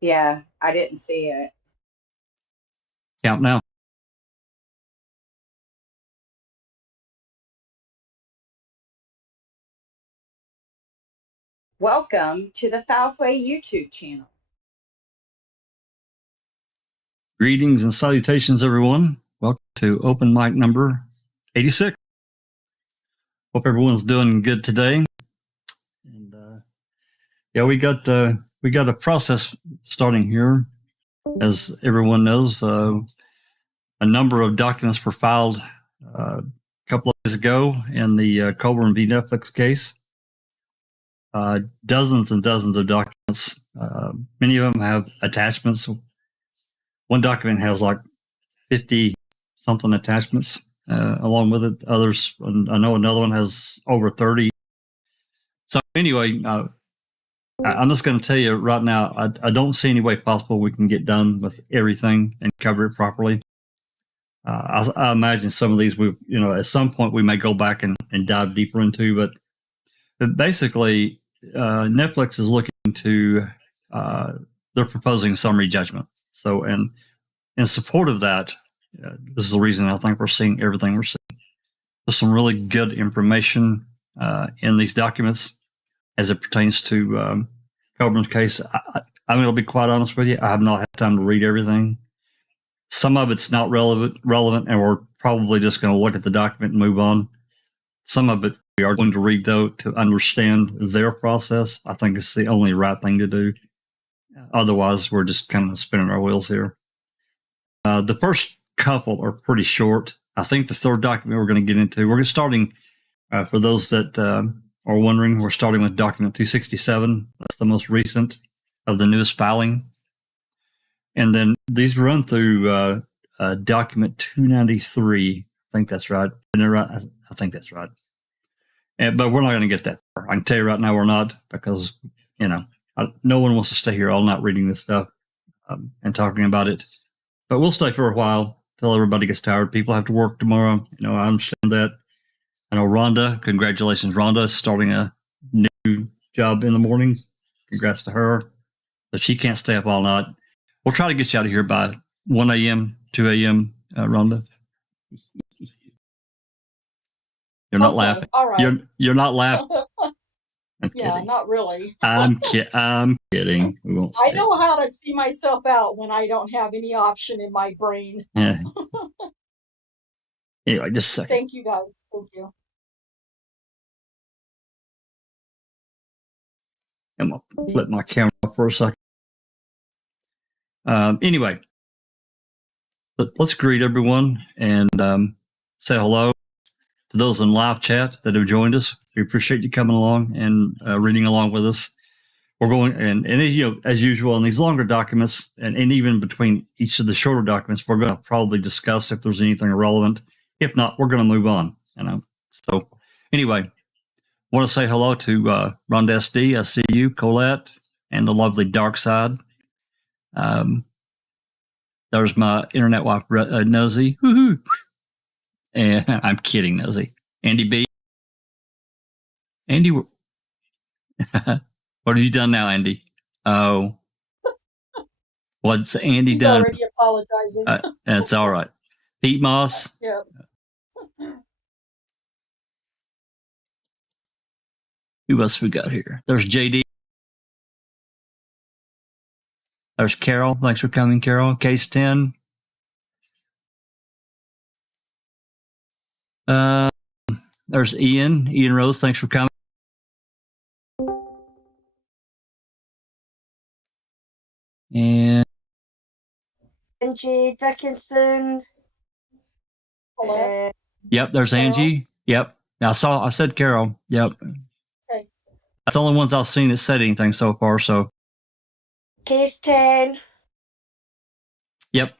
Yeah, I didn't see it. Count now. Welcome to the Foul Play YouTube channel. Greetings and salutations, everyone. Welcome to open mic number 86. Hope everyone's doing good today. And yeah, we got a process starting here. As everyone knows, a number of documents were filed a couple of days ago in the Colborn v. Netflix case. Dozens and dozens of documents. Many of them have attachments. One document has like 50 something attachments along with it. Others, I know another one has over 30. So anyway, I'm just going to tell you right now, I don't see any way possible we can get done with everything and cover it properly. I imagine some of these, at some point we may go back and dive deeper into, but basically, Netflix is looking to, they're proposing summary judgment. So, and in support of that, this is the reason I think we're seeing everything we're seeing. There's some really good information in these documents as it pertains to Colborn's case. I'm going to be quite honest with you. I have not had time to read everything. Some of it's not relevant, and we're probably just going to look at the document and move on. Some of it we are going to read, though, to understand their process. I think it's the only right thing to do. Otherwise, we're just kind of spinning our wheels here. The first couple are pretty short. I think the third document we're going to get into, we're starting, for those that are wondering, we're starting with document 267. That's the most recent of the newest filing. And then these run through document 293. I think that's right. I think that's right. But we're not going to get that far. I can tell you right now we're not, because, no one wants to stay here all night reading this stuff and talking about it. But we'll stay for a while till everybody gets tired. People have to work tomorrow. I understand that. I know Rhonda, congratulations, Rhonda, is starting a new job in the morning. Congrats to her. But she can't stay up all night. We'll try to get you out of here by 1 a.m., 2 a.m., Rhonda. You're not laughing. All right. You're not laughing. Yeah, not really. I'm kidding. We won't I know how to see myself out when I don't have any option in my brain. Yeah. Anyway, just a second. Thank you, guys. Thank you. I'm going to flip my camera off for a second. Anyway, let's greet everyone and say hello to those in live chat that have joined us. We appreciate you coming along and reading along with us. We're going, and as usual, in these longer documents, and even between each of the shorter documents, we're going to probably discuss if there's anything relevant. If not, we're going to move on. So anyway, want to say hello to Rhonda SD. I see you, Colette, and the lovely Dark Side. There's my internet wife, Nosy. Woohoo! And I'm kidding, Nosy. Andy B. Andy, what have you done now, Andy? Oh, what's Andy He's done? Already apologizing. That's all right. Pete Moss. Yep. Who else we got here? There's JD. There's Carol. Thanks for coming, Carol. Case 10. There's Ian. Ian Rose. Thanks for coming. And Angie Dickinson. Yep, there's Carol. Angie. Yep. I said Carol. Yep. Okay. That's the only ones I've seen that said anything so far, so. Case 10. Yep.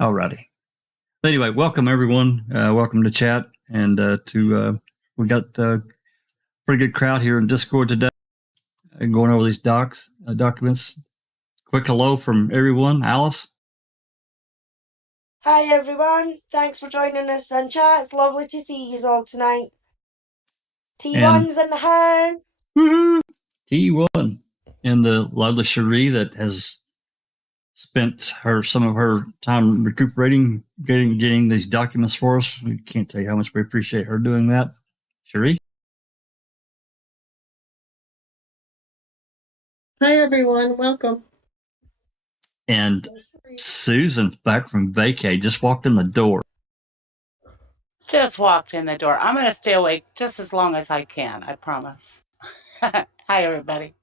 Alrighty. Anyway, welcome everyone. Welcome to chat, and we got a pretty good crowd here in Discord today, going over these documents. Quick hello from everyone. Alice. Hi everyone. Thanks for joining us on chat. It's lovely to see you all tonight. T1's in the house. Woohoo! T1 and the lovely Cherie that has spent some of her time recuperating, getting these documents for us. We can't tell you how much we appreciate her doing that. Cherie? Hi, everyone. Welcome. And Susan's back from vacay, just walked in the door. Just walked in the door. I'm going to stay awake just as long as I can, I promise. Hi, everybody.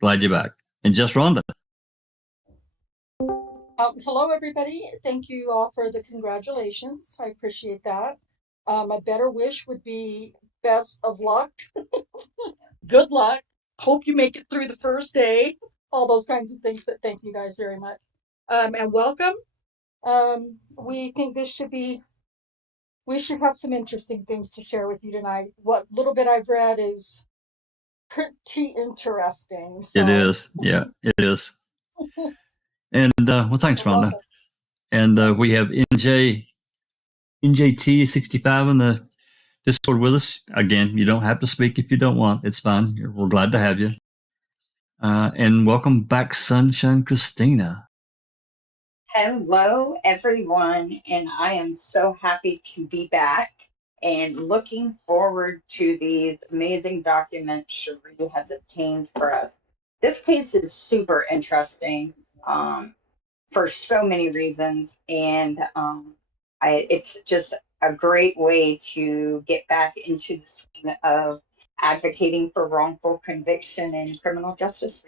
Glad you're back. And just Rhonda. Hello, everybody. Thank you all for the congratulations. I appreciate that. A better wish would be best of luck. Good luck. Hope you make it through the first day. All those kinds of things. But thank you guys very much. And welcome. We think we should have some interesting things to share with you tonight. What little bit I've read is pretty interesting. So. It is. Yeah, it is. And well, thanks, Rhonda. And we have NJT65 in the Discord with us. Again, you don't have to speak if you don't want. It's fine. We're glad to have you. And welcome back, Sunshine Christina. Hello, everyone, and I am so happy to be back and looking forward to these amazing documents Cherie has obtained for us. This case is super interesting for so many reasons, and it's just a great way to get back into the swing of advocating for wrongful conviction in criminal justice.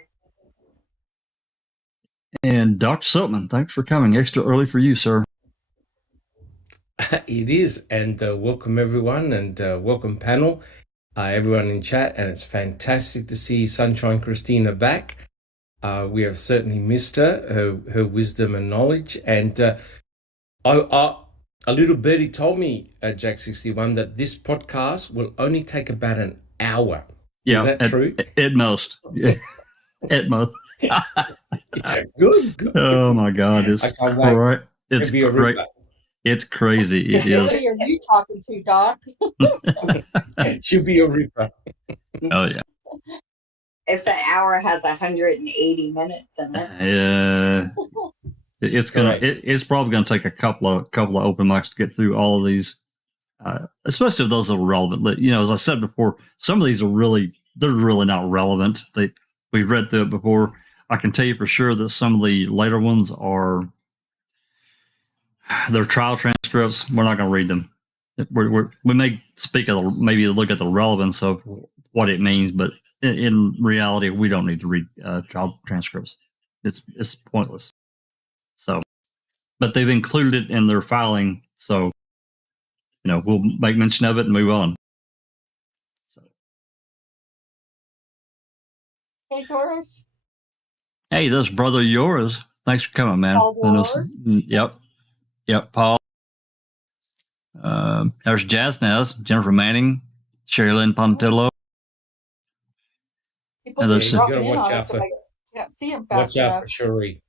And Dr. Silkman, thanks for coming extra early for you, sir. It is, and welcome everyone, and welcome panel, everyone in chat, and it's fantastic to see Sunshine Christina back. We have certainly missed her wisdom and knowledge, and a little birdie told me, Jack61, that this podcast will only take about an hour. Yeah, is that true? At most. At most. Good. Oh my God, it's great. It's great. It's crazy. It is. Who are you talking to, Doc? She'll be a ripper. Oh yeah. If an hour has 180 minutes in it, yeah, it's probably gonna take a couple of open mics to get through all of these, especially if those are relevant. You know, as I said before, some of these they're really not relevant. We've read through it before. I can tell you for sure that some of the later ones they're trial transcripts. We're not going to read them. We may maybe look at the relevance of what it means, but in reality, we don't need to read trial transcripts. It's pointless. So, but they've included it in their filing, so we'll make mention of it and move on. So, Hey, Doris. hey, this brother yours. Thanks for coming, man. Yep, Paul. There's Jazz Nez, Jennifer Manning, Sherry Lynn Pontillo. People And keep there's- dropping You gotta in watch on out us, for- and I can't see them Watch fast out enough. for Cherie.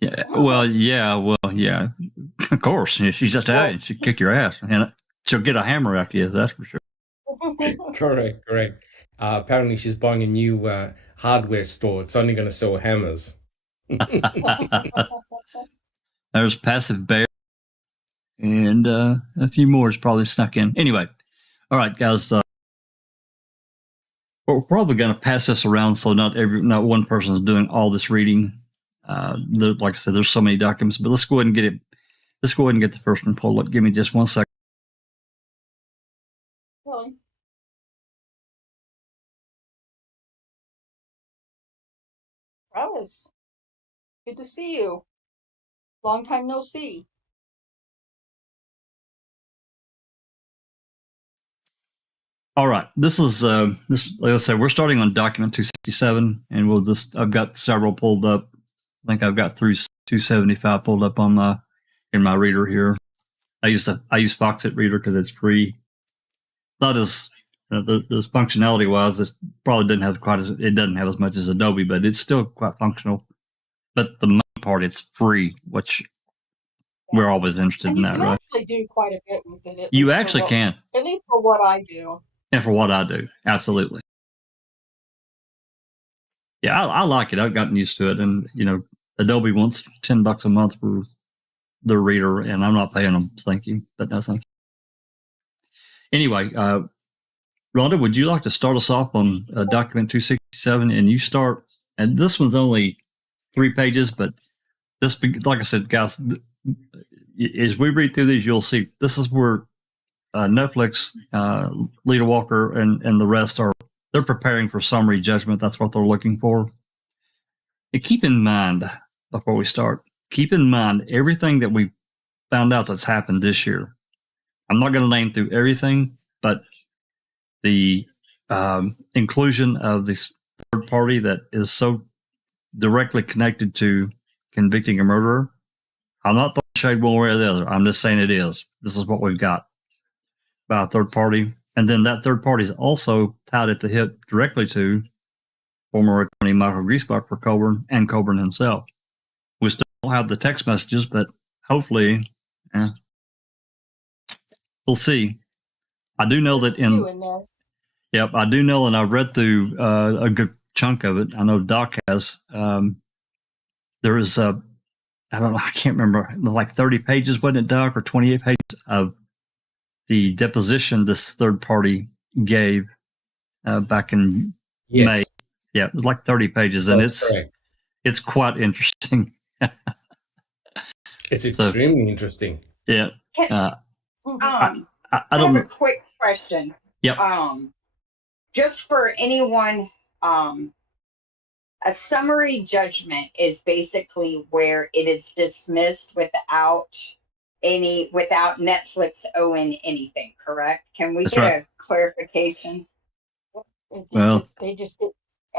Yeah, well, yeah. Of course, she's Italian. She'd kick your ass, and she'll get a hammer after you. That's for sure. Correct. Apparently, she's buying a new hardware store. It's only going to sell hammers. There's Passive Bear, and a few more is probably snuck in. Anyway, all right, guys. We're probably going to pass this around so not one person is doing all this reading. Like I said, there's so many documents, but let's go ahead and get it. Let's go ahead and get the first one pulled up. Give me just 1 second. Really? Travis, good to see you. Long time no see. All right, this is like I said, we're starting on document 267, and I've got several pulled up. I think I've got through 275 pulled up on in my reader here. I use Foxit Reader because it's free. Not as there's functionality wise, it probably doesn't have as much as Adobe, but it's still quite functional. But the main part, it's free, which we're always interested And in you that, can right? actually do quite a bit with it. You actually can, At least for what I do. and for what I do, absolutely. Yeah, I like it. I've gotten used to it. And, Adobe wants $10 a month for their reader, and I'm not paying them. Thank you, but no thank you. Anyway, Rhonda, would you like to start us off on document 267? And you start, and this one's only 3 pages, but this, like I said, guys, as we read through these, you'll see this is where Netflix, Lita Walker, and the rest they're preparing for summary judgment. That's what they're looking for. And keep in mind, before we start, keep in mind everything that we found out that's happened this year. I'm not going to name through everything, but the inclusion of this third party that is so directly connected to convicting a murderer. I'm not throwing shade one way or the other. I'm just saying it is. This is what we've got by a third party. And then that third party is also tied at the hip directly to former attorney Michael Griesbach for Colborn and Colborn himself. We still don't have the text messages, but hopefully, we'll see. I do know that Yep, I do know, and I've read through a good chunk of it. I know Doc has. There is I don't know, I can't remember, like 30 pages, wasn't it, Doc, or 28 pages of the deposition this third party gave back in May. Yeah, it was like 30 pages, and it's quite interesting. It's extremely interesting. Yeah. I don't have a quick question. Yep. Just for anyone, a summary judgment is basically where it is dismissed without Netflix owing anything, correct? Can we get a clarification? Well, they just get,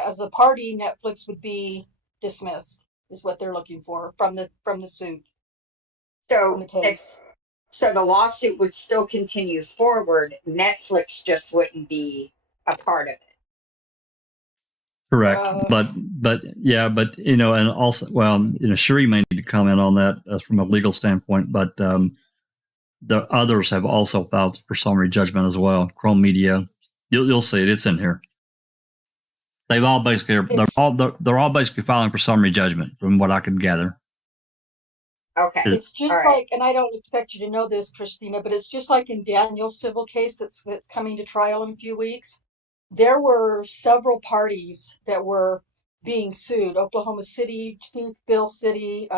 as a party, Netflix would be dismissed, is what they're looking for from the suit. So the lawsuit would still continue forward. Netflix just wouldn't be a part of it. Correct. But and also, Cherie may need to comment on that from a legal standpoint, but the others have also filed for summary judgment as well. Chrome Media, you'll see it. It's in here. They've all basically they're all basically filing for summary judgment, from what I could gather. Okay. It's just like, and I don't expect you to know this, Christina, but it's just like in Daniel's civil case that's coming to trial in a few weeks. There were several parties that were being sued: Oklahoma City, Chief Bill City,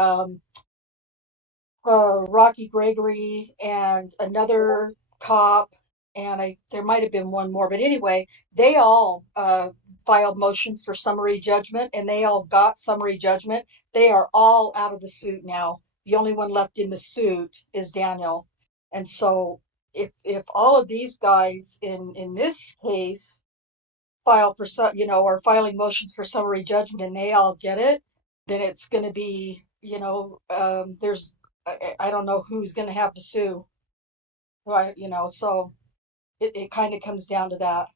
Rocky Gregory, and another cop, and there might have been one more, but anyway, they all filed motions for summary judgment, and they all got summary judgment. They are all out of the suit now. The only one left in the suit is Daniel. And so if all of these guys in this case file for are filing motions for summary judgment and they all get it, then it's going to be, there's, I don't know who's going to have to sue. Right. So it kind of comes down to that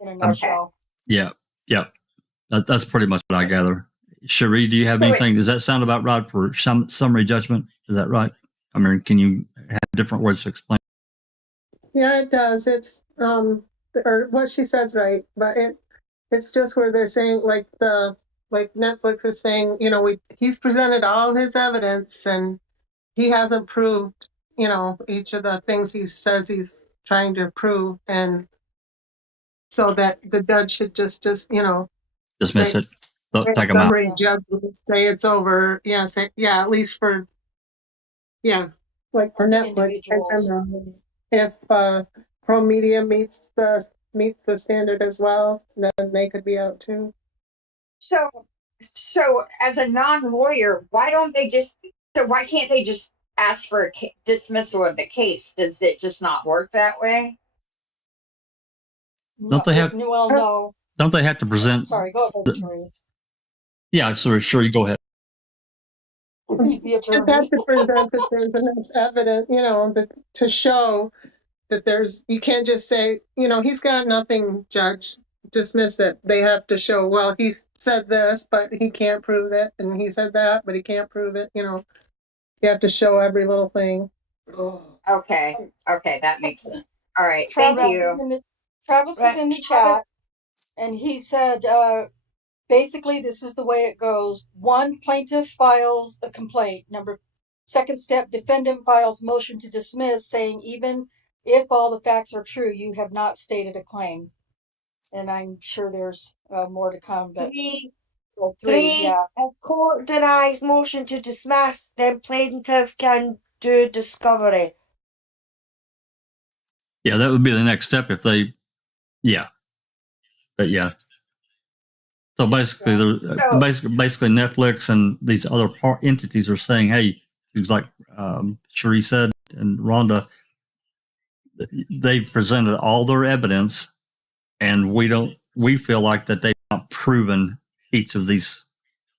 in a nutshell. Yeah. That's pretty much what I gather. Cherie, do you have anything? Does that sound about right for summary judgment? Is that right? I mean, can you have different words to explain? Yeah, it does. It's or what she said's right, but it's just where they're saying like Netflix is saying, he's presented all his evidence and he hasn't proved, each of the things he says he's trying to prove, and so that the judge should just dismiss it. Take them out. Summary judgment, say it's over. Yeah, at least for like for Netflix. If Pro Media meets the standard as well, then they could be out too. So as a non-lawyer, why can't they just ask for a dismissal of the case? Does it just not work that way? Don't they have? Well, no. Don't they have to present? Sorry, go ahead, Cherie. Yeah, sure. You go ahead. You have to present that there's enough evidence, to show that you can't just say, he's got nothing, judge, dismiss it. They have to show, well, he said this, but he can't prove it, and he said that, but he can't prove it. You have to show every little thing. Okay, that makes sense. All right, thank you. Travis is in the chat. And he said, basically, this is the way it goes. One, plaintiff files a complaint. Second step, defendant files motion to dismiss, saying even if all the facts are true, you have not stated a claim. And I'm sure there's more to come, but Three, well, three, yeah. if court denies motion to dismiss, then plaintiff can do discovery. Yeah, that would be the next step if they, yeah. But yeah. So basically, So- basically Netflix and these other entities are saying, hey, things like Cherie said and Rhonda, they've presented all their evidence, and we feel like that they've not proven each of these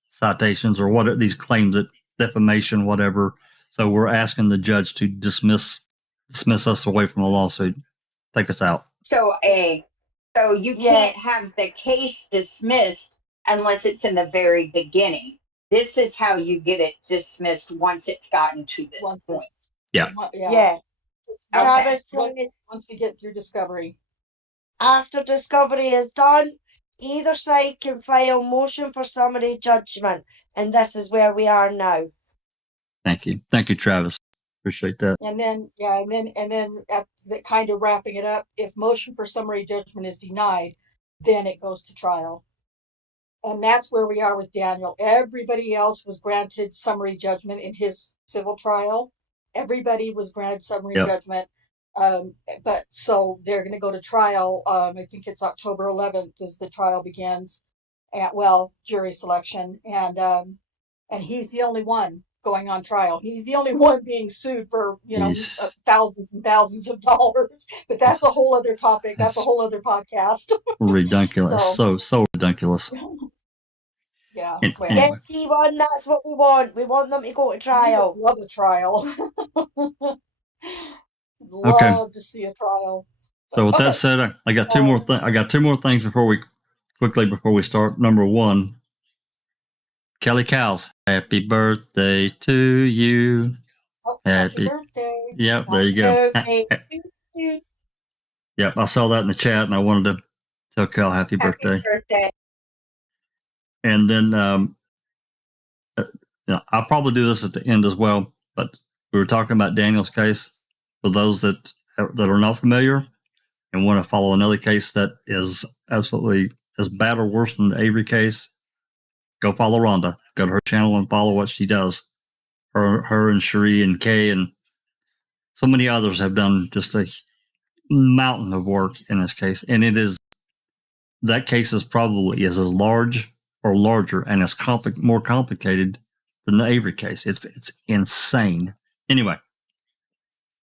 citations or what these claims that defamation, whatever. So we're asking the judge to dismiss us away from the lawsuit, take us out. So you Yeah. can't have the case dismissed unless it's in the very beginning. This is how you get it dismissed once it's gotten to this Once it- point. Yeah. Yeah. Travis said Once we get through discovery. after discovery is done, either side can file motion for summary judgment, and this is where we are now. Thank you, Travis. Appreciate that. And then, at the kind of wrapping it up, if motion for summary judgment is denied, then it goes to trial. And that's where we are with Daniel. Everybody else was granted summary judgment in his civil trial. Everybody was granted summary judgment. But so they're going to go to trial. I think it's October 11th as the trial begins. Jury selection. And he's the only one going on trial. He's the only one being sued for, thousands and thousands of dollars. But that's a whole other topic. That's a whole other podcast. Ridiculous. So ridiculous. Yeah. Anyway. Yes, T1, that's what we want. We want them to go to trial. Love a trial. Love to see a trial. So with that said, I got two more. I got two more things before we start. Number one, Kelly Cows, happy birthday to you. Oh, happy birthday. Yep, there you go. Yep, I saw that in the chat, and I wanted to tell Cal happy birthday. And then, I'll probably do this at the end as well. But we were talking about Daniel's case. For those that are not familiar and want to follow another case that is absolutely as bad or worse than the Avery case, go follow Rhonda. Go to her channel and follow what she does. Her and Cherie and Kay and so many others have done just a mountain of work in this case. And that case is probably as large or larger and as more complicated than the Avery case. It's insane. Anyway,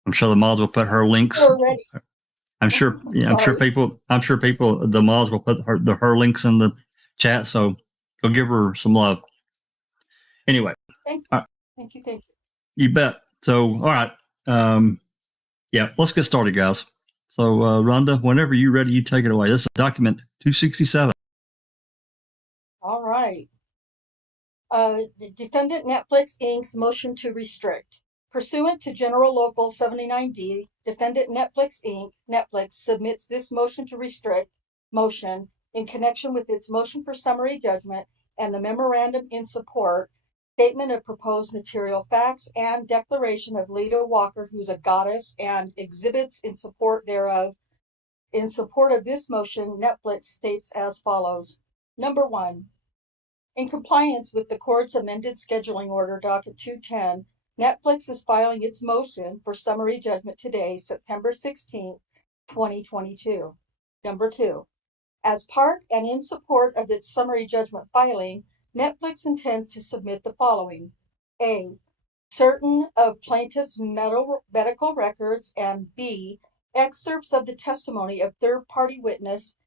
I'm sure the mods will put her links. I'm sure people, the mods will put her links in the chat. So go give her some love. Anyway. Thank you. You bet. So, all right. Let's get started, guys. So, Rhonda, whenever you're ready, you take it away. This is document 267. All right. The defendant Netflix Inc.'s motion to restrict. Pursuant to General Local 79D, defendant Netflix Inc., Netflix submits this motion to restrict motion in connection with its motion for summary judgment and the memorandum in support, statement of proposed material facts, and declaration of Lita Walker, who's a goddess, and exhibits in support thereof. In support of this motion, Netflix states as follows. Number one, in compliance with the court's amended scheduling order, docket 210, Netflix is filing its motion for summary judgment today, September 16, 2022. Number two, as part and in support of its summary judgment filing, Netflix intends to submit the following. A, certain of plaintiff's medical records, and B, excerpts of the testimony of third-party witness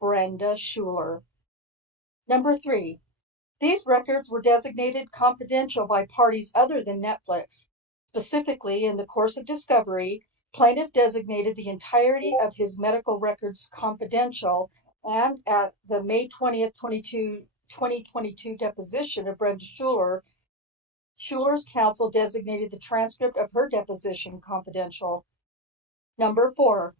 Brenda Schuler. Number three, these records were designated confidential by parties other than Netflix. Specifically, in the course of discovery, plaintiff designated the entirety of his medical records confidential, and at the May 20th, 2022 deposition of Brenda Schuler, Schuler's counsel designated the transcript of her deposition confidential. Number four,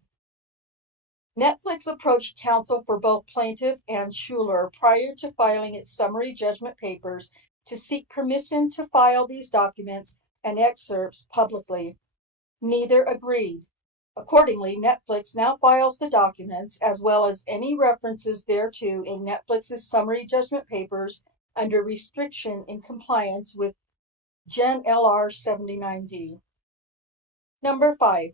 Netflix approached counsel for both plaintiff and Schuler prior to filing its summary judgment papers to seek permission to file these documents and excerpts publicly. Neither agreed. Accordingly, Netflix now files the documents as well as any references thereto in Netflix's summary judgment papers under restriction in compliance with Gen LR 79D. Number 5.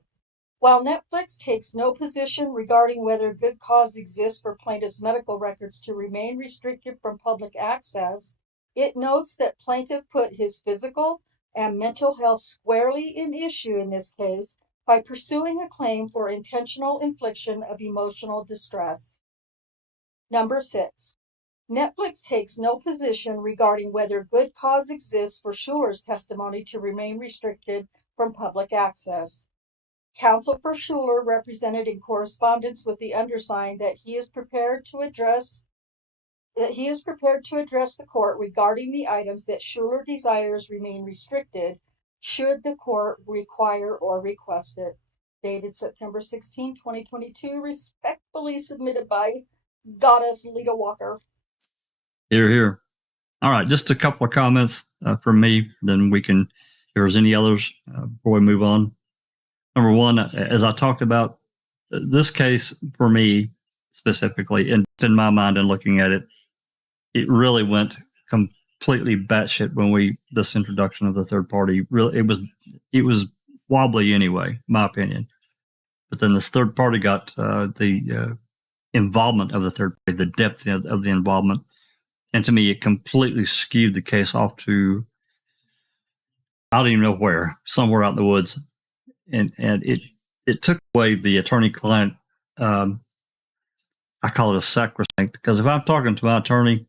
While Netflix takes no position regarding whether good cause exists for plaintiff's medical records to remain restricted from public access, it notes that plaintiff put his physical and mental health squarely in issue in this case by pursuing a claim for intentional infliction of emotional distress. Number 6. Netflix takes no position regarding whether good cause exists for Schuler's testimony to remain restricted from public access. Counsel for Schuler represented in correspondence with the undersigned that he is prepared to address the court regarding the items that Schuler desires remain restricted should the court require or request it. Dated September 16, 2022, respectfully submitted by Goddess Lita Walker. Here, here. All right, just a couple of comments from me. Then we can, if there's any others before we move on. Number one, as I talked about, this case for me specifically, and in my mind and looking at it, it really went completely batshit when this introduction of the third party. Really, it was wobbly anyway, my opinion. But then this third party got the involvement of the third party, the depth of the involvement, and to me, it completely skewed the case off to I don't even know where, somewhere out in the woods. And it took away the attorney-client, I call it a sacrosanct, because if I'm talking to my attorney,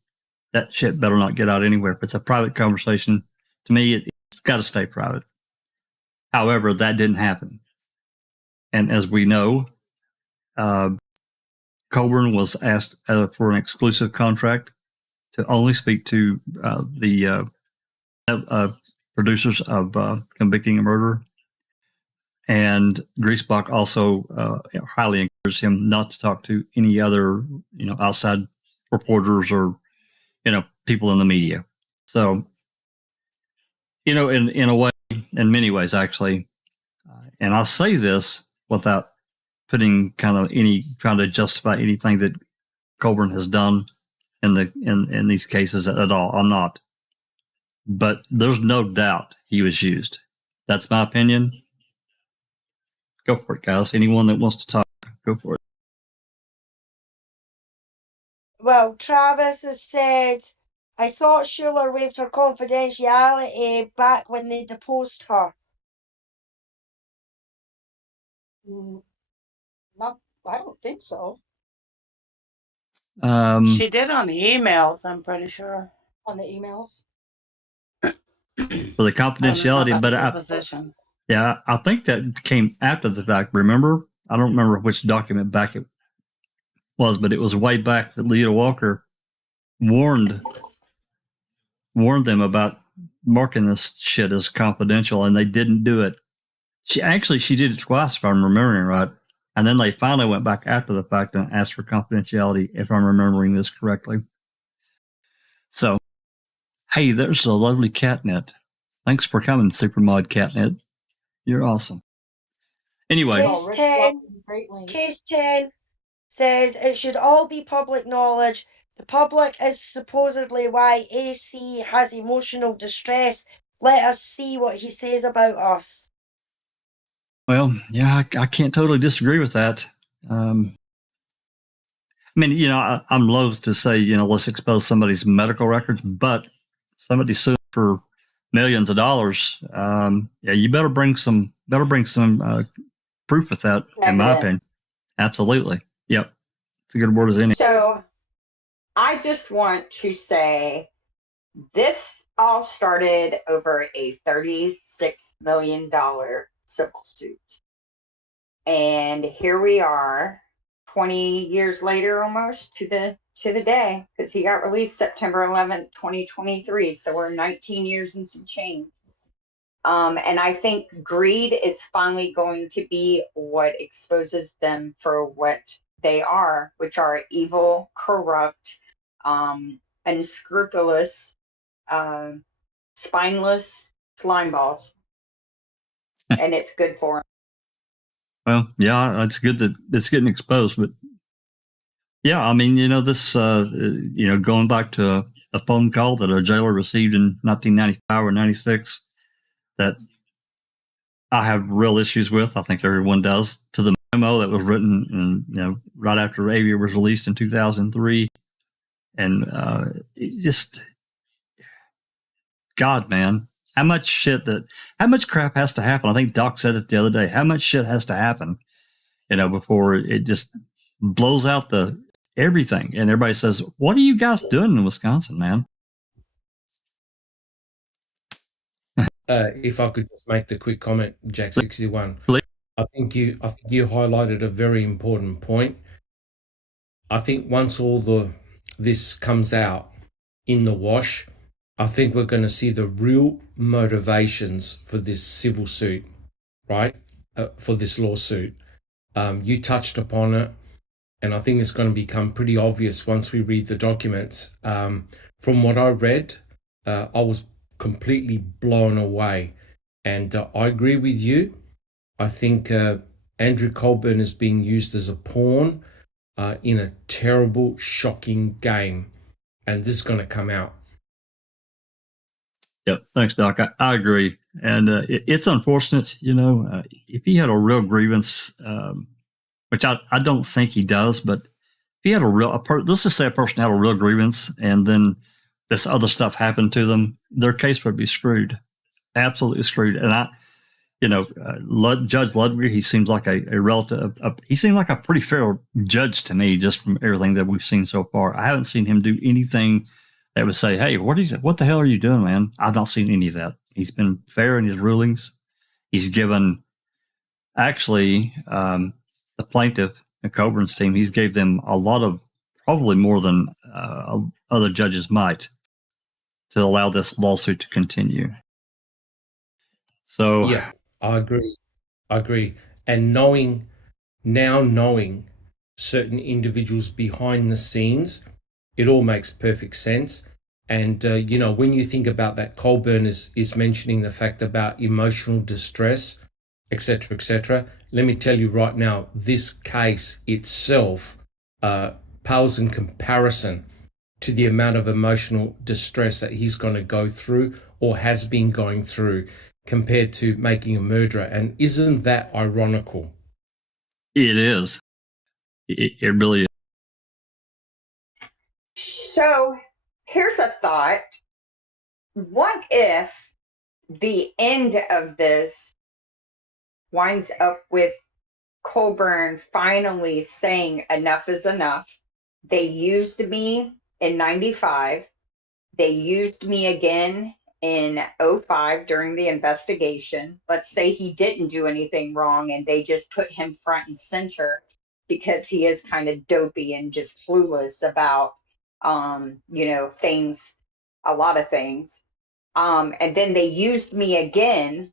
that shit better not get out anywhere. If it's a private conversation, to me, it's got to stay private. However, that didn't happen. And as we know, Colborn was asked for an exclusive contract to only speak to the producers of Convicting a Murderer. And Griesbach also highly encouraged him not to talk to any other, outside reporters or, people in the media. So, in a way, in many ways, actually, and I'll say this without putting trying to justify anything that Colborn has done in these cases at all. I'm not, but there's no doubt he was used. That's my opinion. Go for it, guys. Anyone that wants to talk, go for it. Well, Travis has said, I thought Schuler waived her confidentiality back when they deposed her. I don't think so. She did on the emails, I'm pretty sure. On the emails? For the confidentiality, but I think that came after the fact. Remember? I don't remember which document back it was, but it was way back that Lita Walker warned them about marking this shit as confidential, and they didn't do it. She did it twice, if I'm remembering right. And then they finally went back after the fact and asked for confidentiality, if I'm remembering this correctly. So, hey, there's a lovely catnet. Thanks for coming, Supermod Catnet. You're awesome. Anyway. Case 10 says it should all be public knowledge. The public is supposedly why AC has emotional distress. Let us see what he says about us. Well, yeah, I can't totally disagree with that. I'm loath to say, let's expose somebody's medical records, but somebody sued for millions of dollars. You better bring some proof with that, in my opinion. Absolutely. Yep. It's a good word as any. So I just want to say this all started over a $36 million civil suit. And here we are 20 years later, almost to the day, because he got released September 11th, 2023. So we're 19 years and some change. And I think greed is finally going to be what exposes them for what they are, which are evil, corrupt, unscrupulous, uh, spineless slime balls. And it's good for them. Well, yeah, it's good that it's getting exposed, but yeah, I mean, this, going back to a phone call that a jailer received in 1995 or 96 that I have real issues with. I think everyone does. To the memo that was written, right after Avery was released in 2003, and it just, God, man, how much crap has to happen? I think Doc said it the other day. How much shit has to happen, before it just blows out everything? And everybody says, "What are you guys doing in Wisconsin, man?" If I could just make the quick comment, Jack 61, I think you highlighted a very important point. I think once this comes out in the wash, I think we're going to see the real motivations for this civil suit, right? For this lawsuit. You touched upon it, and I think it's going to become pretty obvious once we read the documents. From what I read, I was completely blown away. And I agree with you. I think Andrew Colborn is being used as a pawn in a terrible, shocking game. And this is going to come out. Yep. Thanks, Doc. I agree. And it's unfortunate, if he had a real grievance, which I don't think he does, but if he had let's just say a person had a real grievance and then this other stuff happened to them, their case would be screwed, absolutely screwed. And Judge Ludwig, he seems like a relative. He seemed like a pretty fair judge to me, just from everything that we've seen so far. I haven't seen him do anything that would say, "Hey, what the hell are you doing, man?" I've not seen any of that. He's been fair in his rulings. He's given, actually, the plaintiff, the Colborn's team, he's gave them a lot of, probably more than other judges might, to allow this lawsuit to continue. So yeah, I agree. And knowing certain individuals behind the scenes, it all makes perfect sense. And when you think about that, Colborn is mentioning the fact about emotional distress, etc. Let me tell you right now, this case itself pales in comparison to the amount of emotional distress that he's going to go through or has been going through compared to making a murderer. And isn't that ironical? It is. It really is. So here's a thought. What if the end of this winds up with Colborn finally saying enough is enough? They used me in 95. They used me again in 05 during the investigation. Let's say he didn't do anything wrong and they just put him front and center because he is kind of dopey and just clueless about, things, a lot of things. And then they used me again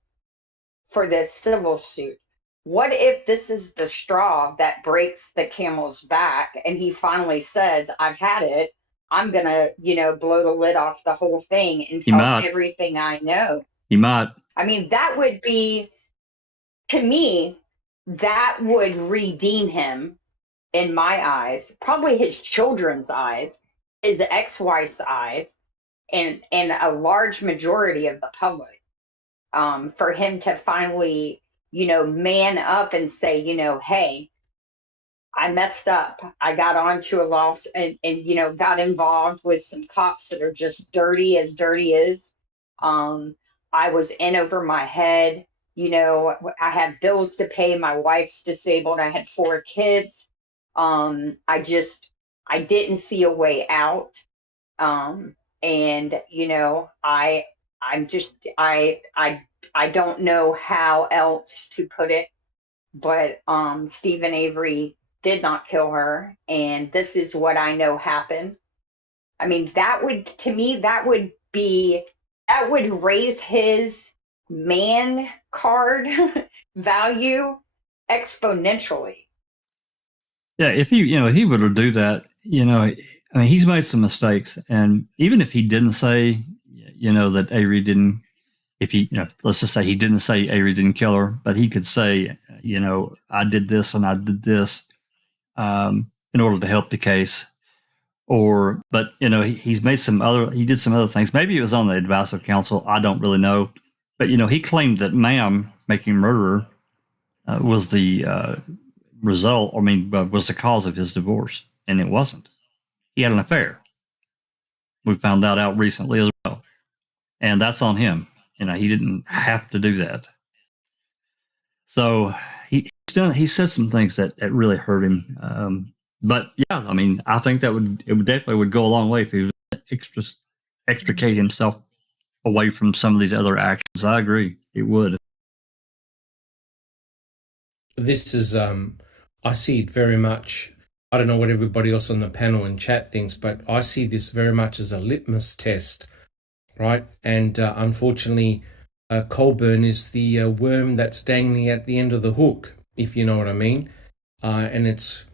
for this civil suit. What if this is the straw that breaks the camel's back and he finally says, "I've had it. I'm going to, blow the lid off the whole thing and tell everything I know"? He might. I mean, that would be, to me, that would redeem him in my eyes, probably his children's eyes, his ex-wife's eyes, and a large majority of the public, for him to finally, man up and say, "Hey, I messed up. I got onto a loss and got involved with some cops that are just dirty as dirty is. I was in over my head. I had bills to pay. My wife's disabled. I had 4 kids. I didn't see a way out. I don't know how else to put it, but Stephen Avery did not kill her, and this is what I know happened." I mean, that would raise his man card value exponentially. Yeah, if he were to do that, I mean, he's made some mistakes, and even if he didn't say, that Avery didn't, if he, let's just say he didn't say Avery didn't kill her, but he could say, I did this and I did this, in order to help the case. But he did some other things. Maybe it was on the advice of counsel. I don't really know, but he claimed that Ma'am making murderer was the result. I mean, was the cause of his divorce, and it wasn't. He had an affair. We found that out recently as well, and that's on him. He didn't have to do that. So he said some things that really hurt him. But yeah, I mean, I think it would definitely go a long way if he would extricate himself away from some of these other actions. I agree, it would. This is, I see it very much. I don't know what everybody else on the panel and chat thinks, but I see this very much as a litmus test, right? And unfortunately, Colborn is the worm that's dangling at the end of the hook, if you know what I mean. And it's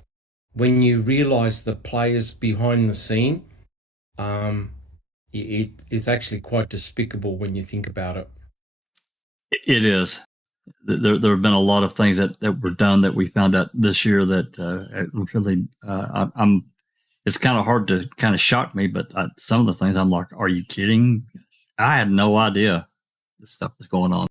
when you realize the players behind the scene, it is actually quite despicable when you think about it. It is. There have been a lot of things that were done that we found out this year that really, it's kind of hard to kind of shock me, but some of the things I'm like, are you kidding? I had no idea this stuff was going on.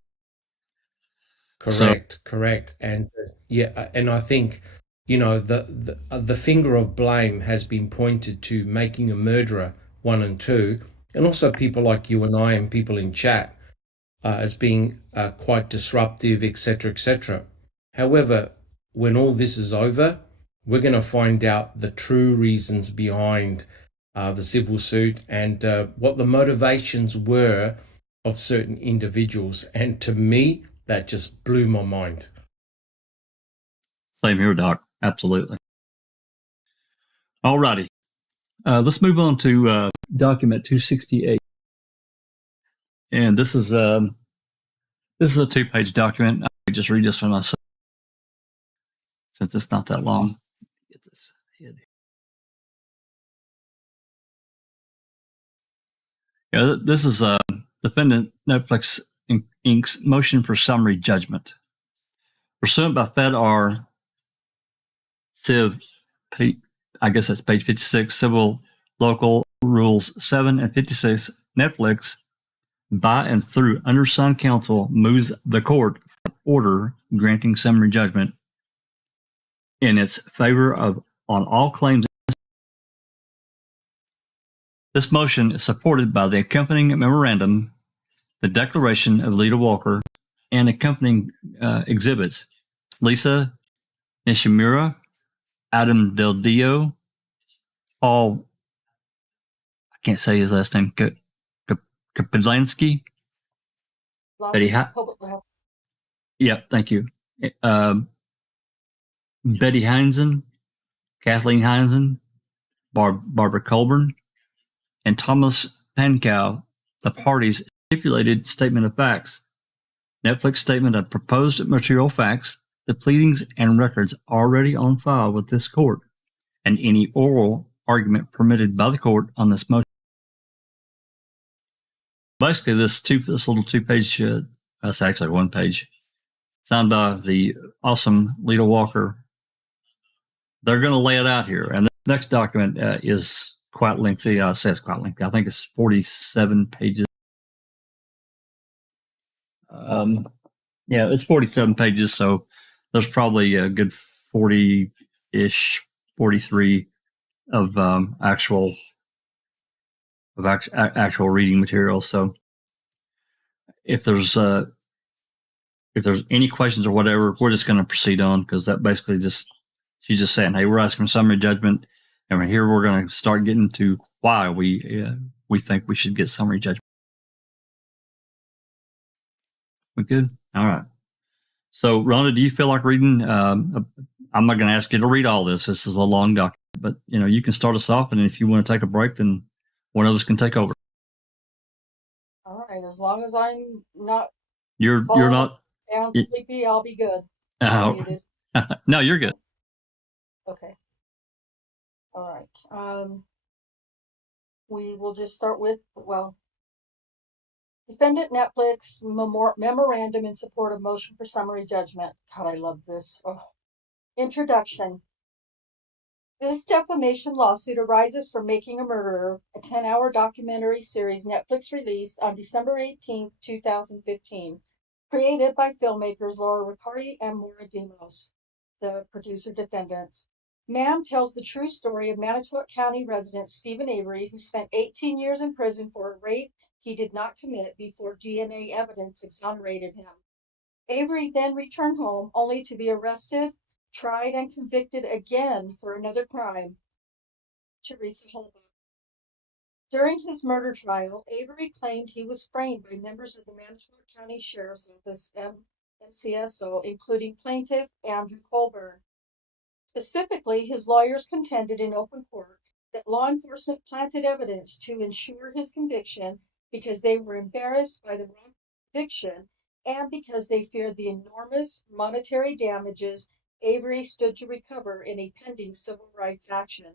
Correct. And and I think, the finger of blame has been pointed to making a murderer 1 and 2, and also people like you and I and people in chat as being quite disruptive, etc., etc. However, when all this is over, we're going to find out the true reasons behind the civil suit and what the motivations were of certain individuals. And to me, that just blew my mind. Same here, Doc. Absolutely. All righty. Let's move on to document 268. And this is a 2-page document. I just read this for myself since it's not that long. Get this head here. Yeah, this is defendant Netflix Inc.'s motion for summary judgment. Pursuant by Fed R. Civ, I guess that's page 56, Civil Local Rules 7 and 56, Netflix, by and through undersigned counsel, moves the court for order granting summary judgment in its favor on all claims. This motion is supported by the accompanying memorandum, the declaration of Lita Walker, and accompanying exhibits. Lisa Nishimura, Adam Del Dio, Paul, I can't say his last name, Kapidlansky, Yep, thank you. Betty Heinzen, Kathleen Heinzen, Barbara Colborn, and Thomas Pankow, the parties' stipulated statement of facts, Netflix statement of proposed material facts, the pleadings and records already on file with this court, and any oral argument permitted by the court on this motion. Basically, this little 2-page, that's actually 1 page, signed by the awesome Lita Walker. They're going to lay it out here. And the next document is quite lengthy. Says quite lengthy. I think it's 47 pages. Yeah, it's 47 pages. So there's probably a good 40-ish, 43 of actual reading material. So if there's any questions or whatever, we're just going to proceed on, because that basically she's just saying, hey, we're asking for summary judgment, and here we're going to start getting to why we think we should get summary judgment. We good? All right. So, Rhonda, do you feel like reading? I'm not going to ask you to read all this. This is a long document, but you can start us off, and if you want to take a break, then one of us can take over. All right, as long as I'm not you're not down sleepy, I'll be good. No, you're good. Okay. All right. We will just start with, well, defendant Netflix memorandum in support of motion for summary judgment. God, I love this. Oh. Introduction. This defamation lawsuit arises from Making a Murderer, a 10-hour documentary series Netflix released on December 18, 2015, created by filmmakers Laura Riccardi and Maura Demos, the producer defendants. Ma'am tells the true story of Manitowoc County resident Stephen Avery, who spent 18 years in prison for a rape he did not commit before DNA evidence exonerated him. Avery then returned home only to be arrested, tried, and convicted again for another crime. Teresa Holbach. During his murder trial, Avery claimed he was framed by members of the Manitowoc County Sheriff's Office, MCSO, including plaintiff Andrew Colborn. Specifically, his lawyers contended in open court that law enforcement planted evidence to ensure his conviction because they were embarrassed by the wrong conviction and because they feared the enormous monetary damages Avery stood to recover in a pending civil rights action.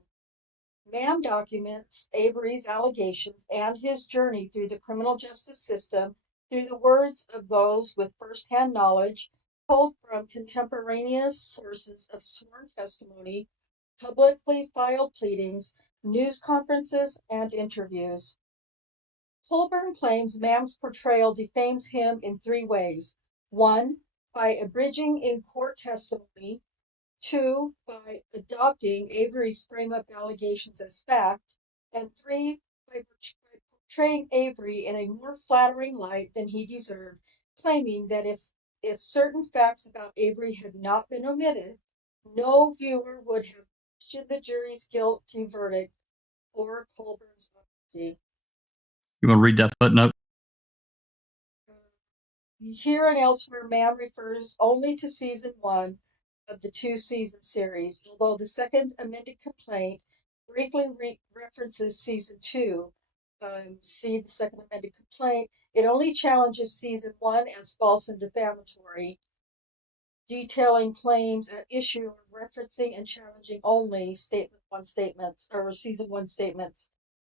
Ma'am documents Avery's allegations and his journey through the criminal justice system through the words of those with firsthand knowledge, told from contemporaneous sources of sworn testimony, publicly filed pleadings, news conferences, and interviews. Colborn claims Ma'am's portrayal defames him in 3 ways. 1, by abridging in court testimony. 2, by adopting Avery's frame-up allegations as fact. And 3, by portraying Avery in a more flattering light than he deserved, claiming that if certain facts about Avery had not been omitted, no viewer would have questioned the jury's guilty verdict or Colborn's honesty. You want to read that footnote? Here and elsewhere, Ma'am refers only to season 1 of the 2-season series, although the second amended complaint briefly references season 2. See the second amended complaint. It only challenges season 1 as false and defamatory, detailing claims at issue, referencing and challenging only season 1 statements.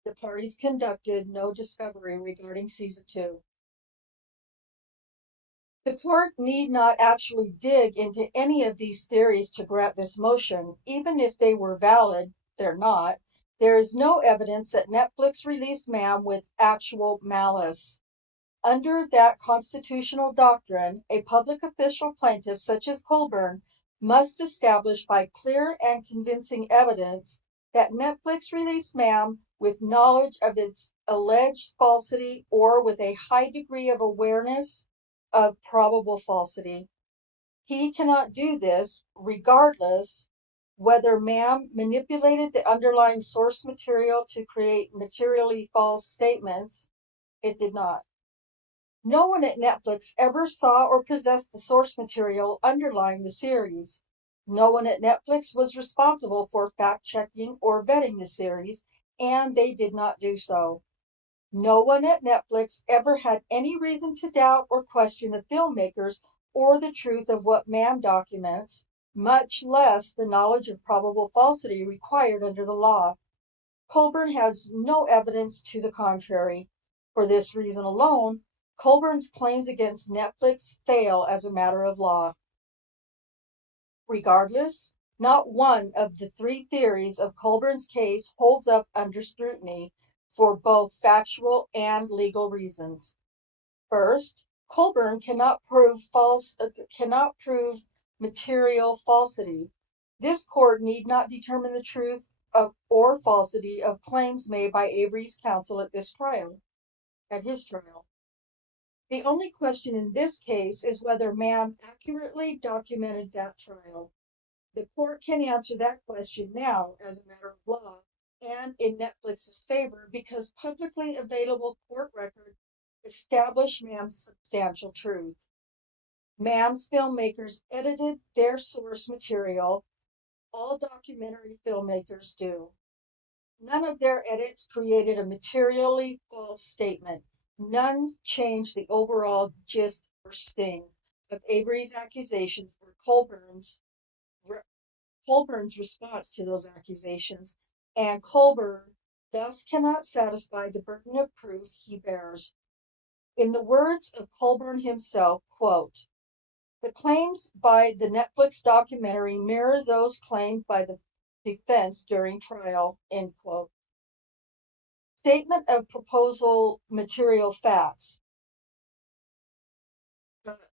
The parties conducted no discovery regarding season 2. The court need not actually dig into any of these theories to grant this motion. Even if they were valid, they're not. There is no evidence that Netflix released Ma'am with actual malice. Under that constitutional doctrine, a public official plaintiff such as Colborn must establish by clear and convincing evidence that Netflix released Ma'am with knowledge of its alleged falsity or with a high degree of awareness of probable falsity. He cannot do this regardless whether Ma'am manipulated the underlying source material to create materially false statements. It did not. No one at Netflix ever saw or possessed the source material underlying the series. No one at Netflix was responsible for fact-checking or vetting the series, and they did not do so. No one at Netflix ever had any reason to doubt or question the filmmakers or the truth of what Ma'am documents, much less the knowledge of probable falsity required under the law. Colborn has no evidence to the contrary. For this reason alone, Colborn's claims against Netflix fail as a matter of law. Regardless, not one of the 3 theories of Colborn's case holds up under scrutiny for both factual and legal reasons. First, Colborn cannot prove material falsity. This court need not determine the truth of or falsity of claims made by Avery's counsel at his trial. The only question in this case is whether Ma'am accurately documented that trial. The court can answer that question now as a matter of law and in Netflix's favor because publicly available court records establish Ma'am's substantial truth. Ma'am's filmmakers edited their source material. All documentary filmmakers do. None of their edits created a materially false statement. None changed the overall gist or sting of Avery's accusations or Colborn's response to those accusations. and Colborn thus cannot satisfy the burden of proof he bears. In the words of Colborn himself, quote, "The claims by the Netflix documentary mirror those claimed by the defense during trial," end quote. Statement of proposal material facts.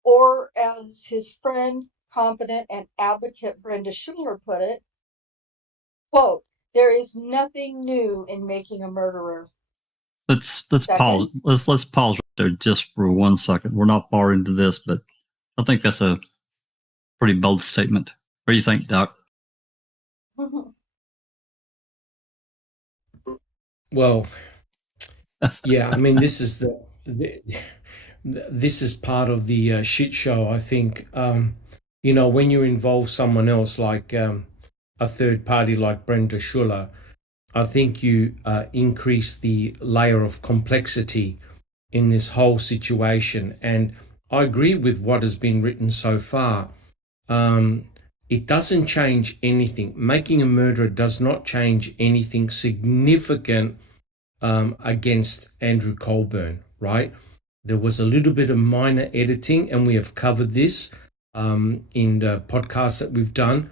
Or as his friend, confidant, and advocate Brenda Schuler put it, quote, "There is nothing new in making a murderer." Let's Second. pause. Let's pause right there just for 1 second. We're not far into this, but I think that's a pretty bold statement. What do you think, Doc? Well, yeah, I mean, this is this is part of the shit show. I think, when you involve someone else like a third party like Brenda Schuler, I think you increase the layer of complexity in this whole situation. And I agree with what has been written so far. It doesn't change anything. Making a murderer does not change anything significant against Andrew Colborn, right? There was a little bit of minor editing, and we have covered this in the podcasts that we've done,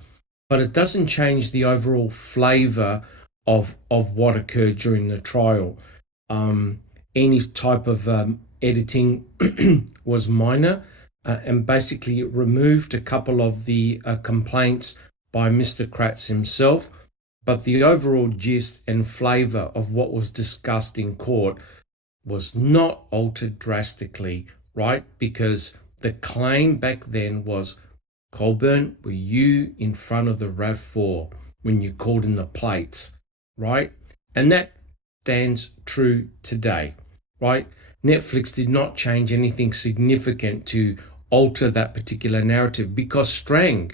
but it doesn't change the overall flavor of what occurred during the trial. Any type of editing was minor, and basically it removed a couple of the complaints by Mr. Kratz himself, but the overall gist and flavor of what was discussed in court was not altered drastically, right? Because the claim back then was, Colborn, were you in front of the RAV4 when you called in the plates, right? And that stands true today, right? Netflix did not change anything significant to alter that particular narrative because Strang,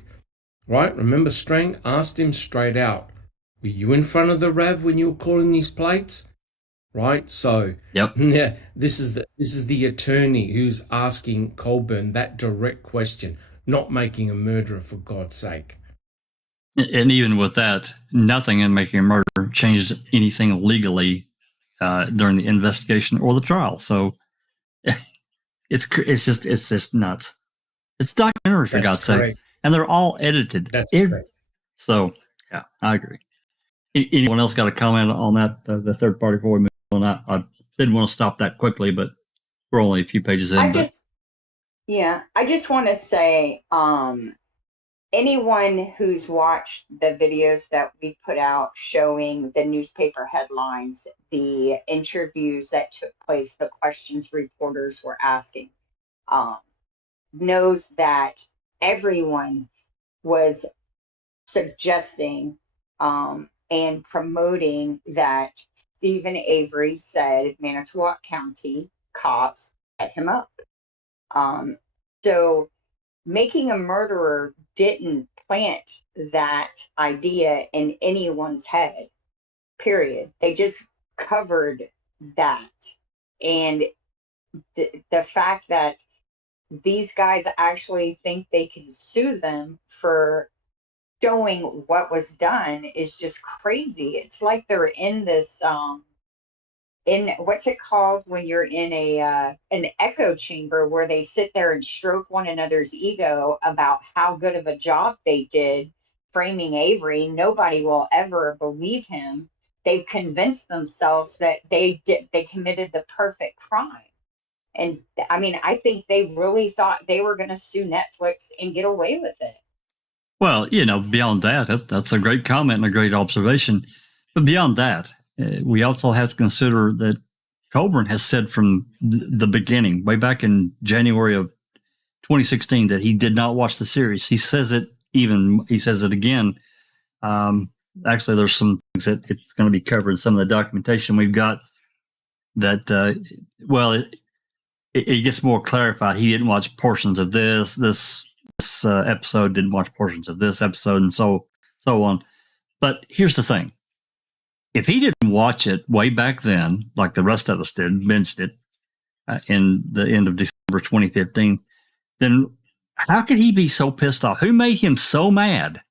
right? Remember, Strang asked him straight out, were you in front of the RAV when you were calling these plates? Right? So, Yep. Yeah, this is the attorney who's asking Colborn that direct question, not making a murderer, for God's sake. And even with that, nothing in Making a Murder changed anything legally during the investigation or the trial. So it's just nuts. It's a documentary, for God's sake, and they're all edited. That's correct. So yeah, I agree. Anyone else got a comment on that? The third party before we move on? I didn't want to stop that quickly, but we're only a few pages in. I just want to say, anyone who's watched the videos that we put out showing the newspaper headlines, the interviews that took place, the questions reporters were asking, knows that everyone was suggesting and promoting that Stephen Avery said Manitowoc County cops set him up. So Making a Murderer didn't plant that idea in anyone's head, period. They just covered that. And the fact that these guys actually think they can sue them for showing what was done is just crazy. It's like they're in this in what's it called when you're in an echo chamber where they sit there and stroke one another's ego about how good of a job they did framing Avery. Nobody will ever believe him. They've convinced themselves that they committed the perfect crime. And I mean, I think they really thought they were going to sue Netflix and get away with it. Well, beyond that, that's a great comment and a great observation. But beyond that, we also have to consider that Colborn has said from the beginning, way back in January of 2016, that he did not watch the series. He says it again. Actually, there's some things that it's going to be covered in some of the documentation we've got that, it gets more clarified. He didn't watch portions of this episode, didn't watch portions of this episode, and so on. But here's the thing. If he didn't watch it way back then, like the rest of us did, binged it in the end of December 2015, then how could he be so pissed off? Who made him so mad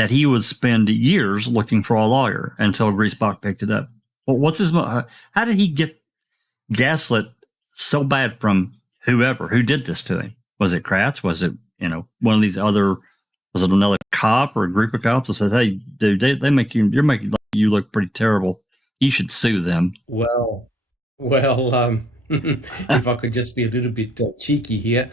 that he would spend years looking for a lawyer until Griesbach picked it up. Well, what's his? How did he get gaslit so bad from whoever who did this to him? Was it Kratz? Was it one of these other? Was it another cop or a group of cops that says, "Hey, dude, they make you're making you look pretty terrible. You should sue them." Well, if I could just be a little bit cheeky here,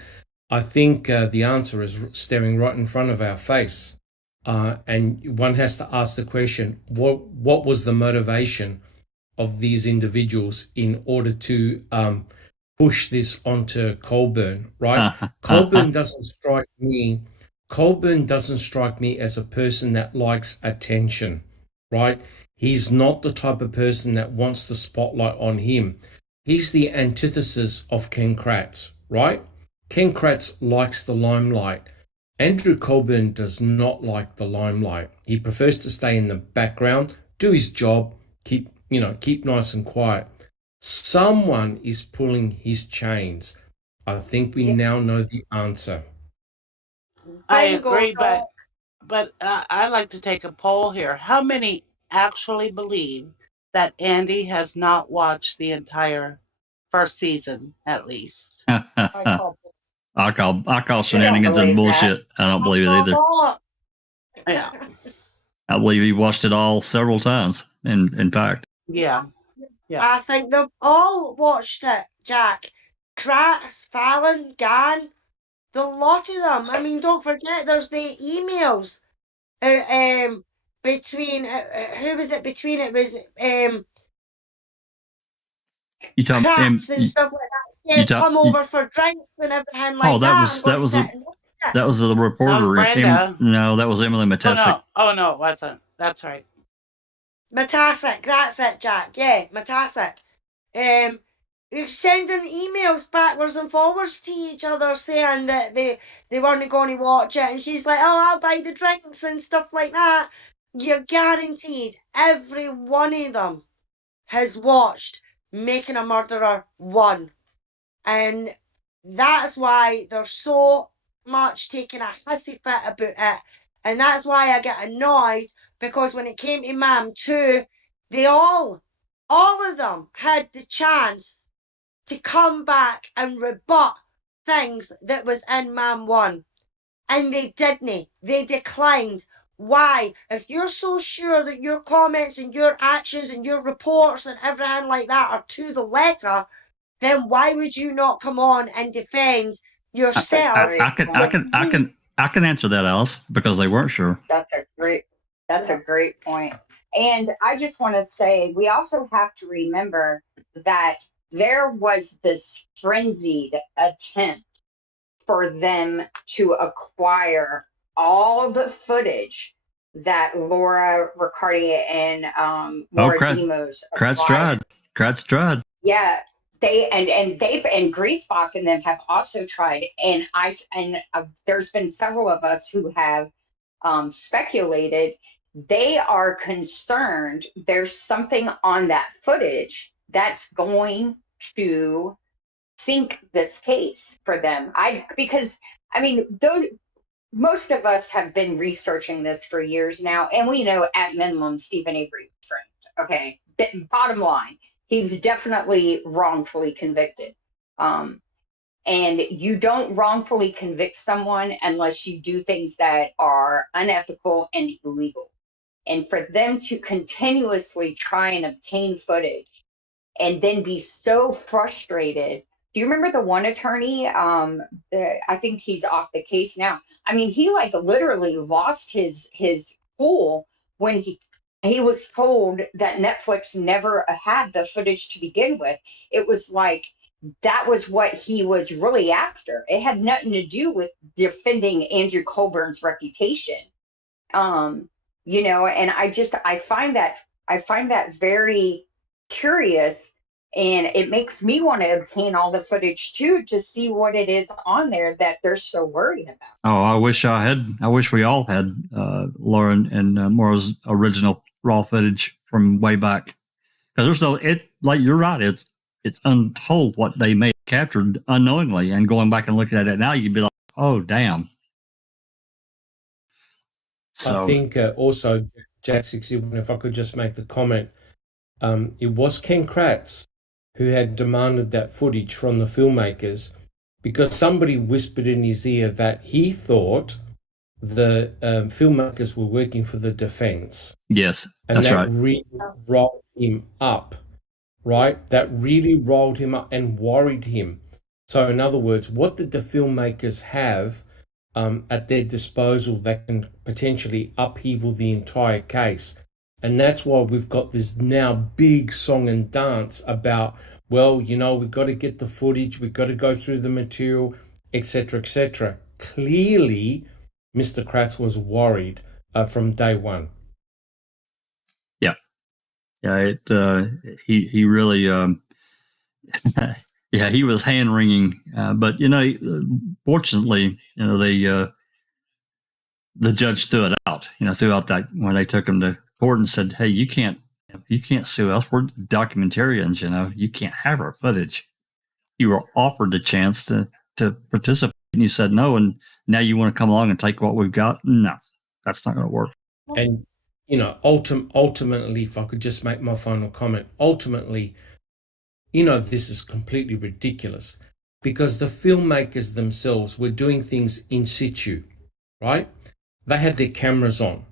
I think the answer is staring right in front of our face. And one has to ask the question, what was the motivation of these individuals in order to push this onto Colborn, right? Colborn doesn't strike me as a person that likes attention, right? He's not the type of person that wants the spotlight on him. He's the antithesis of Ken Kratz, right? Ken Kratz likes the limelight. Andrew Colborn does not like the limelight. He prefers to stay in the background, do his job, keep nice and quiet. Someone is pulling his chains. I think we now know the answer. I agree, but I'd like to take a poll here. How many actually believe that Andy has not watched the entire first season, at least? I call shenanigans and bullshit. I don't believe it either. Yeah. I believe he watched it all several times. In fact. Yeah. I think they've all watched it, Jack. Kratz, Fallon, Gann, the lot of them. I mean, don't forget, there's the emails between, who was it between? It was Kratz and stuff like that. Said, come over for drinks and everything like that. That was the reporter. No, that was Emily Matesic. Oh, no, it wasn't. That's right. Matesic, that's it, Jack. Yeah, Matesic. Sending emails backwards and forwards to each other saying that they weren't going to watch it, and she's like, "Oh, I'll buy the drinks and stuff like that." You're guaranteed every one of them has watched Making a Murderer 1, and that's why there's so much taking a hissy fit about it, and that's why I get annoyed. Because when it came to Mam 2, they all of them had the chance to come back and rebut things that was in Mam 1. And they didn't. They declined. Why? If you're so sure that your comments and your actions and your reports and everything like that are to the letter, then why would you not come on and defend yourself? I can answer that, Alice, because they weren't sure. That's a great point. And I just want to say, we also have to remember that there was this frenzied attempt for them to acquire all the footage that Laura Riccardi and Laura Demos acquired. Kratz tried. Yeah, and Griesbach and them have also tried. And there's been several of us who have speculated. They are concerned there's something on that footage that's going to sink this case for them. Because most of us have been researching this for years now, and we know at minimum Stephen Avery was framed. Okay, bottom line, he's definitely wrongfully convicted. And you don't wrongfully convict someone unless you do things that are unethical and illegal. And for them to continuously try and obtain footage and then be so frustrated. Do you remember the one attorney? I think he's off the case now. I mean, he literally lost his cool when he was told that Netflix never had the footage to begin with. It was like, that was what he was really after. It had nothing to do with defending Andrew Colborn's reputation. And I find that very curious, and it makes me want to obtain all the footage too, to see what it is on there that they're so worried about. Oh, I wish we all had Lauren and Maura's original raw footage from way back. Because you're right, it's untold what they may have captured unknowingly, and going back and looking at it now, you'd be like, oh, damn. So I think also, Jack 61, if I could just make the comment, it was Ken Kratz who had demanded that footage from the filmmakers because somebody whispered in his ear that he thought the filmmakers were working for the defense. yes, And that's that right. really rolled him up, right? That really rolled him up and worried him. So, in other words, what did the filmmakers have at their disposal that can potentially upheaval the entire case? And that's why we've got this now big song and dance about, well, you know, we've got to get the footage, we've got to go through the material, etc., etc. Clearly, Mr. Kratz was worried from day one. Yeah, he really, yeah, he was hand wringing. But you know, fortunately, you know, the judge threw it out. You know, throughout that when they took him to court and said, "Hey, you can't sue us. We're documentarians. You know, you can't have our footage. You were offered the chance to participate, and you said no, and now you want to come along and take what we've got? No, that's not going to work." And, you know, ultimately, if I could just make my final comment, ultimately, you know, this is completely ridiculous because the filmmakers themselves were doing things in situ, right? They had their cameras on.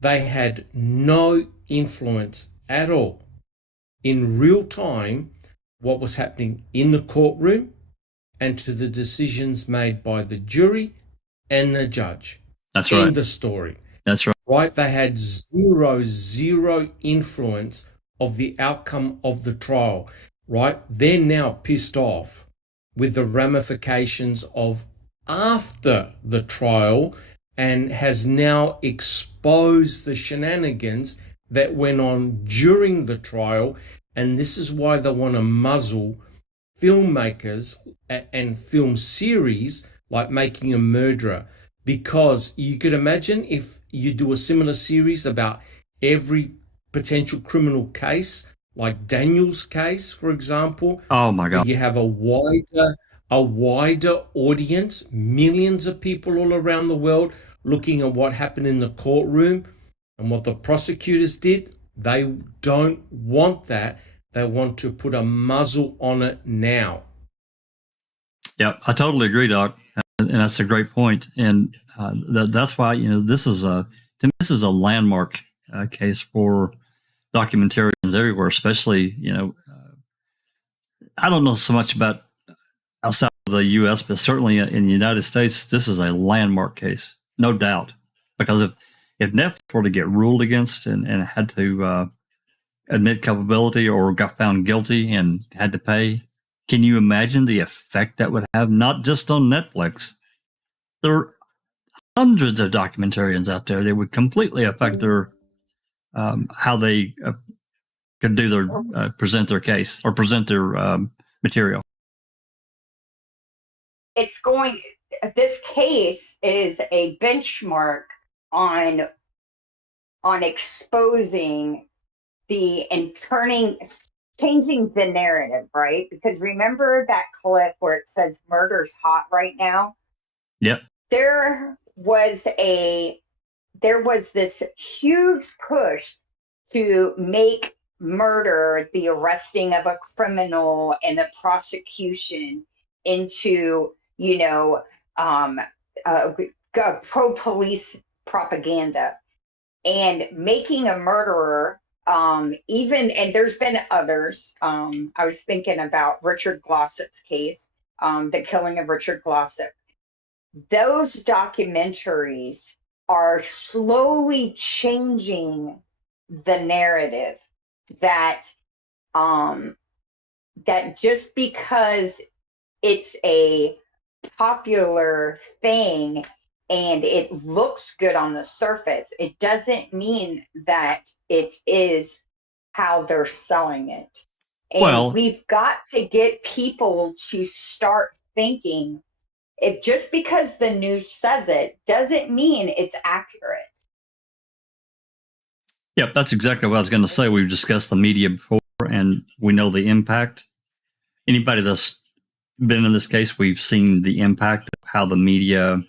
They had no influence at all in real time what was happening in the courtroom and to the decisions made by the jury and the judge. That's right. End the story. That's right. Right? They had zero influence of the outcome of the trial. Right? They're now pissed off with the ramifications of after the trial and has now exposed the shenanigans that went on during the trial. And this is why they want to muzzle filmmakers and film series like Making a Murderer. Because you could imagine if you do a similar series about every potential criminal case, like Daniel's case, for example. Oh my God! You have a wider audience, millions of people all around the world looking at what happened in the courtroom and what the prosecutors did. They don't want that. They want to put a muzzle on it now. Yep, I totally agree, Doc, and that's a great point. And that's why, you know, this is a landmark case for documentarians everywhere, especially, you know, I don't know so much about outside of the U.S., but certainly in the United States, this is a landmark case, no doubt. Because if Netflix were to get ruled against and had to admit culpability or got found guilty and had to pay, can you imagine the effect that would have, not just on Netflix? There are hundreds of documentarians out there that would completely affect their how they could do their present their case or present their material. This case is a benchmark on exposing and changing the narrative, right? Because remember that clip where it says murder's hot right now? Yep. There was this huge push to make murder, the arresting of a criminal and the prosecution, into, you know, pro-police propaganda. And making a murderer, and there's been others. I was thinking about Richard Glossop's case, the killing of Richard Glossop. Those documentaries are slowly changing the narrative that just because it's a popular thing and it looks good on the surface, it doesn't mean that it is how they're selling it. And we've got to get people to start thinking, if just because the news says it doesn't mean it's accurate. Yep, that's exactly what I was going to say. We've discussed the media before, and we know the impact. Anybody that's been in this case, we've seen the impact of how the media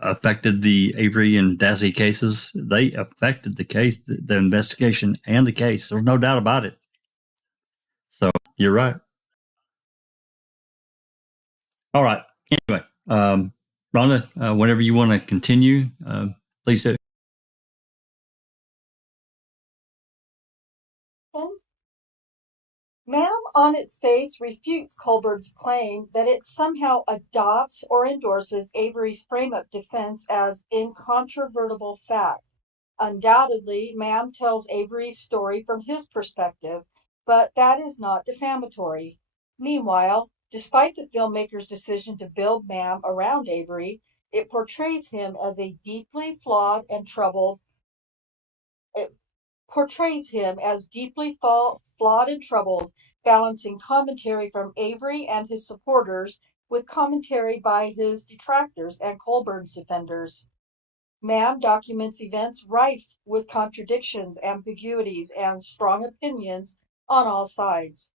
affected the Avery and Dassey cases. They affected the case, the investigation and the case. There's no doubt about it. So you're right. All right. Anyway, Rhonda, whenever you want to continue, please do. Ma'am, on its face, refutes Colborn's claim that it somehow adopts or endorses Avery's frame-up defense as incontrovertible fact. Undoubtedly, Ma'am tells Avery's story from his perspective, but that is not defamatory. Meanwhile, despite the filmmaker's decision to build Ma'am around Avery, it portrays him as a deeply flawed and troubled balancing commentary from Avery and his supporters with commentary by his detractors and Colborn's defenders. Ma'am documents events rife with contradictions, ambiguities, and strong opinions on all sides.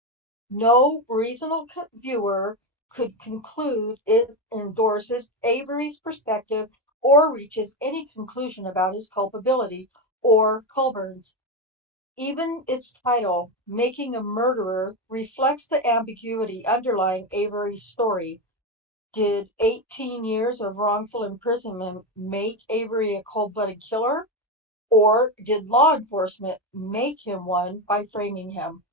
No reasonable viewer could conclude it endorses Avery's perspective or reaches any conclusion about his culpability or Colborn's. Even its title, Making a Murderer, reflects the ambiguity underlying Avery's story. Did 18 years of wrongful imprisonment make Avery a cold-blooded killer? Or did law enforcement make him one by framing him?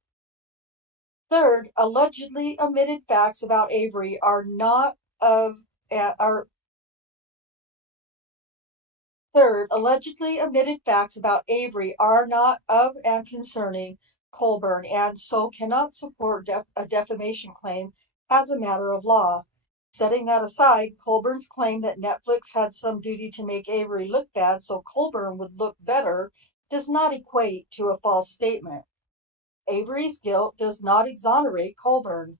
Third, allegedly omitted facts about Avery are not of and concerning Colborn, and so cannot support a defamation claim as a matter of law. Setting that aside, Colborn's claim that Netflix had some duty to make Avery look bad so Colborn would look better does not equate to a false statement. Avery's guilt does not exonerate Colborn.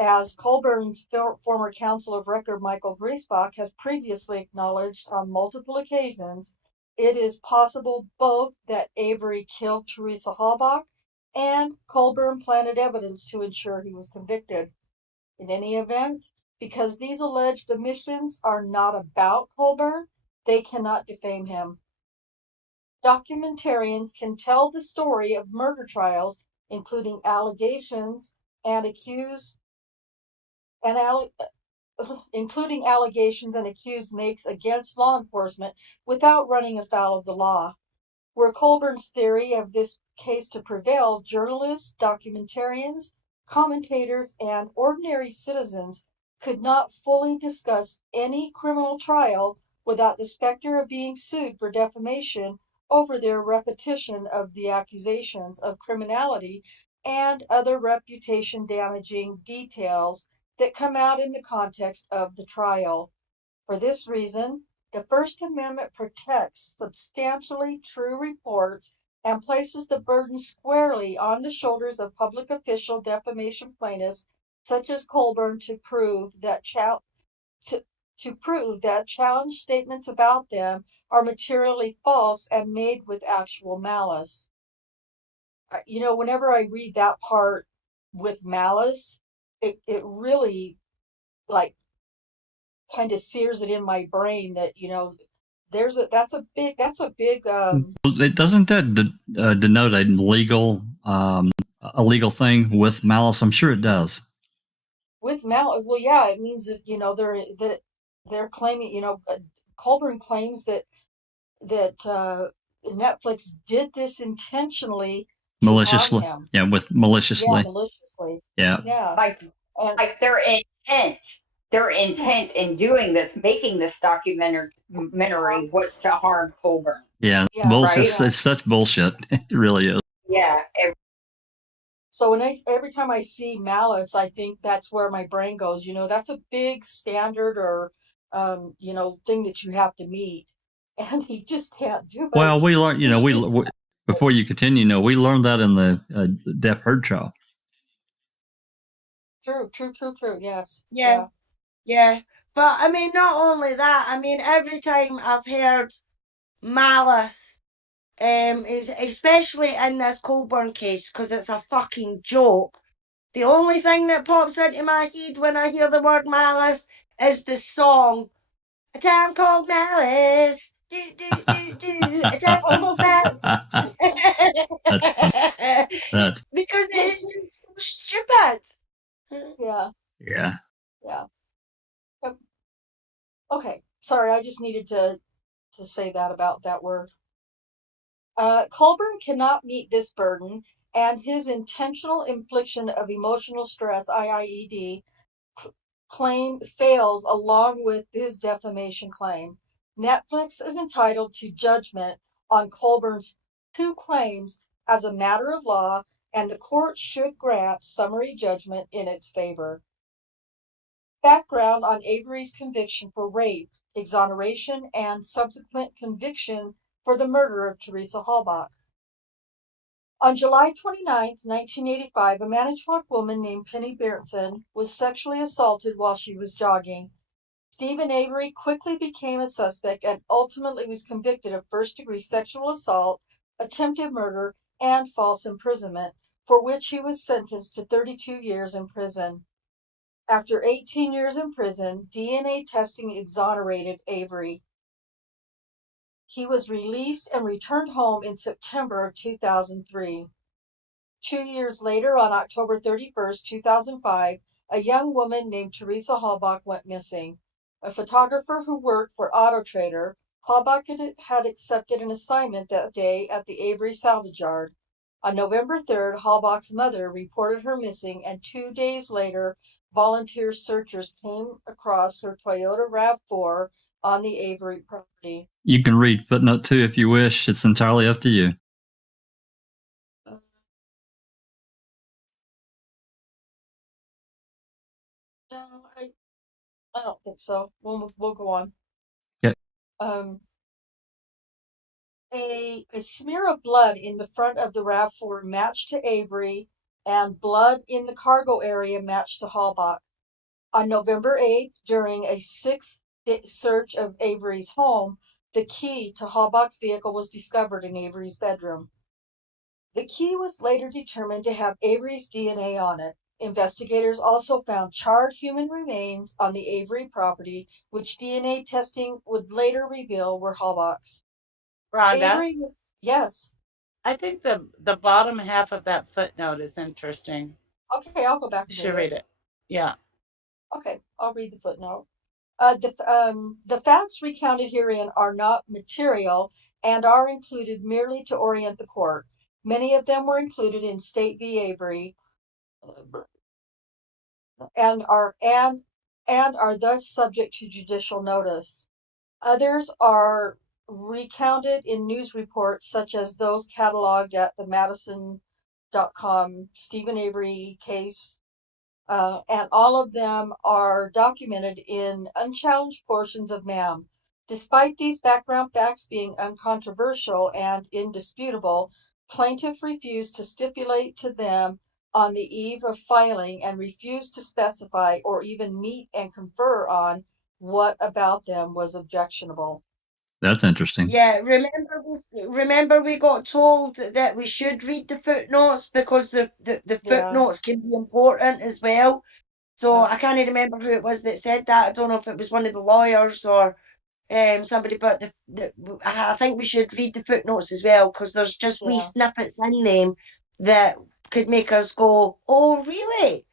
As Colborn's former counsel of record Michael Griesbach has previously acknowledged on multiple occasions, it is possible both that Avery killed Teresa Halbach and Colborn planted evidence to ensure he was convicted. In any event, because these alleged omissions are not about Colborn, they cannot defame him. Documentarians can tell the story of murder trials, including allegations and accused makes against law enforcement without running afoul of the law. Were Colborn's theory of this case to prevail, journalists, documentarians, commentators, and ordinary citizens could not fully discuss any criminal trial without the specter of being sued for defamation over their repetition of the accusations of criminality and other reputation-damaging details that come out in the context of the trial. For this reason, the First Amendment protects substantially true reports and places the burden squarely on the shoulders of public official defamation plaintiffs such as Colborn to prove that challenge statements about them are materially false and made with actual malice. Whenever I read that part with malice, it really kind of sears it in my brain that that's a big Doesn't that denote a legal thing with malice? I'm sure it does. With malice. Well, yeah, it means that they're claiming. Colborn claims that Netflix did this intentionally, maliciously. Yeah, maliciously. Yeah, maliciously. Yeah. Yeah. Like their intent in doing this, making this documentary was to harm Colborn. Yeah, bullshit. Right? It's such bullshit. It really is. Yeah. So every time I see malice, I think that's where my brain goes. That's a big standard or thing that you have to meet, and he just can't do it. Well, we learned. We before you continue, we learned that in the Depp Heard trial. True. Yes. Yeah. But I mean, not only that. I mean, every time I've heard malice, especially in this Colborn case, because it's a fucking joke. The only thing that pops into my head when I hear the word malice is the song A town called Malice. Do, do, do, do. A town called Malice. That's funny. That's Because it is just so stupid. Yeah, yeah. yeah. Yep. Okay, sorry, I just needed to say that about that word. Colborn cannot meet this burden, and his intentional infliction of emotional stress (IIED) claim fails along with his defamation claim. Netflix is entitled to judgment on Colborn's two claims as a matter of law, and the court should grant summary judgment in its favor. Background on Avery's conviction for rape, exoneration, and subsequent conviction for the murder of Teresa Halbach. On July 29, 1985, a Manitowoc woman named Penny Berntsen was sexually assaulted while she was jogging. Stephen Avery quickly became a suspect and ultimately was convicted of first-degree sexual assault, attempted murder, and false imprisonment, for which he was sentenced to 32 years in prison. After 18 years in prison, DNA testing exonerated Avery. He was released and returned home in September of 2003. 2 years later, on October 31st, 2005, a young woman named Teresa Halbach went missing. A photographer who worked for Auto Trader, Halbach had accepted an assignment that day at the Avery salvage yard. On November 3rd, Halbach's mother reported her missing, and 2 days later, volunteer searchers came across her Toyota RAV4 on the Avery property. You can read footnote 2 if you wish. It's entirely up to you. No, I don't think so. We'll go on. Okay. A smear of blood in the front of the RAV4 matched to Avery, and blood in the cargo area matched to Halbach. On November 8th, during a 6-day search of Avery's home, the key to Halbach's vehicle was discovered in Avery's bedroom. The key was later determined to have Avery's DNA on it. Investigators also found charred human remains on the Avery property, which DNA testing would later reveal were Halbach's. Rhonda, Avery, yes. I think the bottom half of that footnote is interesting. Okay, I'll go back You and should read it. Yeah. Okay, I'll read the footnote. The facts recounted herein are not material and are included merely to orient the court. Many of them were included in State v. Avery and are thus subject to judicial notice. Others are recounted in news reports such as those cataloged at the Madison.com Stephen Avery case, and all of them are documented in unchallenged portions of MAM. Despite these background facts being uncontroversial and indisputable, plaintiff refused to stipulate to them on the eve of filing and refused to specify or even meet and confer on what about them was objectionable. That's interesting. Yeah, remember we got told that we should read the footnotes because the footnotes can be important as well. So I can't remember who it was that said that. I don't know if it was one of the lawyers or somebody, but I think we should read the footnotes as well because there's just wee snippets in them that could make us go, "Oh, really?"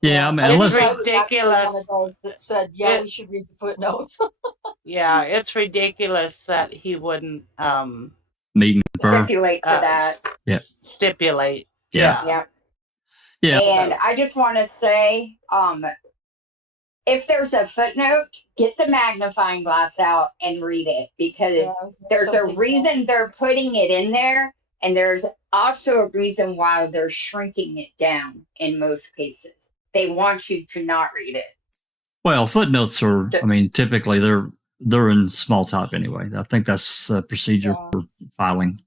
Yeah, I mean, it's unless ridiculous. One of those that said, "Yeah, we should read the footnotes." Yeah, it's ridiculous that he wouldn't meet and confer. Stipulate to that. Yeah. Stipulate. Yeah. Yep. Yeah. And I just want to say, if there's a footnote, get the magnifying glass out and read it because there's a reason they're putting it in there, and there's also a reason why they're shrinking it down in most cases. They want you to not read it. Well, footnotes are, I mean, typically they're in small type anyway. I think that's a procedure for filing.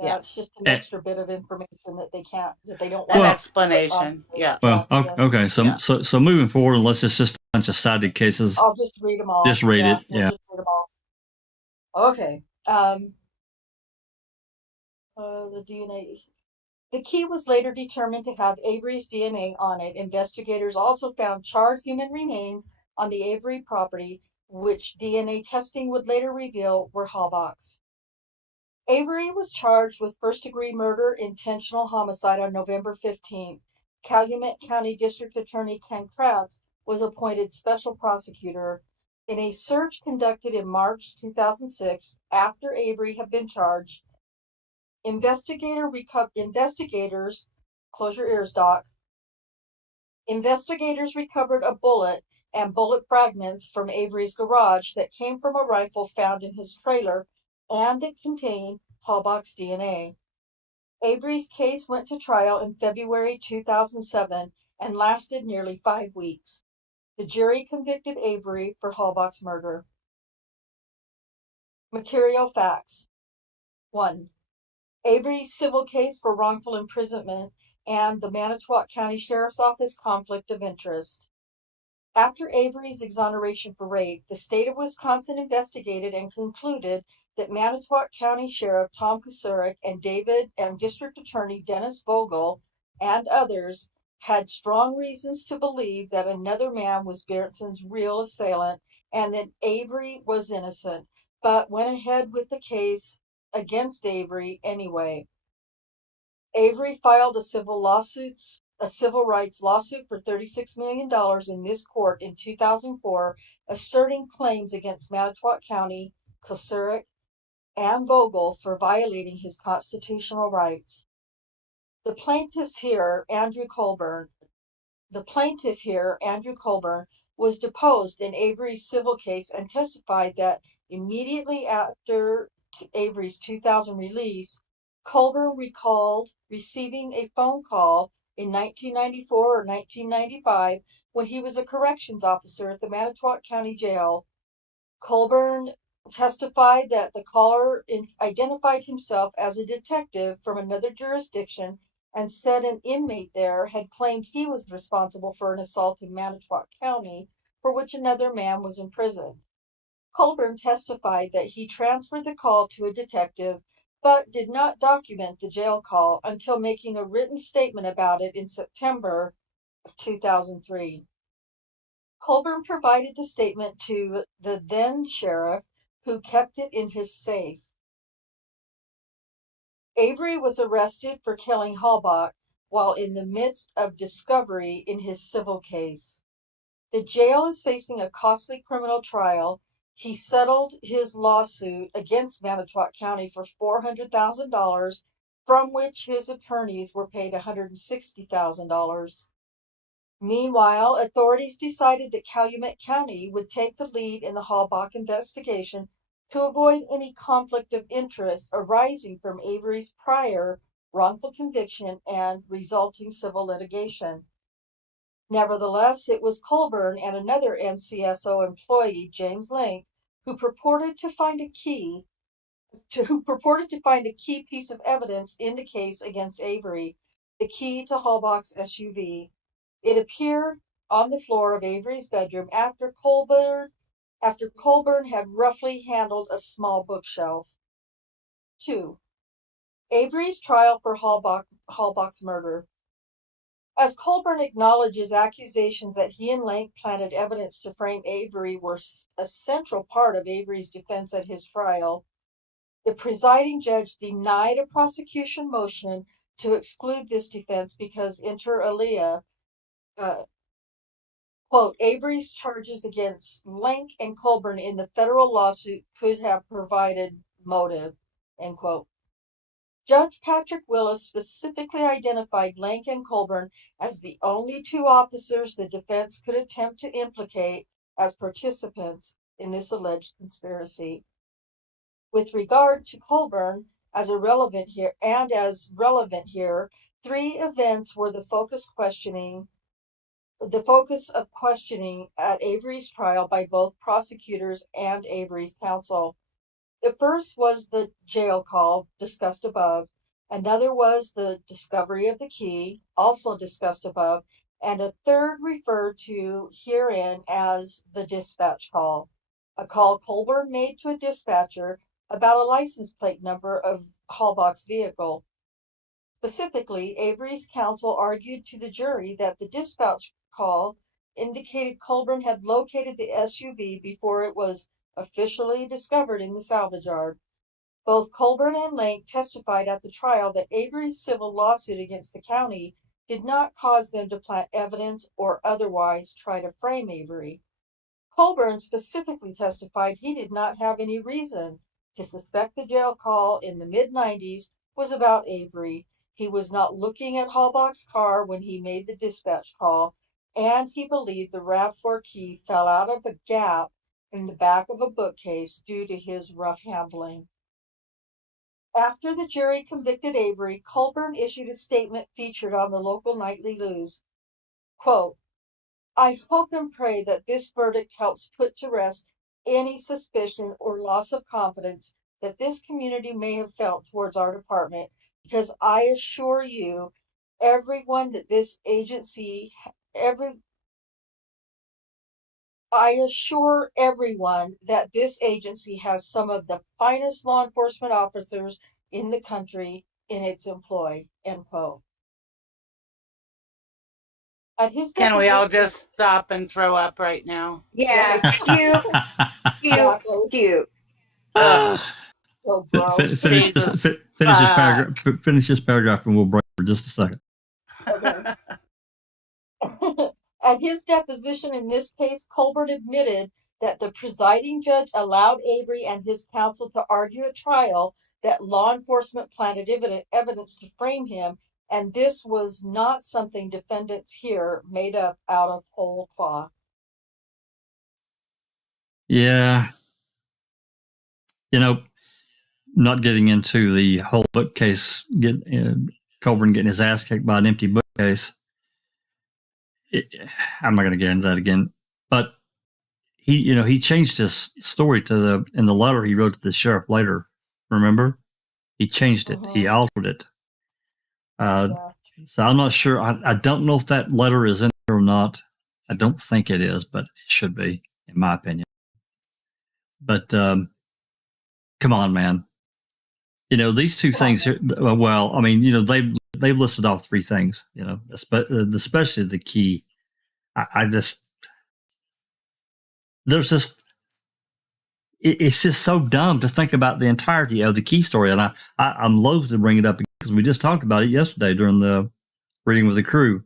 Yeah, it's just an extra bit of information that they don't An want. explanation. Yeah. Well, okay. So moving forward, unless it's just a bunch of cited cases, I'll just read them all. just read it. We'll Yeah. just read them all. Okay. The DNA. The key was later determined to have Avery's DNA on it. Investigators also found charred human remains on the Avery property, which DNA testing would later reveal were Halbach's. Avery was charged with first-degree murder, intentional homicide on November 15th. Calumet County District Attorney Ken Kratz was appointed special prosecutor. In a search conducted in March 2006, after Avery had been charged, investigators, close your ears, Doc. Investigators recovered a bullet and bullet fragments from Avery's garage that came from a rifle found in his trailer and that contained Halbach's DNA. Avery's case went to trial in February 2007 and lasted nearly 5 weeks. The jury convicted Avery for Halbach's murder. Material facts. 1. Avery's civil case for wrongful imprisonment and the Manitowoc County Sheriff's Office conflict of interest. After Avery's exoneration for rape, the state of Wisconsin investigated and concluded that Manitowoc County Sheriff Tom Kusurek and District Attorney Dennis Vogel and others had strong reasons to believe that another man was Berenson's real assailant and that Avery was innocent, but went ahead with the case against Avery anyway. Avery filed a civil rights lawsuit for $36 million in this court in 2004, asserting claims against Manitowoc County, Kusurek, and Vogel for violating his constitutional rights. The plaintiff here, Andrew Colborn, was deposed in Avery's civil case and testified that immediately after Avery's 2000 release, Colborn recalled receiving a phone call in 1994 or 1995 when he was a corrections officer at the Manitowoc County Jail. Colborn testified that the caller identified himself as a detective from another jurisdiction and said an inmate there had claimed he was responsible for an assault in Manitowoc County for which another man was imprisoned. Colborn testified that he transferred the call to a detective but did not document the jail call until making a written statement about it in September of 2003. Colborn provided the statement to the then sheriff, who kept it in his safe. Avery was arrested for killing Halbach while in the midst of discovery in his civil case. The jail is facing a costly criminal trial. He settled his lawsuit against Manitowoc County for $400,000, from which his attorneys were paid $160,000. Meanwhile, authorities decided that Calumet County would take the lead in the Halbach investigation to avoid any conflict of interest arising from Avery's prior wrongful conviction and resulting civil litigation. Nevertheless, it was Colborn and another MCSO employee, James Link, who purported to find a key piece of evidence in the case against Avery, the key to Halbach's SUV. It appeared on the floor of Avery's bedroom after Colborn had roughly handled a small bookshelf. 2. Avery's trial for Halbach's murder. As Colborn acknowledges, accusations that he and Lank planted evidence to frame Avery were a central part of Avery's defense at his trial. The presiding judge denied a prosecution motion to exclude this defense because, inter alia, quote, Avery's charges against Lank and Colborn in the federal lawsuit could have provided motive, end quote. Judge Patrick Willis specifically identified Lank and Colborn as the only two officers the defense could attempt to implicate as participants in this alleged conspiracy. With regard to Colborn, as relevant here, 3 events were the focus of questioning at Avery's trial by both prosecutors and Avery's counsel. The first was the jail call, discussed above. Another was the discovery of the key, also discussed above. And a third referred to herein as the dispatch call, a call Colborn made to a dispatcher about a license plate number of Halbach's vehicle. Specifically, Avery's counsel argued to the jury that the dispatch call indicated Colborn had located the SUV before it was officially discovered in the salvage yard. Both Colborn and Link testified at the trial that Avery's civil lawsuit against the county did not cause them to plant evidence or otherwise try to frame Avery. Colborn specifically testified he did not have any reason to suspect the jail call in the mid-90s was about Avery. He was not looking at Halbach's car when he made the dispatch call, and he believed the RAV4 key fell out of a gap in the back of a bookcase due to his rough handling. After the jury convicted Avery, Colborn issued a statement featured on the local nightly news. Quote, I hope and pray that this verdict helps put to rest any suspicion or loss of confidence that this community may have felt towards our department, because I assure you, everyone that this agency, I assure everyone that this agency has some of the finest law enforcement officers in the country in its employ, end quote. At his Can we all deposition- just stop and throw up right now? Yeah, cute, Exactly. cute. So gross. Finish Jesus. this paragraph. Finish this paragraph, and we'll break for just a second. Okay. At his deposition in this case, Colborn admitted that the presiding judge allowed Avery and his counsel to argue at trial that law enforcement planted evidence to frame him, and this was not something defendants here made up out of whole cloth. Yeah. You know, not getting into the whole bookcase, Colborn getting his ass kicked by an empty bookcase. I'm not going to get into that again, but he changed his story in the letter he wrote to the sheriff later. Remember, he changed it. He altered it. So I'm not sure. I don't know if that letter is in there or not. I don't think it is, but it should be, in my opinion. But come on, man. These two things here. Well, I mean, they've listed off three things. Especially the key. It's just so dumb to think about the entirety of the key story, and I'm loath to bring it up because we just talked about it yesterday during the reading with the crew,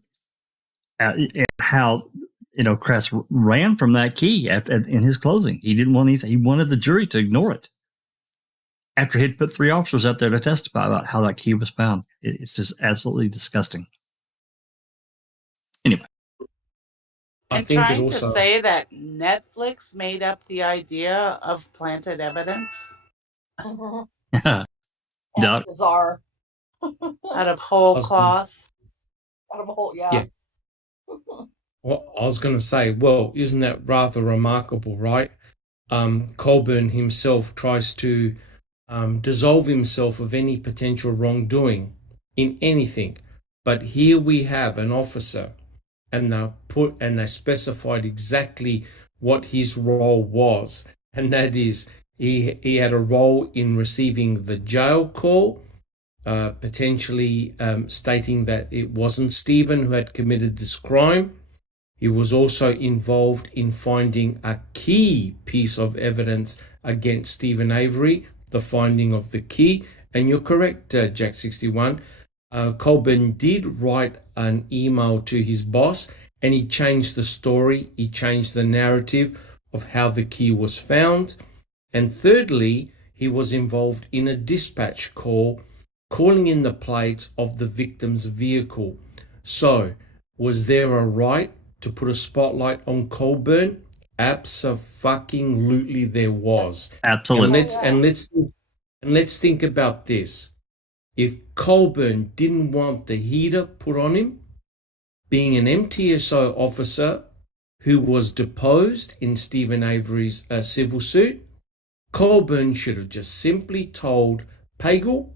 and how Kress ran from that key in his closing. He didn't want anything. He wanted the jury to ignore it. After he'd put three officers out there to testify about how that key was found. It's just absolutely disgusting. Anyway. And trying to say that Netflix made up the idea of planted evidence? Bizarre. Out of whole cloth? Out of a whole, yeah. Well, I was going to say, well, isn't that rather remarkable, right? Colborn himself tries to dissolve himself of any potential wrongdoing in anything. But here we have an officer, and they specified exactly what his role was, and that is he had a role in receiving the jail call, potentially stating that it wasn't Stephen who had committed this crime. He was also involved in finding a key piece of evidence against Stephen Avery, the finding of the key. And you're correct, Jack61. Colborn did write an email to his boss, and he changed the story. He changed the narrative of how the key was found. And thirdly, he was involved in a dispatch call, calling in the plates of the victim's vehicle. So, was there a right to put a spotlight on Colborn? Abso-fucking-lutely there was. Absolutely. And let's think about this. If Colborn didn't want the heater put on him, being an MTSO officer who was deposed in Stephen Avery's civil suit, Colborn should have just simply told Pagel,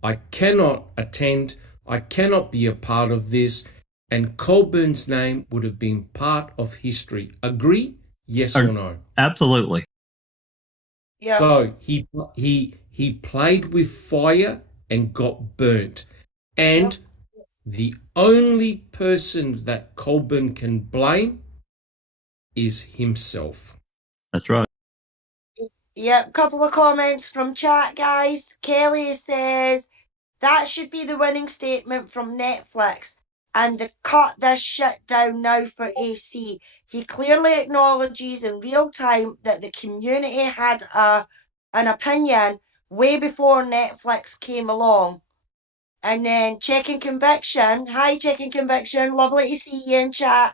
I cannot attend, I cannot be a part of this, and Colborn's name would have been part of history. Agree? Yes or no? Absolutely. Yeah. So he played with fire and got burnt. And the only person that Colborn can blame is himself. That's right. Yep, couple of comments from chat, guys. Kelly says that should be the winning statement from Netflix, and the cut this shit down now for AC. He clearly acknowledges in real time that the community had an opinion way before Netflix came along. And then Checking Conviction. Hi, Checking Conviction. Lovely to see you in chat.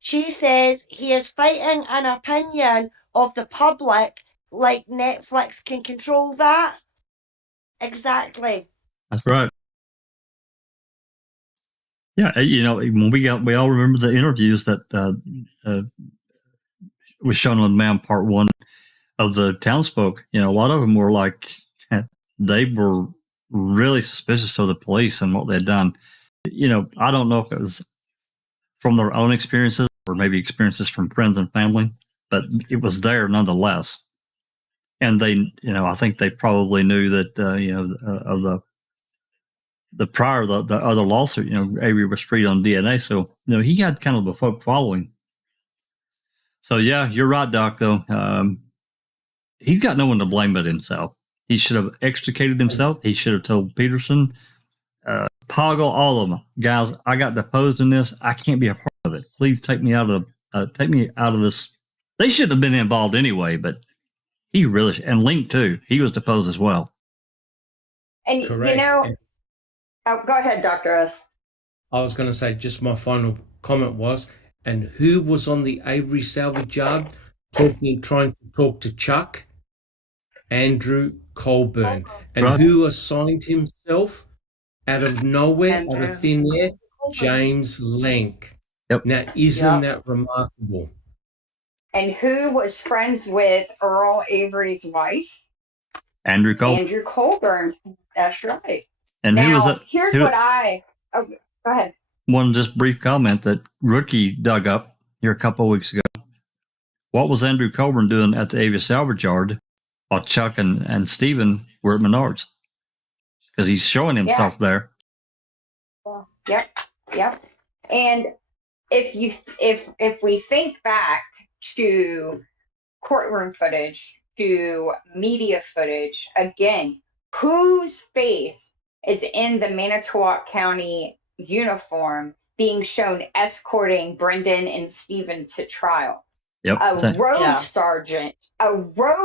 She says he is fighting an opinion of the public, like Netflix can control that. Exactly. That's right. Yeah, when we all remember the interviews that was shown on Man Part 1 of the townsfolk. A lot of them were like, they were really suspicious of the police and what they had done. I don't know if it was from their own experiences or maybe experiences from friends and family, but it was there nonetheless. And they, I think they probably knew that, of the prior, the other lawsuit, Avery was freed on DNA. So, he had kind of a folk following. So, yeah, you're right, Doc, though. He's got no one to blame but himself. He should have extricated himself. He should have told Peterson, Poggle, all of them. Guys, I got deposed in this. I can't be a part of it. Please take me out of this. They shouldn't have been involved anyway, but he really, and Link too. He was deposed as well. And Correct. Oh, go ahead, Dr. S. I was going to say, just my final comment was, and who was on the Avery salvage yard trying to talk to Chuck? Andrew Colborn. And Right. who assigned himself out of nowhere, out Andrew. of thin air? James Lenk. Yep. Now, isn't that remarkable? And who was friends with Earl Avery's wife? Andrew Colborn. Andrew Colborn. That's right. And now, who was it? Here's what go ahead. One just brief comment that Rookie dug up here a couple of weeks ago. What was Andrew Colborn doing at the Avery salvage yard while Chuck and Stephen were at Menards? Because he's showing himself there. Yep. And if we think back to courtroom footage, to media footage, again, whose face is in the Manitowoc County uniform being shown escorting Brendan and Stephen to trial? Yep. A road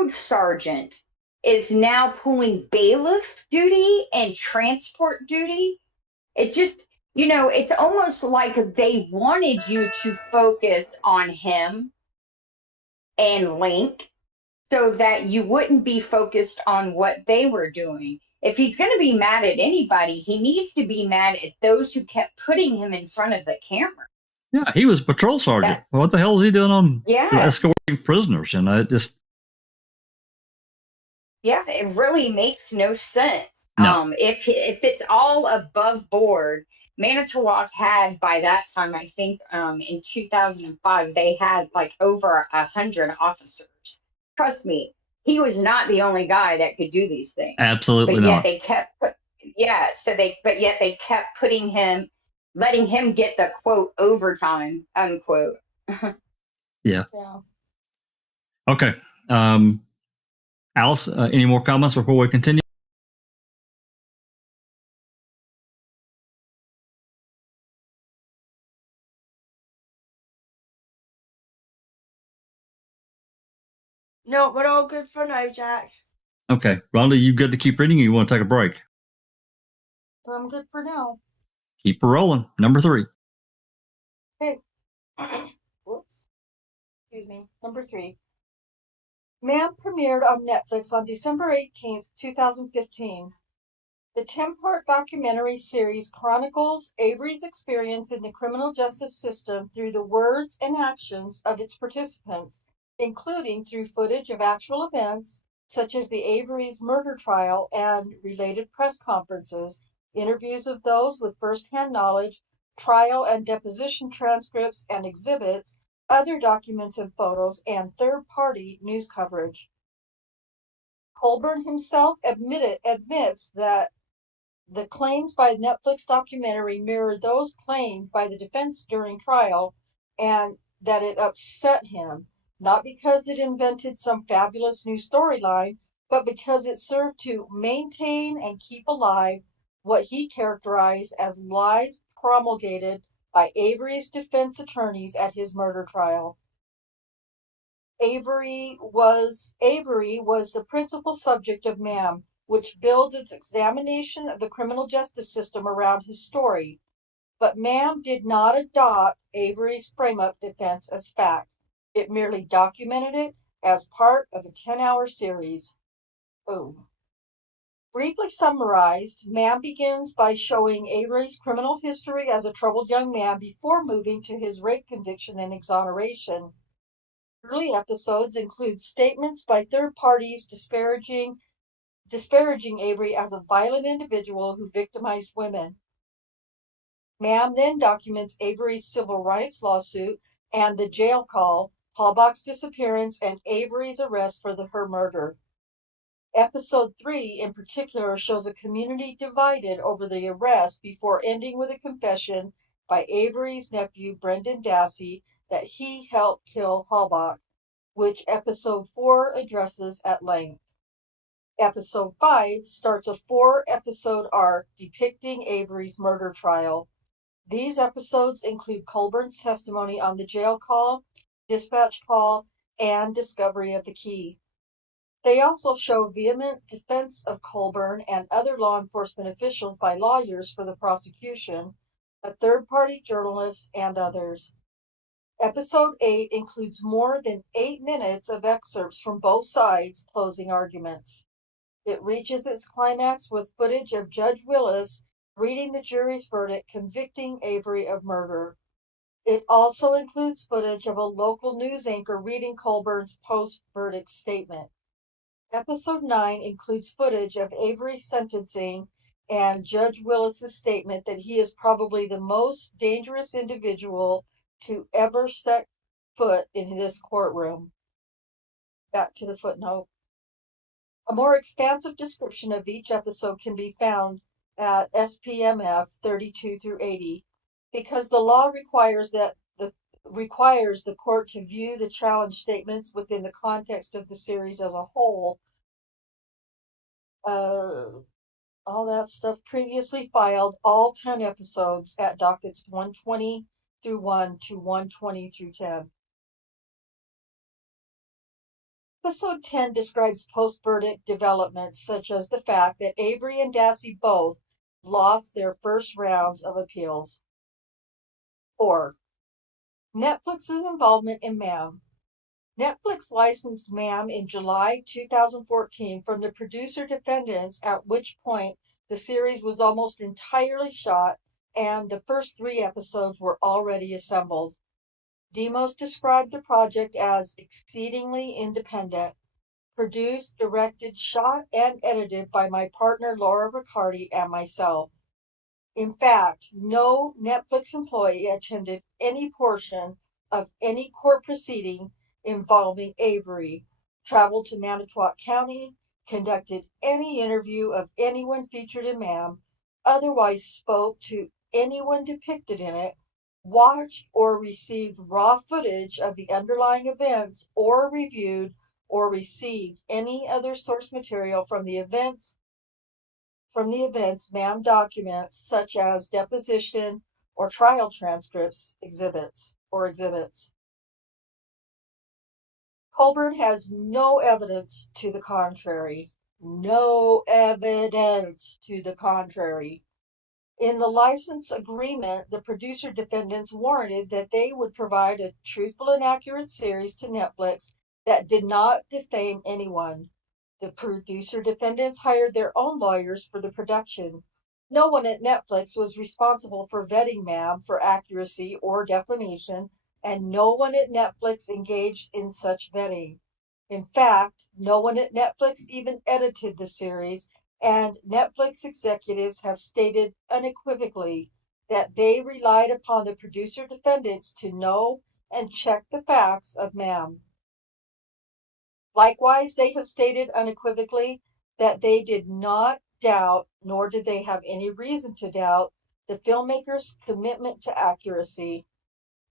sergeant is now pulling bailiff duty and transport duty. It just, it's almost like they wanted you to focus on him and Link so that you wouldn't be focused on what they were doing. If he's going to be mad at anybody, he needs to be mad at those who kept putting him in front of the camera. Yeah, he was patrol sergeant. What the hell is he doing on escorting prisoners? It just... Yeah, it really makes no sense. No. If it's all above board, Manitowoc had, by that time, I think in 2005, they had like over 100 officers. Trust me, he was not the only guy that could do these things. Absolutely but yet not. They kept, but yet they kept putting him, letting him get the quote overtime, unquote. Yeah. Okay. Alice, any more comments before we continue? No, we're all good for now, Jack. Okay. Rhonda, you good to keep reading or you want to take a break? I'm good for now. Keep her rolling. Number 3. Okay. Whoops. Excuse me. Number 3. Man premiered on Netflix on December 18th, 2015. The 10-part documentary series chronicles Avery's experience in the criminal justice system through the words and actions of its participants, including through footage of actual events, such as the Avery's murder trial and related press conferences, interviews of those with first-hand knowledge, trial and deposition transcripts and exhibits, other documents and photos, and third-party news coverage. Colborn himself admits that The claims by the Netflix documentary mirror those claimed by the defense during trial, and that it upset him, not because it invented some fabulous new storyline, but because it served to maintain and keep alive what he characterized as lies promulgated by Avery's defense attorneys at his murder trial. Avery was the principal subject of MAM, which builds its examination of the criminal justice system around his story. But MAM did not adopt Avery's frame-up defense as fact. It merely documented it as part of a 10-hour series. Boom. Briefly summarized, MAM begins by showing Avery's criminal history as a troubled young man before moving to his rape conviction and exoneration. Early episodes include statements by third parties disparaging Avery as a violent individual who victimized women. MAM then documents Avery's civil rights lawsuit and the jail call, Halbach's disappearance, and Avery's arrest for her murder. Episode 3, in particular, shows a community divided over the arrest before ending with a confession by Avery's nephew, Brendan Dassey, that he helped kill Halbach, which episode 4 addresses at length. Episode 5 starts a 4-episode arc depicting Avery's murder trial. These episodes include Colborn's testimony on the jail call, dispatch call, and discovery of the key. They also show vehement defense of Colborn and other law enforcement officials by lawyers for the prosecution, a third-party journalist, and others. Episode 8 includes more than 8 minutes of excerpts from both sides' closing arguments. It reaches its climax with footage of Judge Willis reading the jury's verdict convicting Avery of murder. It also includes footage of a local news anchor reading Colburn's post-verdict statement. Episode 9 includes footage of Avery's sentencing and Judge Willis's statement that he is probably the most dangerous individual to ever set foot in this courtroom. Back to the footnote. A more expansive description of each episode can be found at SPMF 32 through 80, because the law requires the court to view the challenge statements within the context of the series as a whole. All that stuff previously filed, all 10 episodes at dockets 120 through 1 to 120 through 10. Episode 10 describes post-verdict developments such as the fact that Avery and Dassey both lost their first rounds of appeals. 4. Netflix's involvement in MAM. Netflix licensed MAM in July 2014 from the producer-defendants, at which point the series was almost entirely shot and the first 3 episodes were already assembled. Demos described the project as exceedingly independent, produced, directed, shot, and edited by my partner Laura Riccardi and myself. In fact, no Netflix employee attended any portion of any court proceeding involving Avery, traveled to Manitowoc County, conducted any interview of anyone featured in MAM, otherwise spoke to anyone depicted in it, watched or received raw footage of the underlying events, or reviewed or received any other source material from the events MAM documents, such as deposition or trial transcripts, exhibits. Colborn has no evidence to the contrary. No evidence to the contrary. In the license agreement, the producer defendants warranted that they would provide a truthful and accurate series to Netflix that did not defame anyone. The producer defendants hired their own lawyers for the production. No one at Netflix was responsible for vetting MAM for accuracy or defamation, and no one at Netflix engaged in such vetting. In fact, no one at Netflix even edited the series, and Netflix executives have stated unequivocally that they relied upon the producer defendants to know and check the facts of MAM. Likewise, they have stated unequivocally that they did not doubt, nor did they have any reason to doubt, the filmmakers' commitment to accuracy.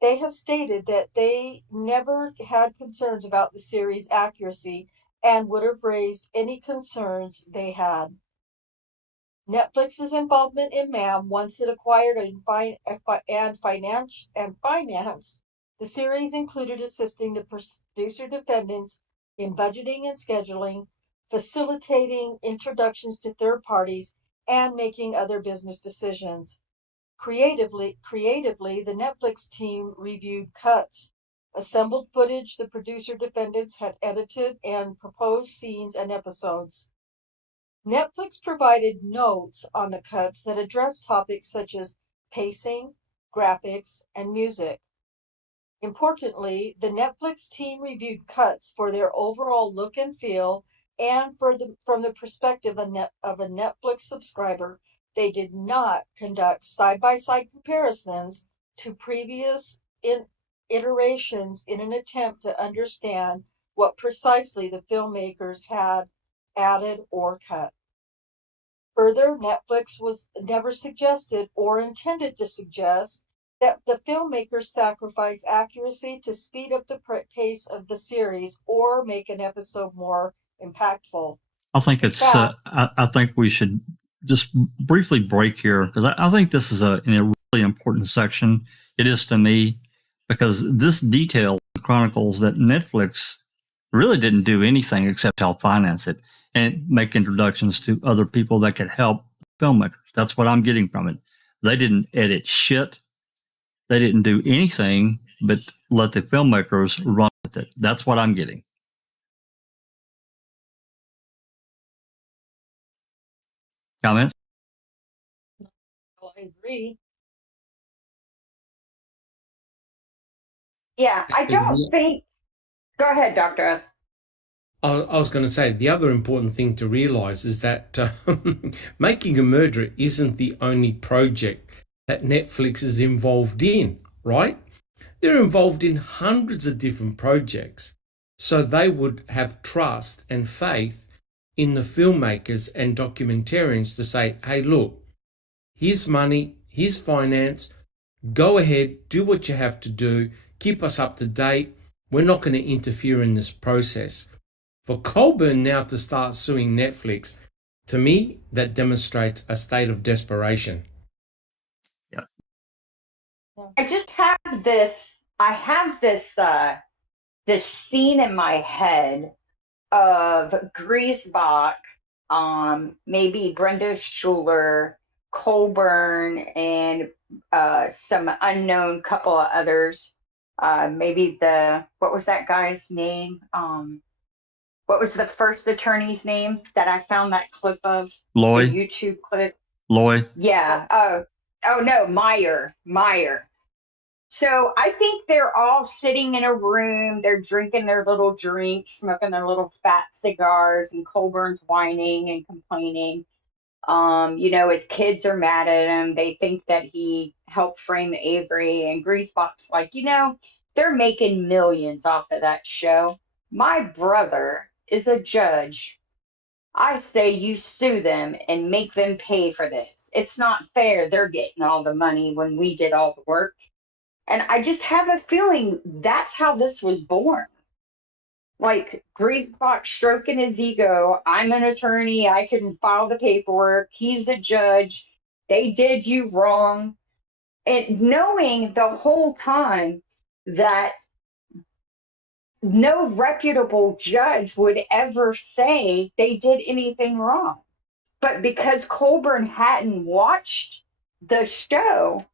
They have stated that they never had concerns about the series' accuracy and would have raised any concerns they had. Netflix's involvement in MAM, once it acquired and financed the series, included assisting the producer defendants in budgeting and scheduling, facilitating introductions to third parties, and making other business decisions. Creatively, the Netflix team reviewed cuts, assembled footage the producer defendants had edited, and proposed scenes and episodes. Netflix provided notes on the cuts that addressed topics such as pacing, graphics, and music. Importantly, the Netflix team reviewed cuts for their overall look and feel, and from the perspective of a Netflix subscriber. They did not conduct side-by-side comparisons to previous iterations in an attempt to understand what precisely the filmmakers had added or cut. Further, Netflix was never suggested or intended to suggest that the filmmakers sacrifice accuracy to speed up the pace of the series or make an episode more impactful. I think it's. I think we should just briefly break here because I think this is a really important section. It is to me because this detail chronicles that Netflix really didn't do anything except help finance it and make introductions to other people that could help filmmakers. That's what I'm getting from it. They didn't edit shit. They didn't do anything but let the filmmakers run with it. That's what I'm getting. Comments? Well, I agree. Yeah, I don't think. Go ahead, Dr. S. I was going to say the other important thing to realize is that Making a Murderer isn't the only project that Netflix is involved in, right? They're involved in hundreds of different projects. So they would have trust and faith in the filmmakers and documentarians to say, hey, look, here's money, here's finance, go ahead, do what you have to do, keep us up to date. We're not going to interfere in this process. For Colborn now to start suing Netflix, to me, that demonstrates a state of desperation. Yeah. I just have this. I have this scene in my head of Griesbach, maybe Brenda Schuler, Colborn, and some unknown couple of others. Maybe what was that guy's name? What was the first attorney's name that I found that clip of? Loy. The YouTube clip. Loy. Yeah. Oh no, Meyer. So I think they're all sitting in a room. They're drinking their little drinks, smoking their little fat cigars, and Colburn's whining and complaining. His kids are mad at him. They think that he helped frame Avery, and Griesbach's like, they're making millions off of that show. My brother is a judge. I say you sue them and make them pay for this. It's not fair. They're getting all the money when we did all the work. And I just have a feeling that's how this was born. Like Griesbach stroking his ego. I'm an attorney. I can file the paperwork. He's a judge. They did you wrong. And knowing the whole time that no reputable judge would ever say they did anything wrong. But because Colborn hadn't watched the show,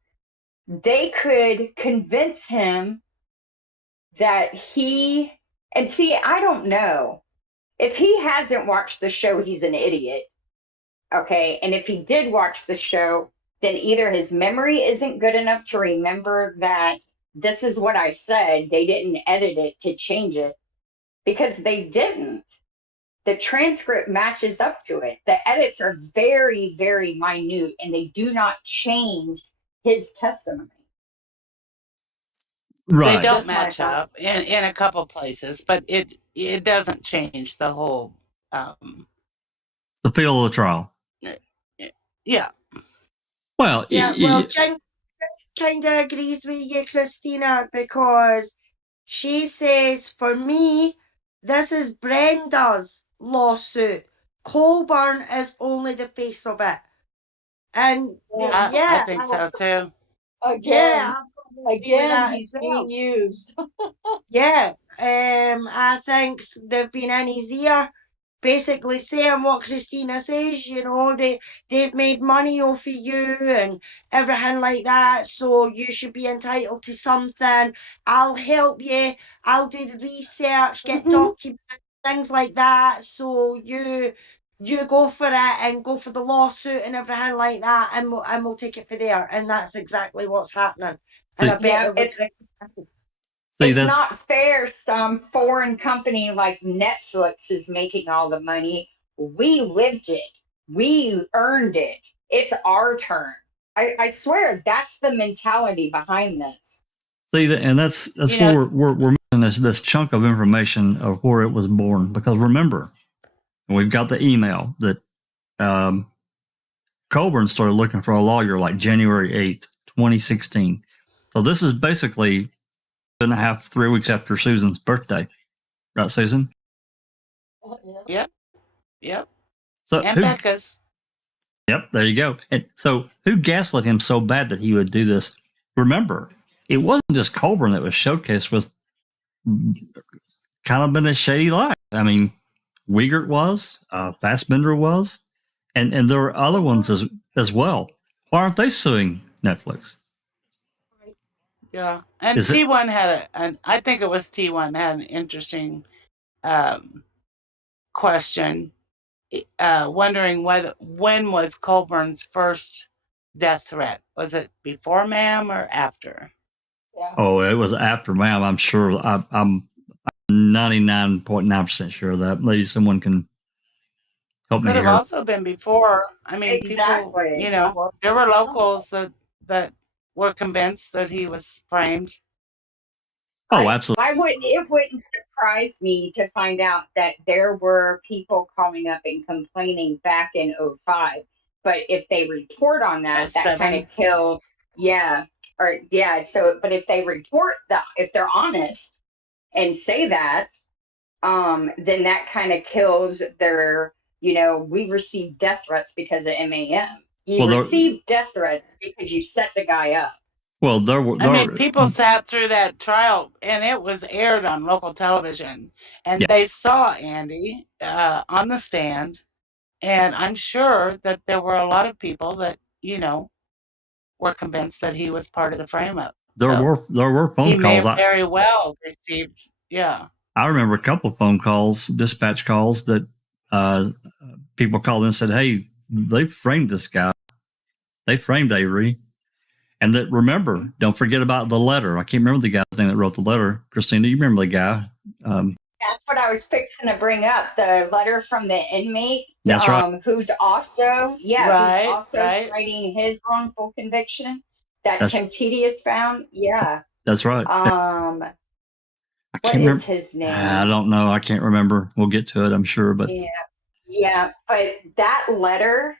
they could convince him that and see, I don't know. If he hasn't watched the show, he's an idiot. Okay. And if he did watch the show, then either his memory isn't good enough to remember that this is what I said. They didn't edit it to change it because they didn't. The transcript matches up to it. The edits are very, very minute and they do not change his testimony. Right. They don't match up in a couple places, but it doesn't change the whole the feel of the trial. Yeah. Well, Yeah, well, Jen kind of agrees with you, Christina, because she says, for me, this is Brenda's lawsuit. Colborn is only the face of it. And I think so too. Again, I probably agree with that he's as well. being used. Yeah, I think they've been in his ear, basically saying what Christina says. You know, they've made money off of you and everything like that. So you should be entitled to something. I'll help you. I'll do the research, get documents, things like that. So you go for it and go for the lawsuit and everything like that, and we'll take it for there. And that's exactly what's happening. And I bet Yeah, they're regretting it. it's not fair. Some foreign company like Netflix is making all the money. We lived it. We earned it. It's our turn. I swear that's the mentality behind this. See, and that's where we're missing this chunk of information of where it was born. Because remember, we've got the email that Colborn started looking for a lawyer like January 8th, 2016. So this is basically 2.5, 3 weeks after Susan's birthday. Right, Susan? Yep. Yep. So and Becca's. Yep, there you go. And so who gaslit him so bad that he would do this? Remember, it wasn't just Colborn that was showcased with kind of been a shady light. I mean, Wiegert was, Fassbender was, and there were other ones as well. Why aren't they suing Netflix? Yeah, and T1 had I think it was T1 had an interesting question, wondering when was Colburn's first death threat? Was it before ma'am or after? Yeah. Oh, it was after ma'am. I'm sure. I'm 99.9% sure of that. Maybe someone can help me Could have here. also been before. I mean, Exactly. people, you know, there were locals that were convinced that he was framed. Oh, absolutely. It wouldn't surprise me to find out that there were people calling up and complaining back in 05. But if they report on that, that kind of kills. Yeah. So, but if they report that, if they're honest and say that, then that kind of kills their, we received death threats because of MAM. You received death threats because you set the guy up. Well, I mean, people sat through that trial, and it was aired on local television, and they saw Andy on the stand, and I'm sure that there were a lot of people that were convinced that he was part of the frame-up. There were phone calls. He may have very well received. Yeah. I remember a couple of phone calls, dispatch calls that people called in and said, "Hey, they framed this guy. They framed Avery." And that, remember, don't forget about the letter. I can't remember the guy's name that wrote the letter. Christina, you remember the guy? That's what I was fixing to bring up. The letter from the inmate. That's right. Who's also, writing his wrongful conviction that Tim Tedious found. Yeah. That's right. What is his name? I don't know. I can't remember. We'll get to it, I'm sure. But yeah. But that letter,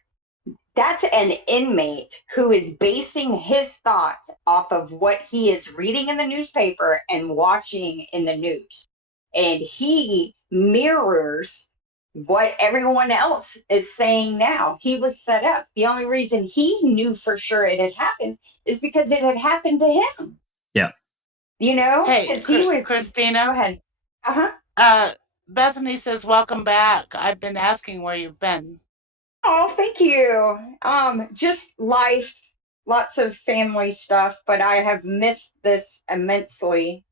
that's an inmate who is basing his thoughts off of what he is reading in the newspaper and watching in the news. And he mirrors what everyone else is saying now. He was set up. The only reason he knew for sure it had happened is because it had happened to him. Yeah. Hey, Christina. Go ahead. Bethany says, "Welcome back. I've been asking where you've been." Oh, thank you. Just life, lots of family stuff, but I have missed this immensely.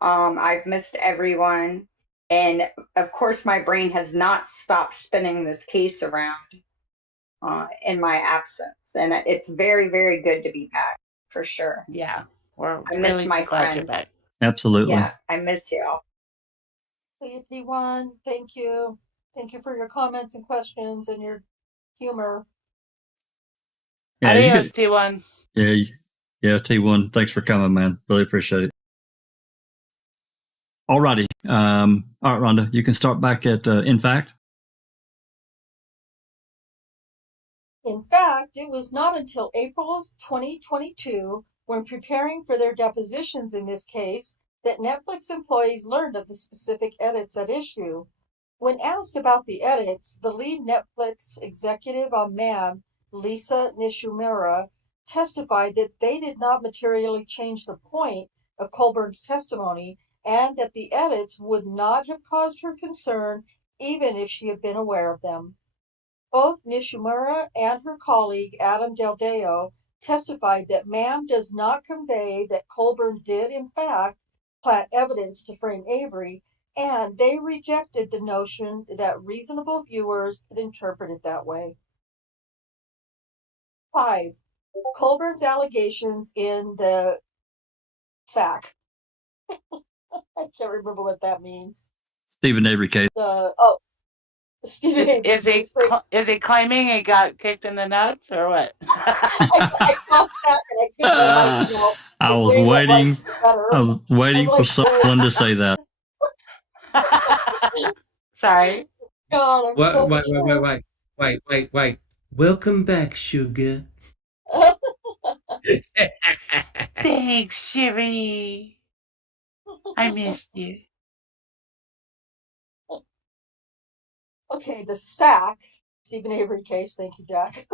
I've missed everyone. And of course, my brain has not stopped spinning this case around in my absence. And it's very, very good to be back, for sure. Yeah, we're I miss really my glad friends. you're back. Absolutely. Yeah, I miss you all. T1, thank you. Thank you for your comments and questions and your humor. Yeah, Adios, T1. Yeah, T1. Thanks for coming, man. Really appreciate it. Alrighty. All right, Rhonda, you can start back at in fact. In fact, it was not until April of 2022, when preparing for their depositions in this case, that Netflix employees learned of the specific edits at issue. When asked about the edits, the lead Netflix executive on MAM, Lisa Nishimura, testified that they did not materially change the point of Colborn's testimony and that the edits would not have caused her concern even if she had been aware of them. Both Nishimura and her colleague Adam Del Deo testified that MAM does not convey that Colborn did in fact plant evidence to frame Avery, and they rejected the notion that reasonable viewers could interpret it that way. 5. Colborn's allegations in the SAC. I can't remember what that means. Stephen Avery case. Stephen Avery. Is he claiming he got kicked in the nuts or what? I crossed back and I couldn't I was waiting for someone to say that. Sorry. God, Wait. Welcome back, sugar. Thanks, Sherry. I missed you. Okay, the SAC, Stephen Avery case, thank you, Jack,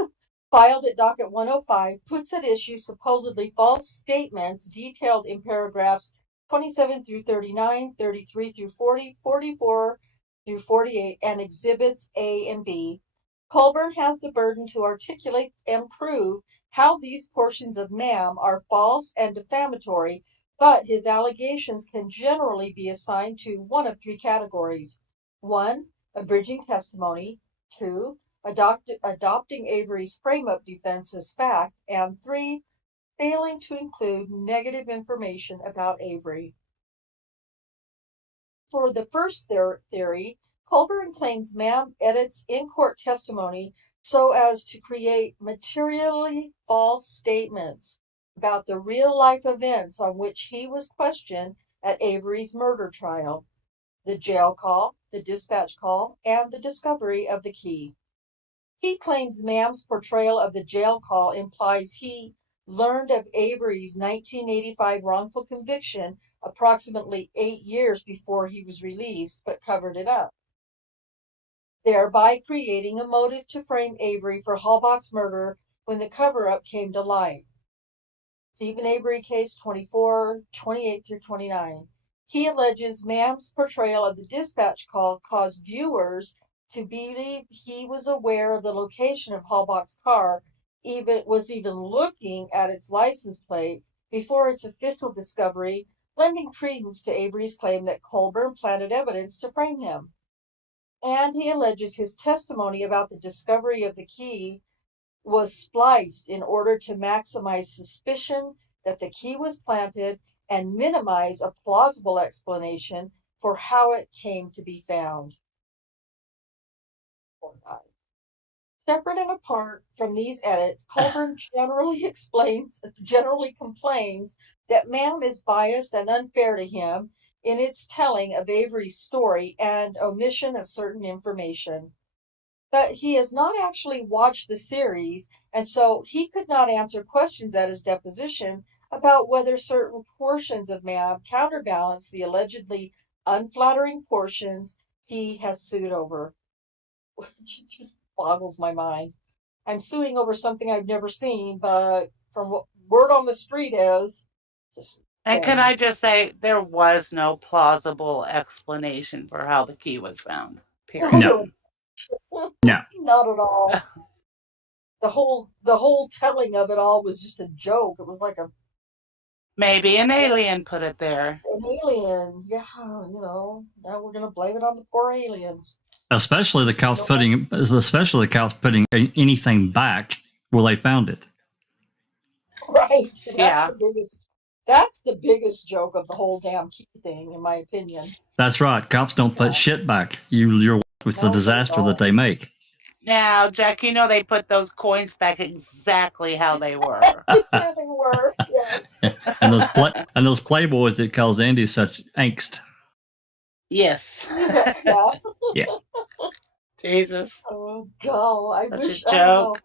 filed at docket 105, puts at issue supposedly false statements detailed in paragraphs 27 through 39, 33 through 40, 44 through 48, and exhibits A and B. Colborn has the burden to articulate and prove how these portions of MAM are false and defamatory, but his allegations can generally be assigned to one of three categories. 1. Abridging testimony. 2. Adopting Avery's frame-up defense as fact. And 3. Failing to include negative information about Avery. For the first theory, Colborn claims MAM edits in-court testimony so as to create materially false statements about the real-life events on which he was questioned at Avery's murder trial: the jail call, the dispatch call, and the discovery of the key. He claims MAM's portrayal of the jail call implies he learned of Avery's 1985 wrongful conviction approximately 8 years before he was released, but covered it up, thereby creating a motive to frame Avery for Halbach's murder when the cover-up came to light. Stephen Avery case 24, 28 through 29. He alleges MAM's portrayal of the dispatch call caused viewers to believe he was aware of the location of Halbach's car, was even looking at its license plate before its official discovery, lending credence to Avery's claim that Colborn planted evidence to frame him. And he alleges his testimony about the discovery of the key was spliced in order to maximize suspicion that the key was planted and minimize a plausible explanation for how it came to be found. Separate and apart from these edits, Colborn generally complains that MAM is biased and unfair to him in its telling of Avery's story and omission of certain information. But he has not actually watched the series, and so he could not answer questions at his deposition about whether certain portions of MAM counterbalance the allegedly unflattering portions he has sued over. Which just boggles my mind. I'm suing over something I've never seen, but from what word on the street is, just. And can I just say, there was no plausible explanation for how the key was found. Period. No. No. Not at all. The whole telling of it all was just a joke. It was like maybe an alien put it there. An alien, yeah. Now we're gonna blame it on the poor aliens. Especially the cops putting anything back where they found it. Right. Yeah. That's the biggest joke of the whole damn key thing, in my opinion. That's right. Cops don't put shit back. You're with the disaster that they make. Now, Jack, they put those coins back exactly how they were. There they were, yes. and those Playboys that cause Andy such angst. Yes. Yeah. Yeah. Jesus. Oh God! Such a joke.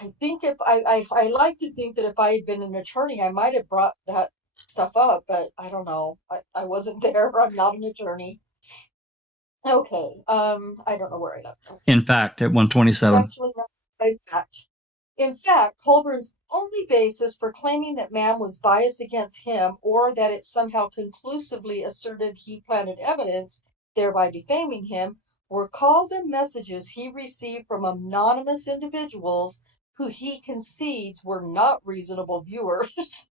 I think if I like to think that if I had been an attorney, I might have brought that stuff up, but I don't know. I wasn't there. I'm not an attorney. Okay. I don't know where I left off. In fact, at 127. Actually, no, in fact. In fact, Colborn's only basis for claiming that Mam was biased against him, or that it somehow conclusively asserted he planted evidence, thereby defaming him, were calls and messages he received from anonymous individuals who he concedes were not reasonable viewers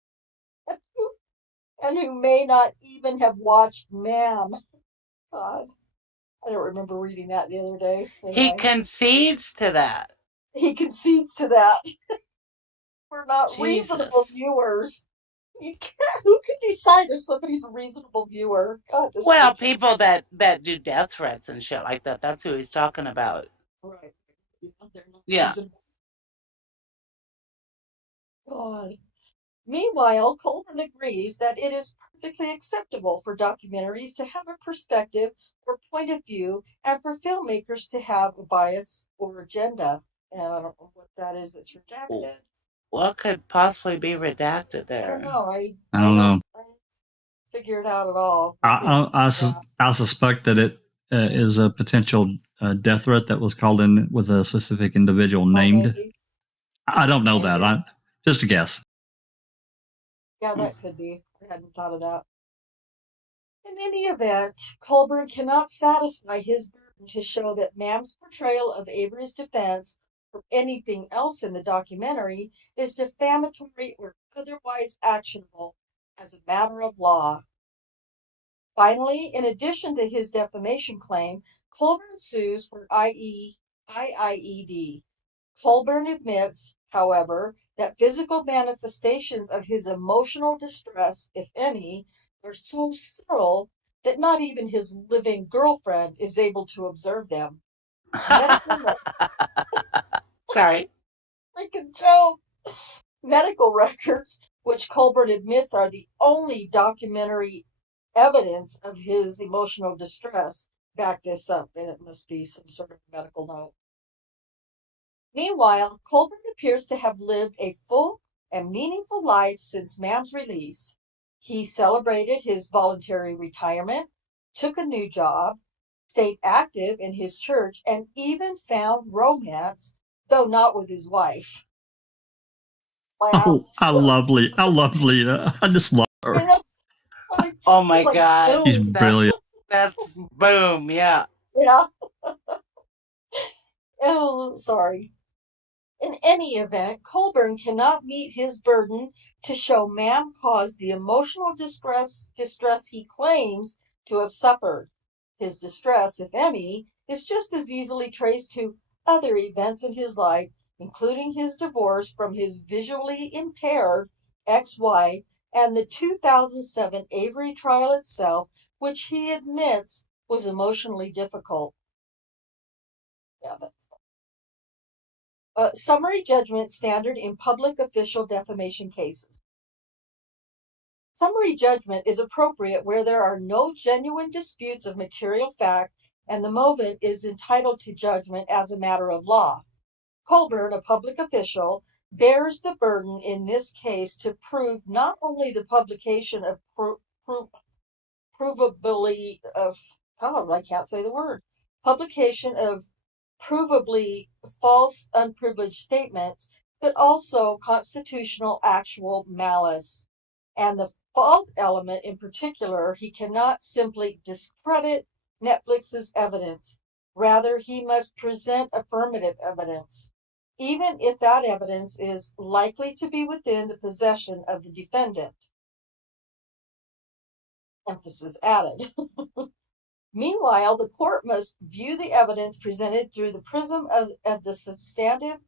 and who may not even have watched Mam. God, I don't remember reading that the other day. He Anyway, concedes to that. he concedes to that. We're not reasonable Jesus. viewers. You can't, who can decide if somebody's a reasonable viewer? God, this Well, is people that do death threats and shit like that. That's who he's talking about. right. They're not Yeah. reasonable. God. Meanwhile, Colborn agrees that it is perfectly acceptable for documentaries to have a perspective or point of view, and for filmmakers to have a bias or agenda. And I don't know what that is that's redacted. What could possibly be redacted there? I don't know. I don't know. I didn't figure it out at all. I suspect that it is a potential death threat that was called in with a specific individual named. Maybe. I don't know Maybe. that. Just a guess. Yeah, that could be. I hadn't thought of that. In any event, Colborn cannot satisfy his burden to show that Mam's portrayal of Avery's defense or anything else in the documentary is defamatory or otherwise actionable as a matter of law. Finally, in addition to his defamation claim, Colborn sues for IIED. Colborn admits, however, that physical manifestations of his emotional distress, if any, are so subtle that not even his living girlfriend is able to observe them. Sorry. Freaking joke. Medical records, which Colborn admits are the only documentary evidence of his emotional distress, back this up, and it must be some sort of medical note. Meanwhile, Colborn appears to have lived a full and meaningful life since Mam's release. He celebrated his voluntary retirement, took a new job, stayed active in his church, and even found romance, though not with his wife. Wow. How lovely. How lovely. I just love her. You know, like, oh my God. She's brilliant. That's boom. Yeah. Yeah. Oh, sorry. In any event, Colborn cannot meet his burden to show Mam caused the emotional distress he claims to have suffered. His distress, if any, is just as easily traced to other events in his life, including his divorce from his visually impaired ex-wife and the 2007 Avery trial itself, which he admits was emotionally difficult. Yeah, that's summary judgment standard in public official defamation cases. Summary judgment is appropriate where there are no genuine disputes of material fact and the movement is entitled to judgment as a matter of law. Colborn, a public official, bears the burden in this case to prove not only the publication of provably of, oh, I can't say the word, publication of provably false, unprivileged statements, but also constitutional actual malice. And the fault element in particular, he cannot simply discredit Netflix's evidence. Rather, he must present affirmative evidence, even if that evidence is likely to be within the possession of the defendant. Emphasis added. Meanwhile, the court must view the evidence presented through the prism of the substantive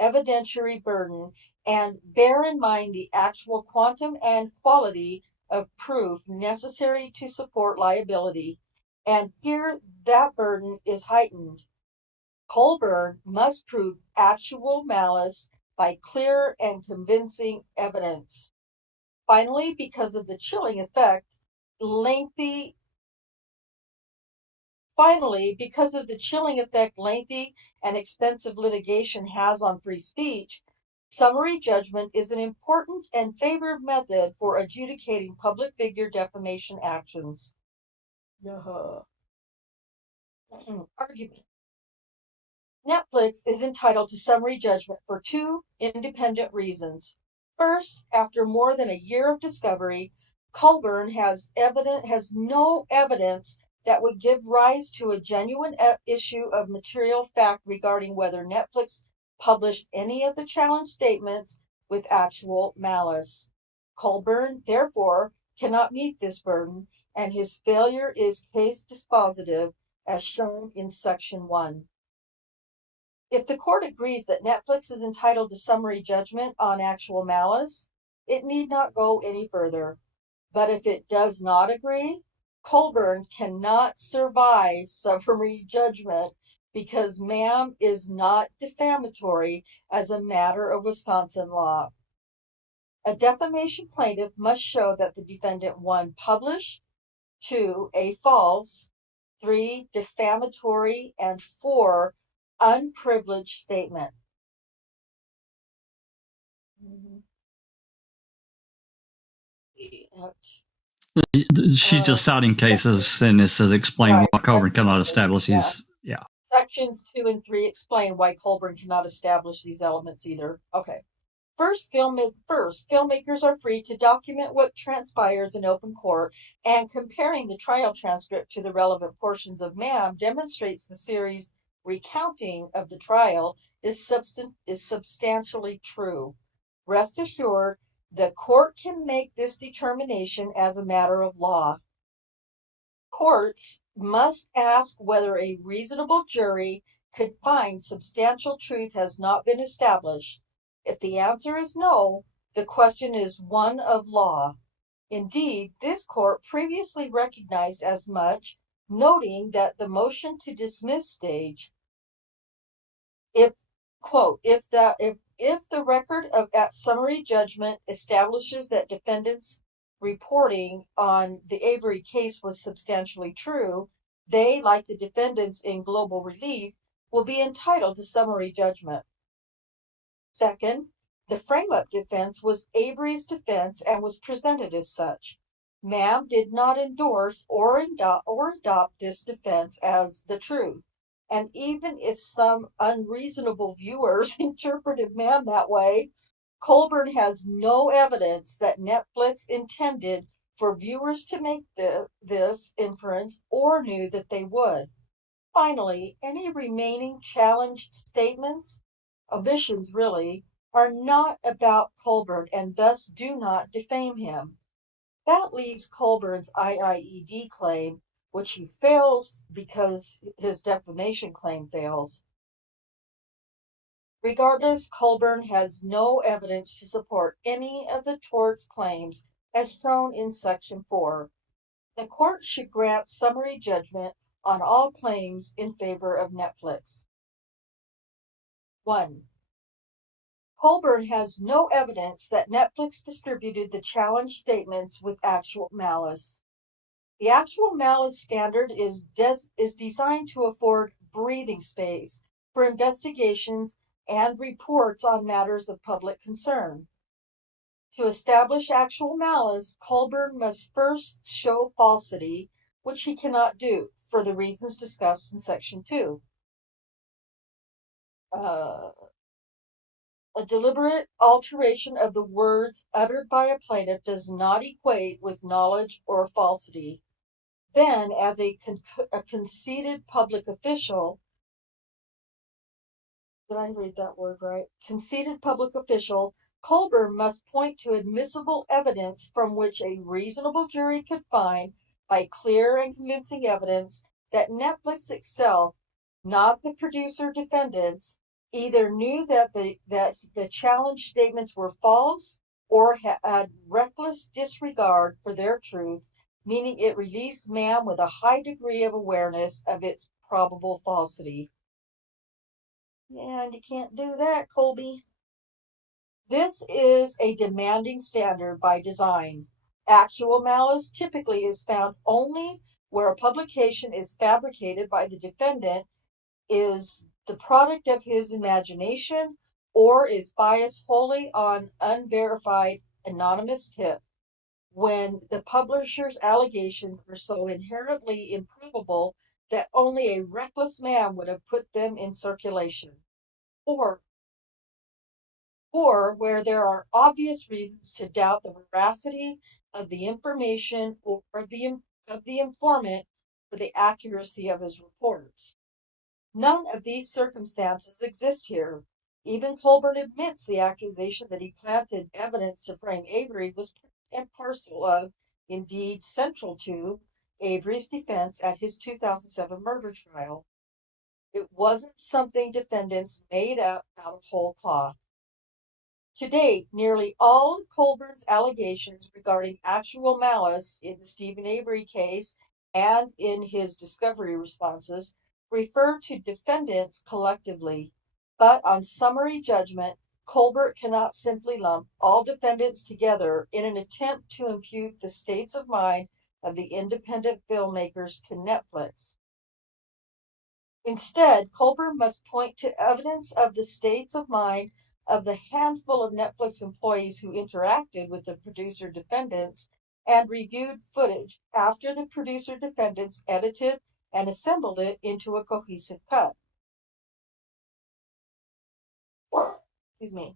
evidentiary burden and bear in mind the actual quantum and quality of proof necessary to support liability. And here that burden is heightened. Colborn must prove actual malice by clear and convincing evidence. Finally, because of the chilling effect, lengthy Finally, because of the chilling effect lengthy and expensive litigation has on free speech, summary judgment is an important and favored method for adjudicating public figure defamation actions. Argument. Netflix is entitled to summary judgment for two independent reasons. First, after more than a year of discovery, Colborn has no evidence that would give rise to a genuine issue of material fact regarding whether Netflix published any of the challenge statements with actual malice. Colborn, therefore, cannot meet this burden, and his failure is case dispositive, as shown in Section 1. If the court agrees that Netflix is entitled to summary judgment on actual malice, it need not go any further. But if it does not agree, Colborn cannot survive summary judgment because ma'am is not defamatory as a matter of Wisconsin law. A defamation plaintiff must show that the defendant 1. published, 2. a false, 3. defamatory, and 4. unprivileged statement. She's just citing cases, and it says explain Right. why Colborn cannot establish these. Yeah. Sections 2 and 3 explain why Colborn cannot establish these elements either. Okay. First, filmmakers are free to document what transpires in open court, and comparing the trial transcript to the relevant portions of MAM demonstrates the series' recounting of the trial is substantially true. Rest assured, the court can make this determination as a matter of law. Courts must ask whether a reasonable jury could find substantial truth has not been established. If the answer is no, the question is one of law. Indeed, this court previously recognized as much, noting that the motion to dismiss stage, if the record of at summary judgment establishes that defendants' reporting on the Avery case was substantially true, they, like the defendants in Global Relief, will be entitled to summary judgment. Second, the frame-up defense was Avery's defense and was presented as such. MAM did not endorse or adopt this defense as the truth. And even if some unreasonable viewers interpreted MAM that way, Colborn has no evidence that Netflix intended for viewers to make this inference or knew that they would. Finally, any remaining challenged statements, omissions really, are not about Colborn and thus do not defame him. That leaves Colborn's IIED claim, which he fails because his defamation claim fails. Regardless, Colborn has no evidence to support any of the tort's claims as shown in Section 4. The court should grant summary judgment on all claims in favor of Netflix. 1. Colborn has no evidence that Netflix distributed the challenge statements with actual malice. The actual malice standard is designed to afford breathing space for investigations and reports on matters of public concern. To establish actual malice, Colborn must first show falsity, which he cannot do for the reasons discussed in Section 2. A deliberate alteration of the words uttered by a plaintiff does not equate with knowledge or falsity. Then, as a conceited public official, did I read that word right? Conceited public official, Colborn must point to admissible evidence from which a reasonable jury could find, by clear and convincing evidence, that Netflix itself, not the producer defendants, either knew that the challenge statements were false or had reckless disregard for their truth, meaning it released MAM with a high degree of awareness of its probable falsity. And you can't do that, Colby. This is a demanding standard by design. Actual malice typically is found only where a publication is fabricated by the defendant is the product of his imagination or is biased wholly on unverified anonymous tip, when the publisher's allegations are so inherently improbable that only a reckless man would have put them in circulation, or where there are obvious reasons to doubt the veracity of the information or of the informant or the accuracy of his reports. None of these circumstances exist here. Even Colborn admits the accusation that he planted evidence to frame Avery was part and parcel of, indeed central to, Avery's defense at his 2007 murder trial. It wasn't something defendants made up out of whole cloth. To date, nearly all of Colborn's allegations regarding actual malice in the Stephen Avery case and in his discovery responses refer to defendants collectively, but on summary judgment, Colbert cannot simply lump all defendants together in an attempt to impute the states of mind of the independent filmmakers to Netflix. Instead, Colbert must point to evidence of the states of mind of the handful of Netflix employees who interacted with the producer defendants and reviewed footage after the producer defendants edited and assembled it into a cohesive cut. Excuse me.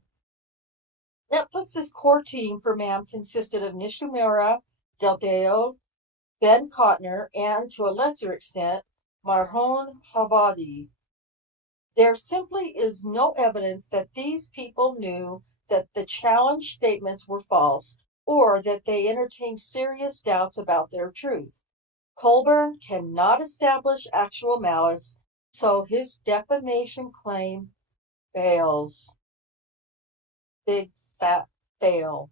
Netflix's core team for MAM consisted of Nishimura, Del Deo, Ben Kotner, and, to a lesser extent, Marhon Havadi. There simply is no evidence that these people knew that the challenged statements were false or that they entertained serious doubts about their truth. Colborn cannot establish actual malice, so his defamation claim fails. Big fat fail.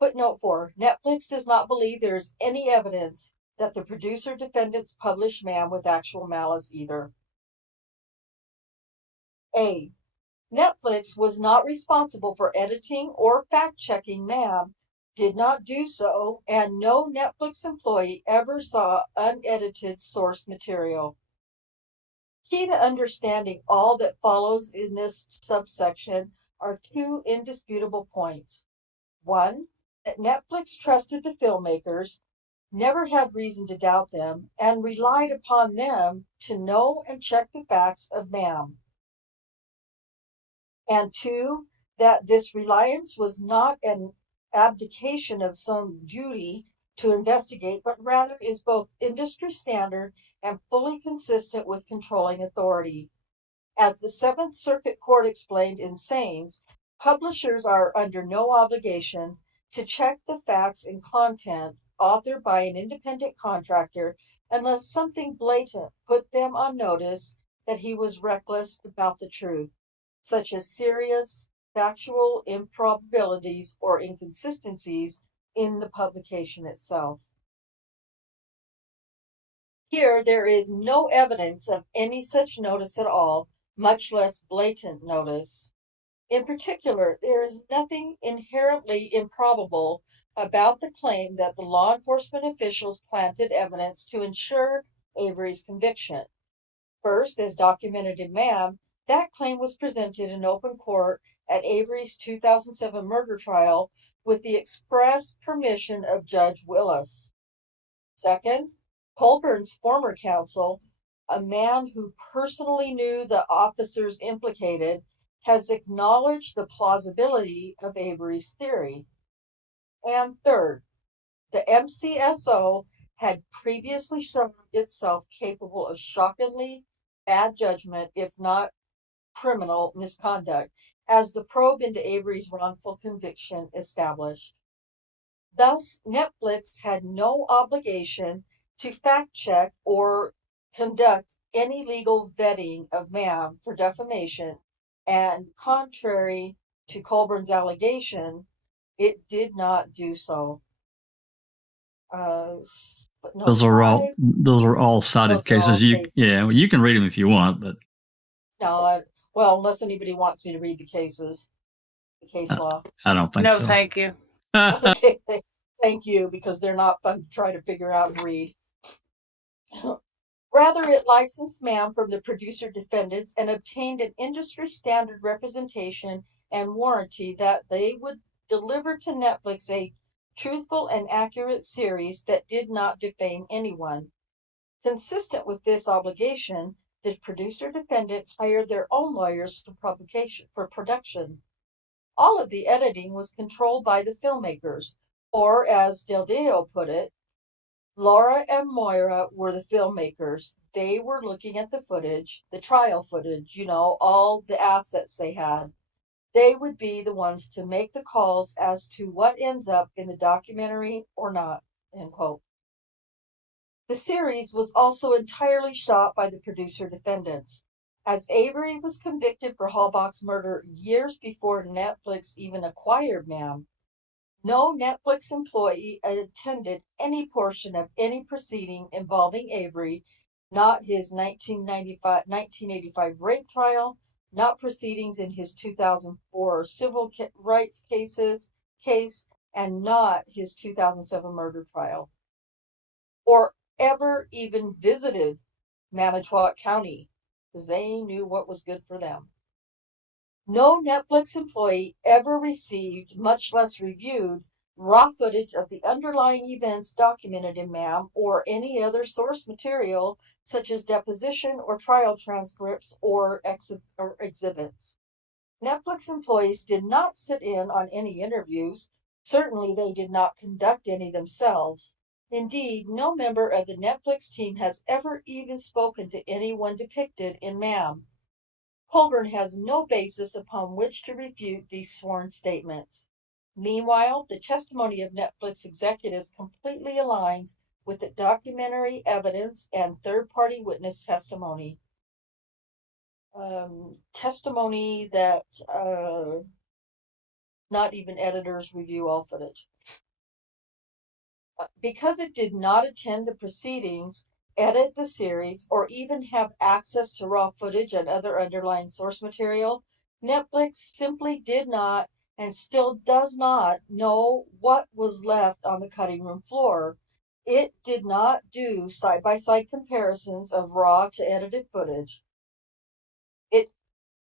Footnote 4. Netflix does not believe there is any evidence that the producer defendants published MAM with actual malice either. A. Netflix was not responsible for editing or fact-checking MAM, did not do so, and no Netflix employee ever saw unedited source material. Key to understanding all that follows in this subsection are two indisputable points. One, that Netflix trusted the filmmakers, never had reason to doubt them, and relied upon them to know and check the facts of MAM. And two, that this reliance was not an abdication of some duty to investigate, but rather is both industry standard and fully consistent with controlling authority. As the Seventh Circuit Court explained in Saines, publishers are under no obligation to check the facts and content authored by an independent contractor unless something blatant put them on notice that he was reckless about the truth, such as serious factual improbabilities or inconsistencies in the publication itself. Here, there is no evidence of any such notice at all, much less blatant notice. In particular, there is nothing inherently improbable about the claim that the law enforcement officials planted evidence to ensure Avery's conviction. First, as documented in MAM, that claim was presented in open court at Avery's 2007 murder trial with the express permission of Judge Willis. Second, Colborn's former counsel, a man who personally knew the officers implicated, has acknowledged the plausibility of Avery's theory. And third, the MCSO had previously shown itself capable of shockingly bad judgment, if not criminal misconduct, as the probe into Avery's wrongful conviction established. Thus, Netflix had no obligation to fact-check or conduct any legal vetting of MAM for defamation, and contrary to Colborn's allegation, it did not do so. Those are all cited cases. Yeah, you can read them if you want, but no, well, unless anybody wants me to read the cases, the case law. I don't think so. No, thank you. Okay, thank you, because they're not fun to try to figure out and read. Rather, it licensed MAM from the producer defendants and obtained an industry standard representation and warranty that they would deliver to Netflix a truthful and accurate series that did not defame anyone. Consistent with this obligation, the producer defendants hired their own lawyers for production. All of the editing was controlled by the filmmakers, or as Deldeo put it, Laura and Moira were the filmmakers. They were looking at the footage, the trial footage, all the assets they had. They would be the ones to make the calls as to what ends up in the documentary or not, end quote. The series was also entirely shot by the producer defendants. As Avery was convicted for Halbach's murder years before Netflix even acquired MAM, no Netflix employee attended any portion of any proceeding involving Avery, not his 1985 rape trial, not proceedings in his 2004 civil rights case, and not his 2007 murder trial, or ever even visited Manitowoc County, because they knew what was good for them. No Netflix employee ever received, much less reviewed, raw footage of the underlying events documented in MAM or any other source material such as deposition or trial transcripts or exhibits. Netflix employees did not sit in on any interviews. Certainly they did not conduct any themselves. Indeed, no member of the Netflix team has ever even spoken to anyone depicted in MAM. Colborn has no basis upon which to refute these sworn statements. Meanwhile, the testimony of Netflix executives completely aligns with the documentary evidence and third-party witness testimony. Testimony that not even editors review all footage. Because it did not attend the proceedings, edit the series, or even have access to raw footage and other underlying source material, Netflix simply did not and still does not know what was left on the cutting room floor. It did not do side-by-side comparisons of raw to edited footage.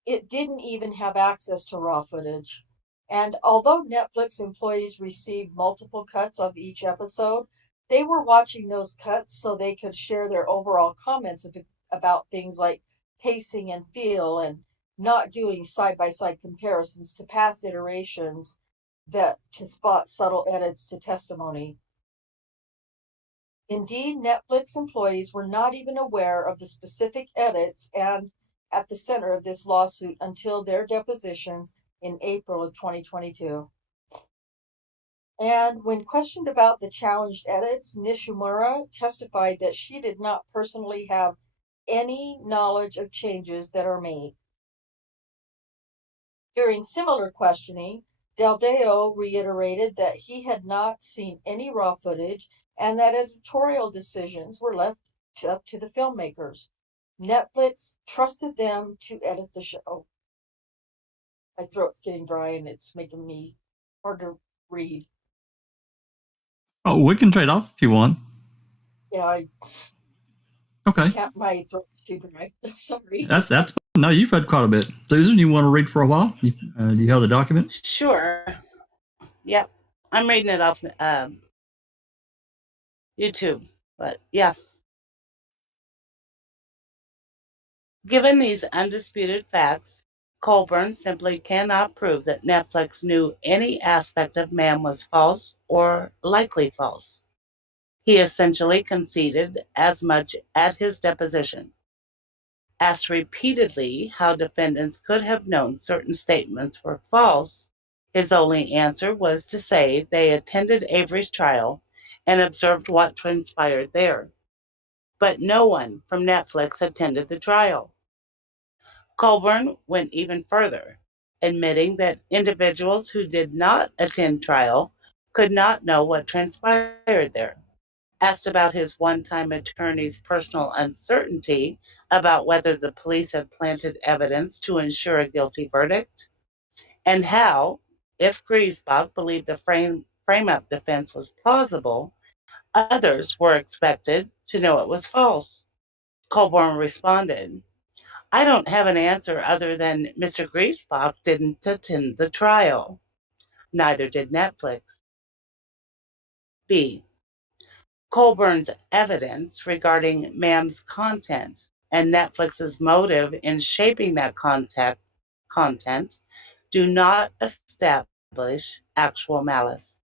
It didn't even have access to raw footage. And although Netflix employees received multiple cuts of each episode, they were watching those cuts so they could share their overall comments about things like pacing and feel, and not doing side-by-side comparisons to past iterations to spot subtle edits to testimony. Indeed, Netflix employees were not even aware of the specific edits and at the center of this lawsuit until their depositions in April of 2022. And when questioned about the challenged edits, Nishimura testified that she did not personally have any knowledge of changes that are made. During similar questioning, Deldeo reiterated that he had not seen any raw footage and that editorial decisions were left up to the filmmakers. Netflix trusted them to edit the show. My throat's getting dry and it's making me hard to read. Oh, we can trade off if you want. Yeah, Okay. my throat's too dry. Sorry. That's no, you've read quite a bit. Susan, you want to read for a while? Do you have the document? Sure. Yep. I'm reading it off YouTube, but yeah. Given these undisputed facts, Colborn simply cannot prove that Netflix knew any aspect of MAM was false or likely false. He essentially conceded as much at his deposition. Asked repeatedly how defendants could have known certain statements were false, his only answer was to say they attended Avery's trial and observed what transpired there. But no one from Netflix attended the trial. Colborn went even further, admitting that individuals who did not attend trial could not know what transpired there. Asked about his one-time attorney's personal uncertainty about whether the police had planted evidence to ensure a guilty verdict, and how, if Griesbach believed the frame-up defense was plausible, others were expected to know it was false. Colborn responded, I don't have an answer other than Mr. Griesbach didn't attend the trial. Neither did Netflix. B. Colborn's evidence regarding Ma'am's content and Netflix's motive in shaping that content do not establish actual malice.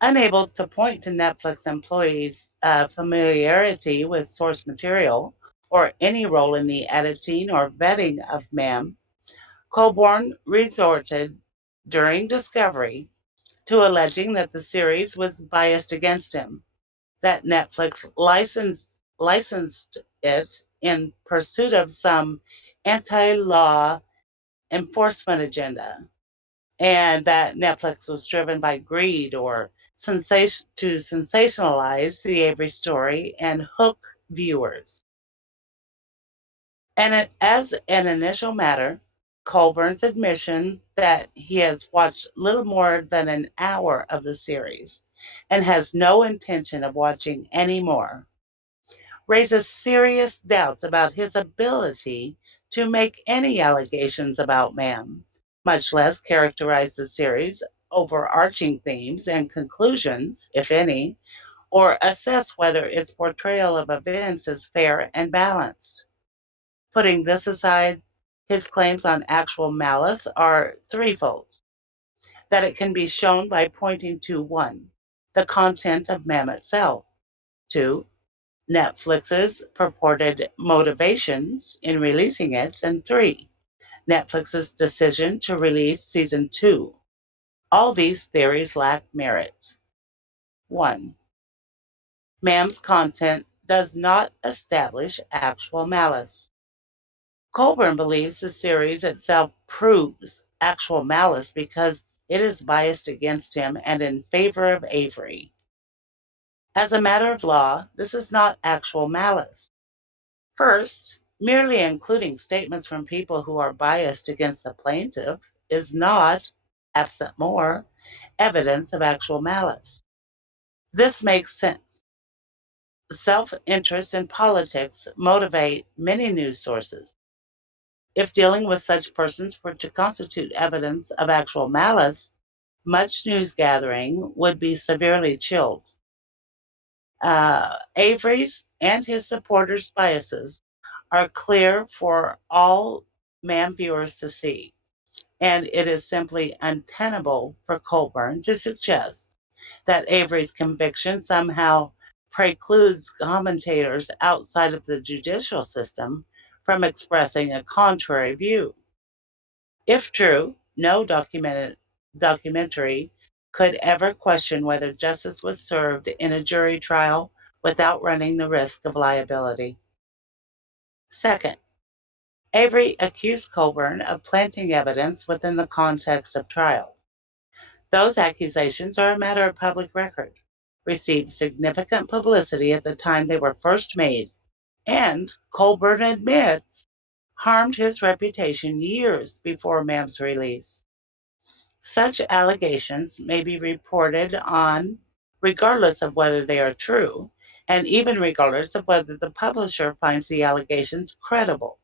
Unable to point to Netflix employees' familiarity with source material or any role in the editing or vetting of Ma'am, Colborn resorted during discovery to alleging that the series was biased against him, that Netflix licensed it in pursuit of some anti-law enforcement agenda, and that Netflix was driven by greed or to sensationalize the Avery story and hook viewers. And as an initial matter, Colburn's admission that he has watched little more than an hour of the series and has no intention of watching any more raises serious doubts about his ability to make any allegations about Ma'am, much less characterize the series' overarching themes and conclusions, if any, or assess whether its portrayal of events is fair and balanced. Putting this aside, his claims on actual malice are threefold. That it can be shown by pointing to 1. The content of Ma'am itself, 2. Netflix's purported motivations in releasing it, and 3. Netflix's decision to release season 2. All these theories lack merit. 1. Ma'am's content does not establish actual malice. Colborn believes the series itself proves actual malice because it is biased against him and in favor of Avery. As a matter of law, this is not actual malice. First, merely including statements from people who are biased against the plaintiff is not, absent more, evidence of actual malice. This makes sense. Self-interest in politics motivate many news sources. If dealing with such persons were to constitute evidence of actual malice, much news gathering would be severely chilled. Avery's and his supporters' biases are clear for all Ma'am viewers to see, and it is simply untenable for Colborn to suggest that Avery's conviction somehow precludes commentators outside of the judicial system from expressing a contrary view. If true, no documentary could ever question whether justice was served in a jury trial without running the risk of liability. Second, Avery accused Colborn of planting evidence within the context of trial. Those accusations are a matter of public record, received significant publicity at the time they were first made, and, Colborn admits, harmed his reputation years before Ma'am's release. Such allegations may be reported on regardless of whether they are true, and even regardless of whether the publisher finds the allegations credible.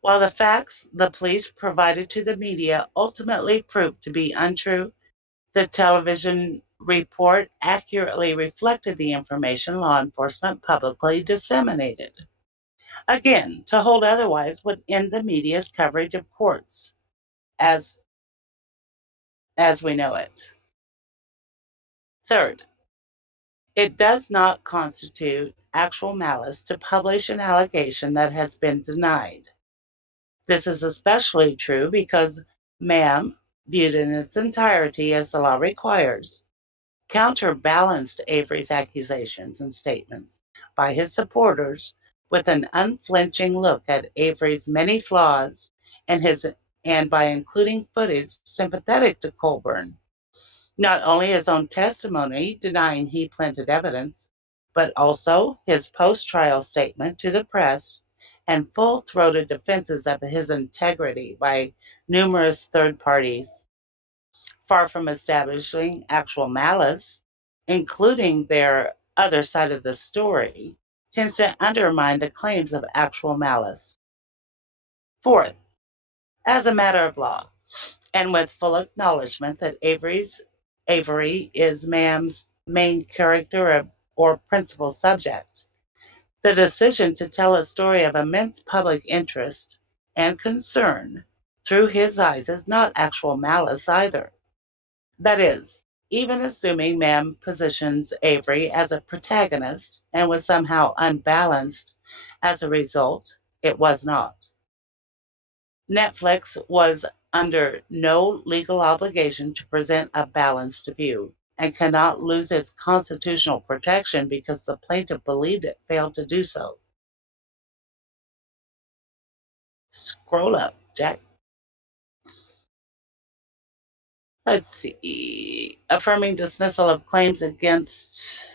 While the facts the police provided to the media ultimately proved to be untrue, the television report accurately reflected the information law enforcement publicly disseminated. Again, to hold otherwise would end the media's coverage of courts as we know it. Third, it does not constitute actual malice to publish an allegation that has been denied. This is especially true because Ma'am, viewed in its entirety as the law requires, counterbalanced Avery's accusations and statements by his supporters with an unflinching look at Avery's many flaws and by including footage sympathetic to Colborn. Not only his own testimony denying he planted evidence, but also his post-trial statement to the press and full-throated defenses of his integrity by numerous third parties. Far from establishing actual malice, including their other side of the story tends to undermine the claims of actual malice. Fourth, as a matter of law, and with full acknowledgement that Avery is Ma'am's main character or principal subject, the decision to tell a story of immense public interest and concern through his eyes is not actual malice either. That is, even assuming Ma'am positions Avery as a protagonist and was somehow unbalanced as a result, it was not. Netflix was under no legal obligation to present a balanced view and cannot lose its constitutional protection because the plaintiff believed it failed to do so. Scroll up, Jack. Let's see. Affirming dismissal of claims against.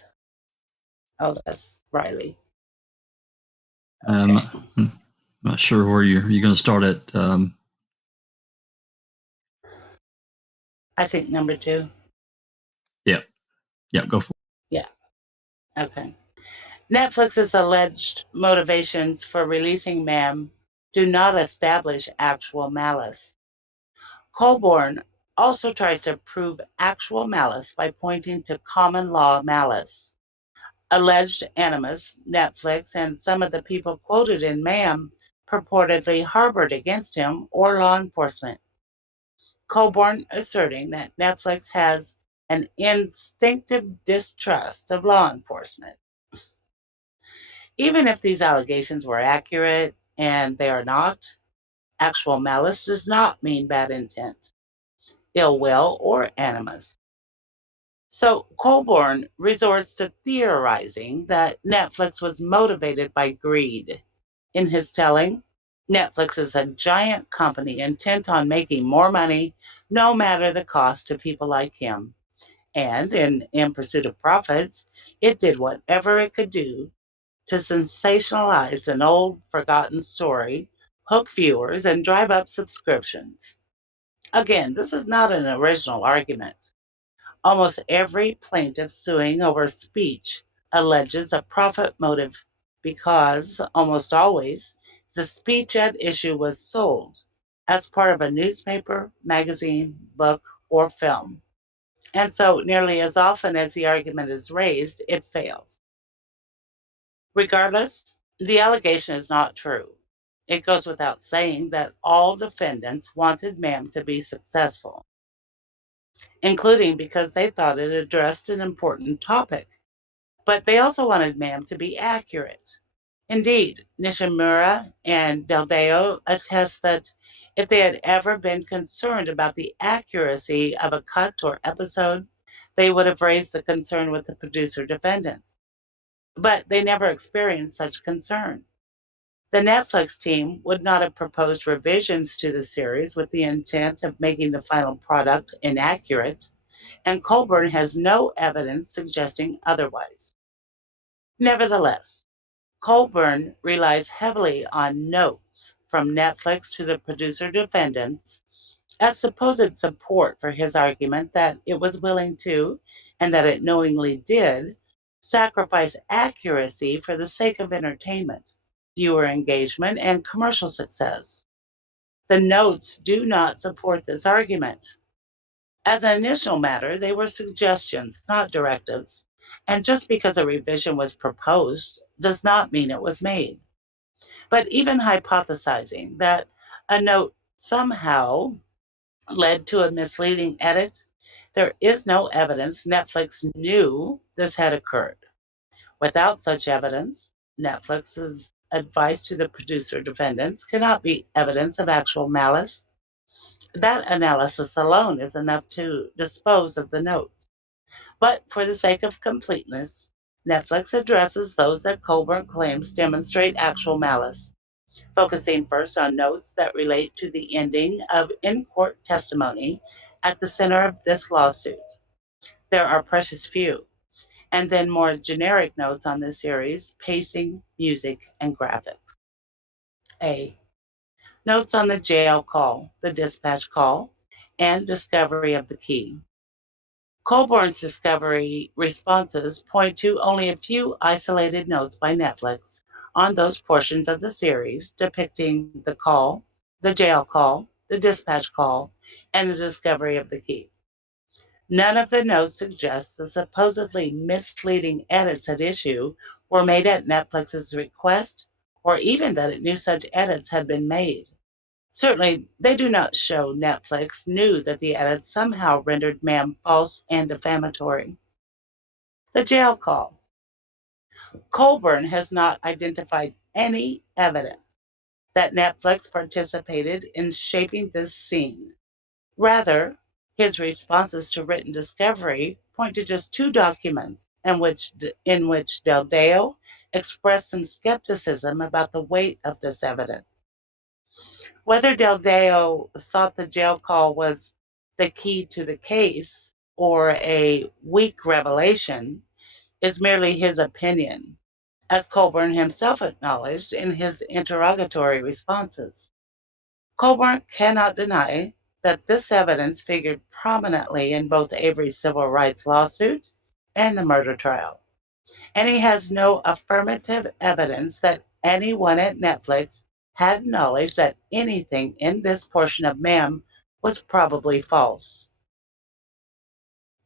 Oh, that's Riley. Okay. I'm not sure where you're going to start at. I think number 2. Yeah, go for it. Yeah. Okay. Netflix's alleged motivations for releasing Ma'am do not establish actual malice. Colborn also tries to prove actual malice by pointing to common law malice. Alleged animus, Netflix, and some of the people quoted in Ma'am purportedly harbored against him or law enforcement. Colborn asserting that Netflix has an instinctive distrust of law enforcement. Even if these allegations were accurate, and they are not, actual malice does not mean bad intent, ill will, or animus. So Colborn resorts to theorizing that Netflix was motivated by greed. In his telling, Netflix is a giant company intent on making more money, no matter the cost to people like him. And in pursuit of profits, it did whatever it could do to sensationalize an old, forgotten story, hook viewers, and drive up subscriptions. Again, this is not an original argument. Almost every plaintiff suing over speech alleges a profit motive because, almost always, the speech at issue was sold as part of a newspaper, magazine, book, or film. And so, nearly as often as the argument is raised, it fails. Regardless, the allegation is not true. It goes without saying that all defendants wanted Ma'am to be successful, including because they thought it addressed an important topic. But they also wanted Ma'am to be accurate. Indeed, Nishimura and Deldeo attest that if they had ever been concerned about the accuracy of a cut or episode, they would have raised the concern with the producer defendants. But they never experienced such concern. The Netflix team would not have proposed revisions to the series with the intent of making the final product inaccurate, and Colborn has no evidence suggesting otherwise. Nevertheless, Colborn relies heavily on notes from Netflix to the producer defendants as supposed support for his argument that it was willing to, and that it knowingly did, sacrifice accuracy for the sake of entertainment, viewer engagement, and commercial success. The notes do not support this argument. As an initial matter, they were suggestions, not directives, and just because a revision was proposed does not mean it was made. But even hypothesizing that a note somehow led to a misleading edit, there is no evidence Netflix knew this had occurred. Without such evidence, Netflix's advice to the producer defendants cannot be evidence of actual malice. That analysis alone is enough to dispose of the notes. But for the sake of completeness, Netflix addresses those that Colborn claims demonstrate actual malice, focusing first on notes that relate to the ending of in-court testimony at the center of this lawsuit. There are precious few, and then more generic notes on this series, pacing, music, and graphics. A. Notes on the jail call, the dispatch call, and discovery of the key. Colborn's discovery responses point to only a few isolated notes by Netflix on those portions of the series depicting the call, the jail call, the dispatch call, and the discovery of the key. None of the notes suggest the supposedly misleading edits at issue were made at Netflix's request, or even that it knew such edits had been made. Certainly, they do not show Netflix knew that the edits somehow rendered Ma'am false and defamatory. The jail call. Colborn has not identified any evidence that Netflix participated in shaping this scene. Rather, his responses to written discovery point to just two documents in which Del Deo expressed some skepticism about the weight of this evidence. Whether Del Deo thought the jail call was the key to the case or a weak revelation is merely his opinion, as Colborn himself acknowledged in his interrogatory responses. Colborn cannot deny that this evidence figured prominently in both Avery's civil rights lawsuit and the murder trial, and he has no affirmative evidence that anyone at Netflix had knowledge that anything in this portion of Ma'am was probably false.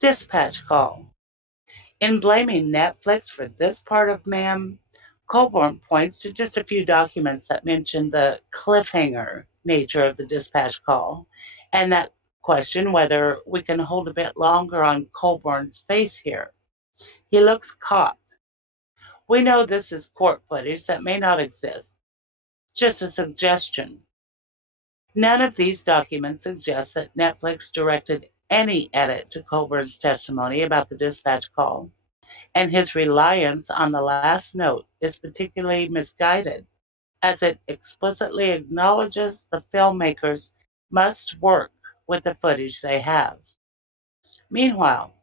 Dispatch call. In blaming Netflix for this part of Ma'am, Colborn points to just a few documents that mention the cliffhanger nature of the dispatch call, and that question whether we can hold a bit longer on Colborn's face here. He looks caught. We know this is court footage that may not exist, just a suggestion. None of these documents suggest that Netflix directed any edit to Colborn's testimony about the dispatch call, and his reliance on the last note is particularly misguided, as it explicitly acknowledges the filmmakers must work with the footage they have. Meanwhile,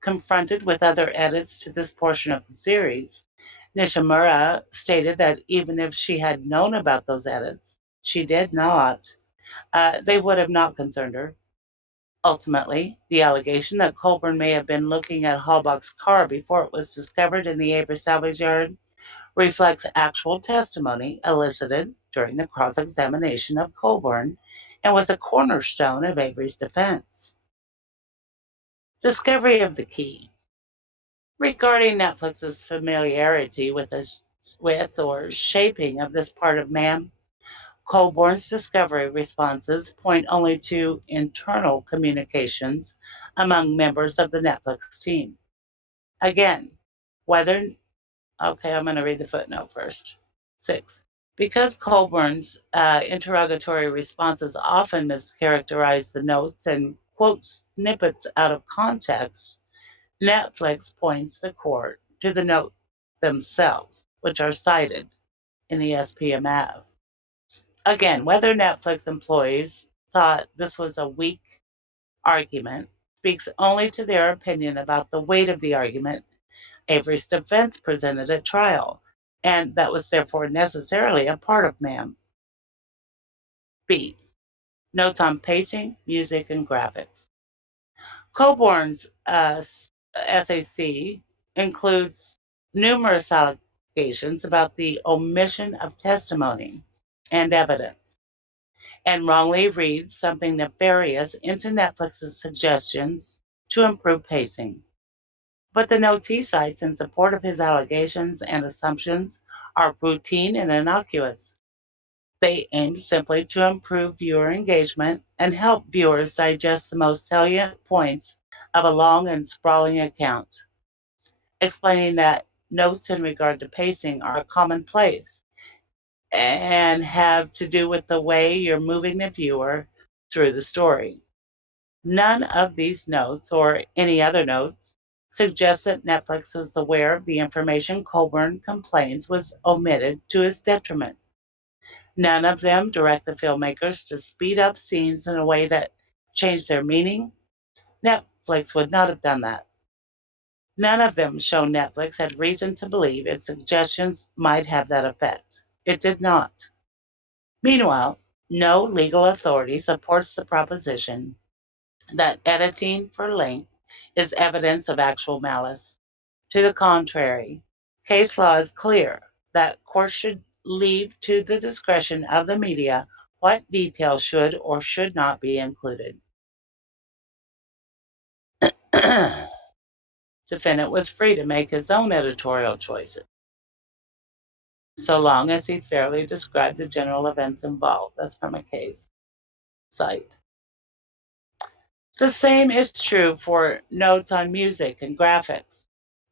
confronted with other edits to this portion of the series, Nishimura stated that even if she had known about those edits, she did not, they would have not concerned her. Ultimately, the allegation that Colborn may have been looking at Halbach's car before it was discovered in the Avery salvage yard reflects actual testimony elicited during the cross-examination of Colborn and was a cornerstone of Avery's defense. Discovery of the key. Regarding Netflix's familiarity with or shaping of this part of Ma'am, Colborn's discovery responses point only to internal communications among members of the Netflix team. Again, I'm going to read the footnote first. 6. Because Colborn's interrogatory responses often mischaracterize the notes and quote snippets out of context, Netflix points the court to the notes themselves, which are cited in the SPMF. Again, whether Netflix employees thought this was a weak argument speaks only to their opinion about the weight of the argument Avery's defense presented at trial, and that was therefore necessarily a part of Ma'am. B. Notes on pacing, music, and graphics. Colborn's SAC includes numerous allegations about the omission of testimony and evidence, and wrongly reads something nefarious into Netflix's suggestions to improve pacing. But the notes he cites in support of his allegations and assumptions are routine and innocuous. They aim simply to improve viewer engagement and help viewers digest the most salient points of a long and sprawling account, explaining that notes in regard to pacing are commonplace and have to do with the way you're moving the viewer through the story. None of these notes, or any other notes, suggest that Netflix was aware of the information Colborn complains was omitted to his detriment. None of them direct the filmmakers to speed up scenes in a way that changed their meaning. Netflix would not have done that. None of them show Netflix had reason to believe its suggestions might have that effect. It did not. Meanwhile, no legal authority supports the proposition that editing for length is evidence of actual malice. To the contrary, case law is clear that courts should leave to the discretion of the media what details should or should not be included. Defendant was free to make his own editorial choices, so long as he fairly described the general events involved. That's from a case site. The same is true for notes on music and graphics.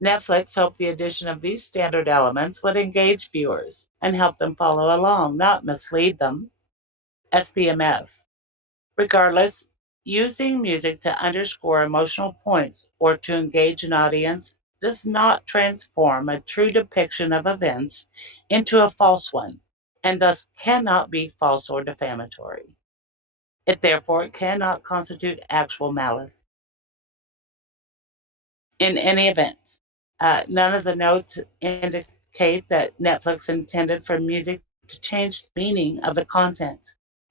Netflix hoped the addition of these standard elements would engage viewers and help them follow along, not mislead them. SPMF. Regardless, using music to underscore emotional points or to engage an audience does not transform a true depiction of events into a false one, and thus cannot be false or defamatory. It therefore cannot constitute actual malice. In any event, none of the notes indicate that Netflix intended for music to change the meaning of the content.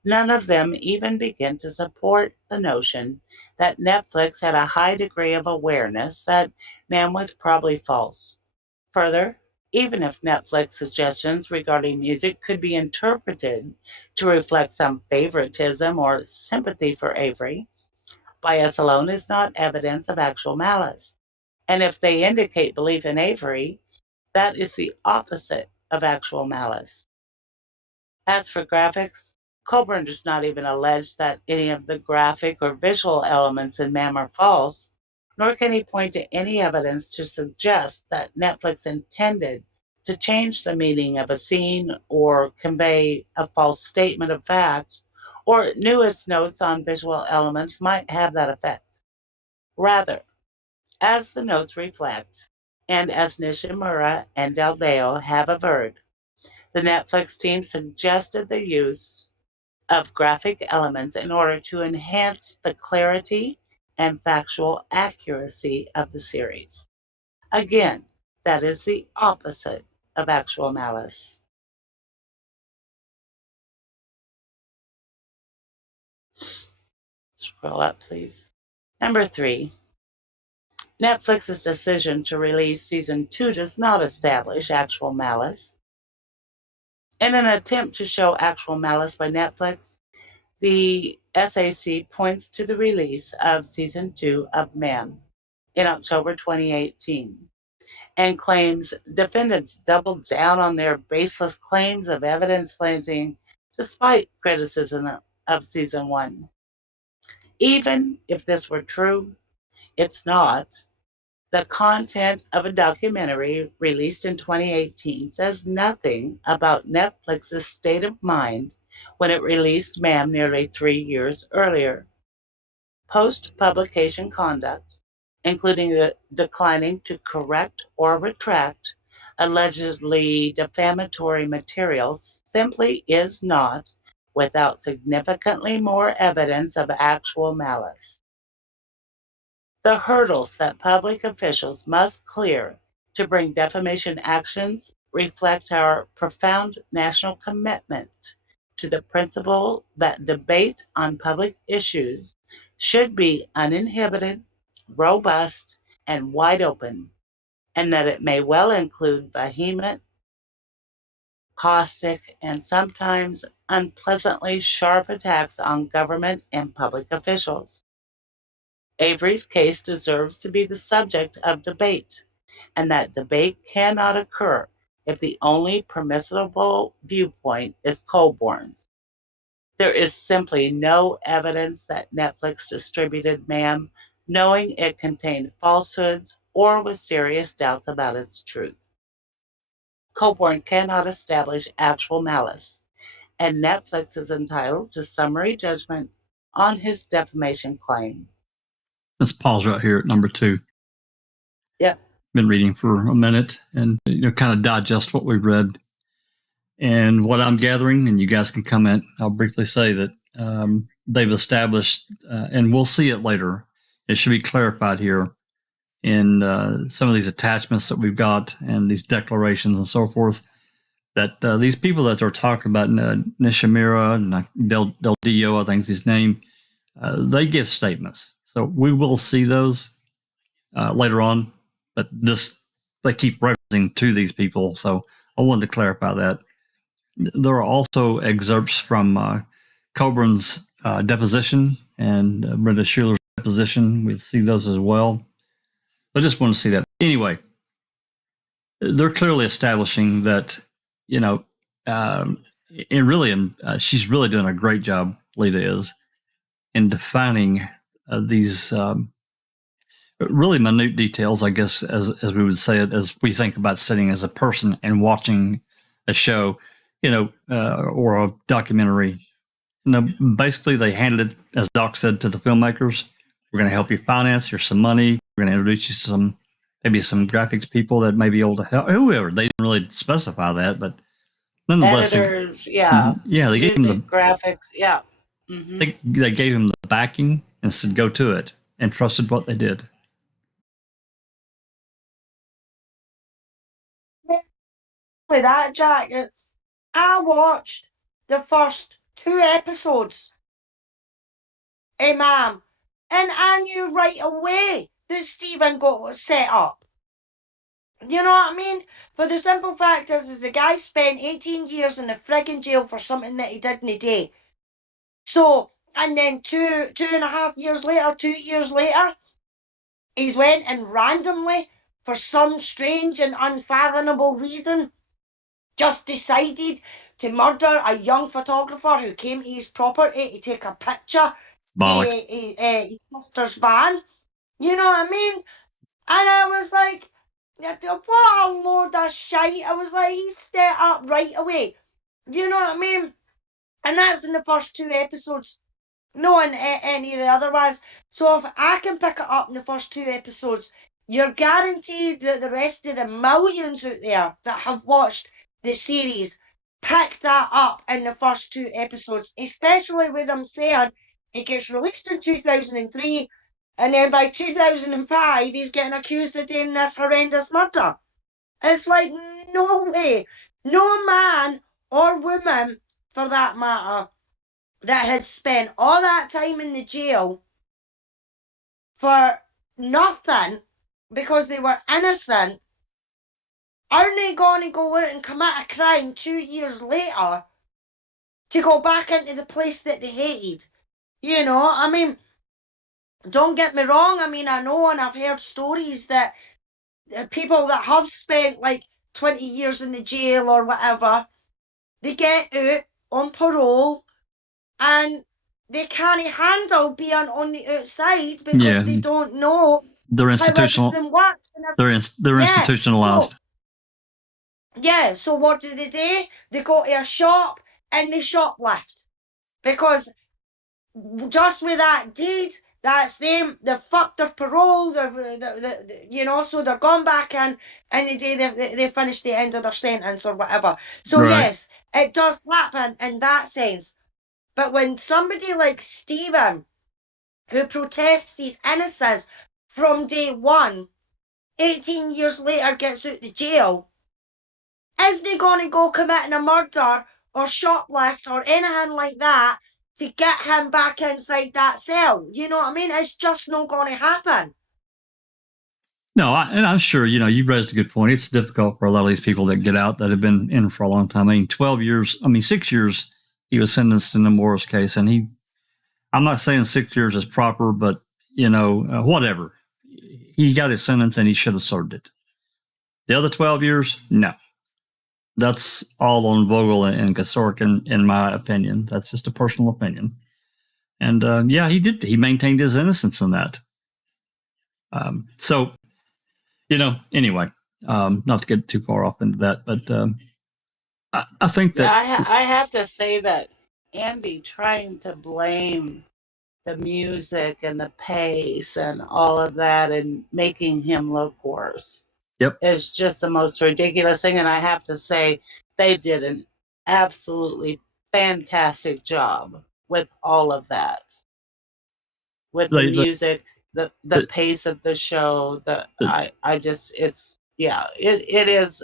None of them even begin to support the notion that Netflix had a high degree of awareness that man was probably false. Further, even if Netflix suggestions regarding music could be interpreted to reflect some favoritism or sympathy for Avery, bias alone is not evidence of actual malice. And if they indicate belief in Avery, that is the opposite of actual malice. As for graphics, Colborn does not even allege that any of the graphic or visual elements in MAM are false, nor can he point to any evidence to suggest that Netflix intended to change the meaning of a scene or convey a false statement of fact, or knew its notes on visual elements might have that effect. Rather, as the notes reflect, and as Nishimura and Deldeo have averred, the Netflix team suggested the use of graphic elements in order to enhance the clarity and factual accuracy of the series. Again, that is the opposite of actual malice. Scroll up, please. Number 3. Netflix's decision to release season 2 does not establish actual malice. In an attempt to show actual malice by Netflix, the SAC points to the release of season 2 of MAM in October 2018 and claims defendants doubled down on their baseless claims of evidence planting despite criticism of season 1. Even if this were true, it's not. The content of a documentary released in 2018 says nothing about Netflix's state of mind when it released MAM nearly 3 years earlier. Post-publication conduct, including declining to correct or retract allegedly defamatory materials, simply is not without significantly more evidence of actual malice. The hurdles that public officials must clear to bring defamation actions reflect our profound national commitment to the principle that debate on public issues should be uninhibited, robust, and wide open, and that it may well include vehement, caustic, and sometimes unpleasantly sharp attacks on government and public officials. Avery's case deserves to be the subject of debate, and that debate cannot occur if the only permissible viewpoint is Colborn's. There is simply no evidence that Netflix distributed MAM knowing it contained falsehoods or with serious doubts about its truth. Colborn cannot establish actual malice, and Netflix is entitled to summary judgment on his defamation claim. Let's pause right here at number 2. Yeah. Been reading for a minute and kind of digest what we've read. And what I'm gathering, and you guys can comment, I'll briefly say that they've established, and we'll see it later, it should be clarified here in some of these attachments that we've got and these declarations and so forth, that these people that they're talking about, Nishimura and Del Dio, I think is his name, they give statements. So we will see those. later on, but they keep referencing to these people. So I wanted to clarify that. There are also excerpts from Colborn's deposition and Brenda Schuler's deposition. We see those as well. I just want to see that. Anyway, they're clearly establishing that, she's really doing a great job, Lita is, in defining these really minute details, I guess, as we would say it, as we think about sitting as a person and watching a show, or a documentary. Basically, they handed it, as Doc said, to the filmmakers. We're going to help you finance. Here's some money. We're going to introduce you to maybe some graphics people that may be able to help. Whoever. They didn't really specify that, but nonetheless, Editors, they gave him the graphics, yeah. Mm-hmm. They gave him the backing and said, "Go to it," and trusted what they did. That, Jack. I watched the first 2 episodes, ma'am, and I knew right away that Stephen got set up. You know what I mean? For the simple fact is the guy spent 18 years in the friggin' jail for something that he did in a day. So, and then 2.5 years later, 2 years later, he's went and randomly, for some strange and unfathomable reason, just decided to murder a young photographer who came to his property to take a picture of his sister's van. You know what I mean? And I was like, what a load of shite. I was like, he's set up right away. You know what I mean? And that's in the first 2 episodes. No in any of the other ones. So if I can pick it up in the first 2 episodes, you're guaranteed that the rest of the millions out there that have watched the series picked that up in the first 2 episodes, especially with them saying it gets released in 2003 and then by 2005 he's getting accused of doing this horrendous murder. It's like, no way. No man or woman, for that matter, that has spent all that time in the jail for nothing because they were innocent, aren't they going to go out and commit a crime 2 years later to go back into the place that they hated? You know, I mean, don't get me wrong. I mean, I know and I've heard stories that people that have spent like 20 years in the jail or whatever, they get out on parole and they can't handle being on the outside because they don't know they're institutional. How everything works. They're institutionalized. So what do? They go to a shop and they shoplift because just with that deed, that's them. They're fucked their parole. So they're gone back in, and the day they finish the end of their sentence or whatever. So yes, it does happen in that sense. But when somebody like Stephen, who protests his innocence from day one, 18 years later gets out of jail, isn't he going to go committing a murder or shoplift or anything like that to get him back inside that cell? You know what I mean? It's just not going to happen. No, and I'm sure, you raised a good point. It's difficult for a lot of these people that get out that have been in for a long time. 6 years he was sentenced in the Morris case, and I'm not saying 6 years is proper, but, whatever. He got his sentence and he should have served it. The other 12 years, no. That's all on Vogel and Gasorkin, in my opinion. That's just a personal opinion. And he did. He maintained his innocence in that. Anyway, not to get too far off into that, but I think that I have to say that Andy trying to blame the music and the pace and all of that and making him look worse. Yep. It's just the most ridiculous thing. And I have to say, they did an absolutely fantastic job with all of that. With the music, the pace of the show, it is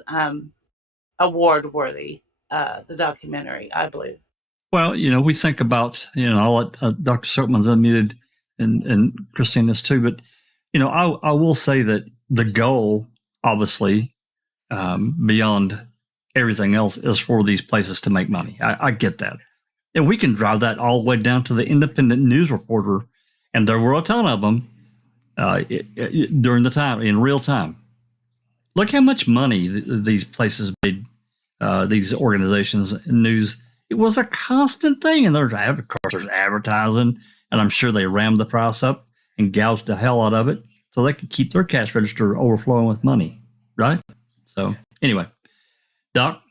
award worthy, the documentary, I believe. Well, we think about, I'll let Dr. Silkman's unmuted and Christine this too, but, I will say that the goal, obviously, beyond everything else, is for these places to make money. I get that. And we can drive that all the way down to the independent news reporter. And there were a ton of them during the time, in real time. Look how much money these places made, these organizations, news. It was a constant thing. And of course, there's advertising. And I'm sure they rammed the price up and gouged the hell out of it so they could keep their cash register overflowing with money. Right? So anyway, Doc?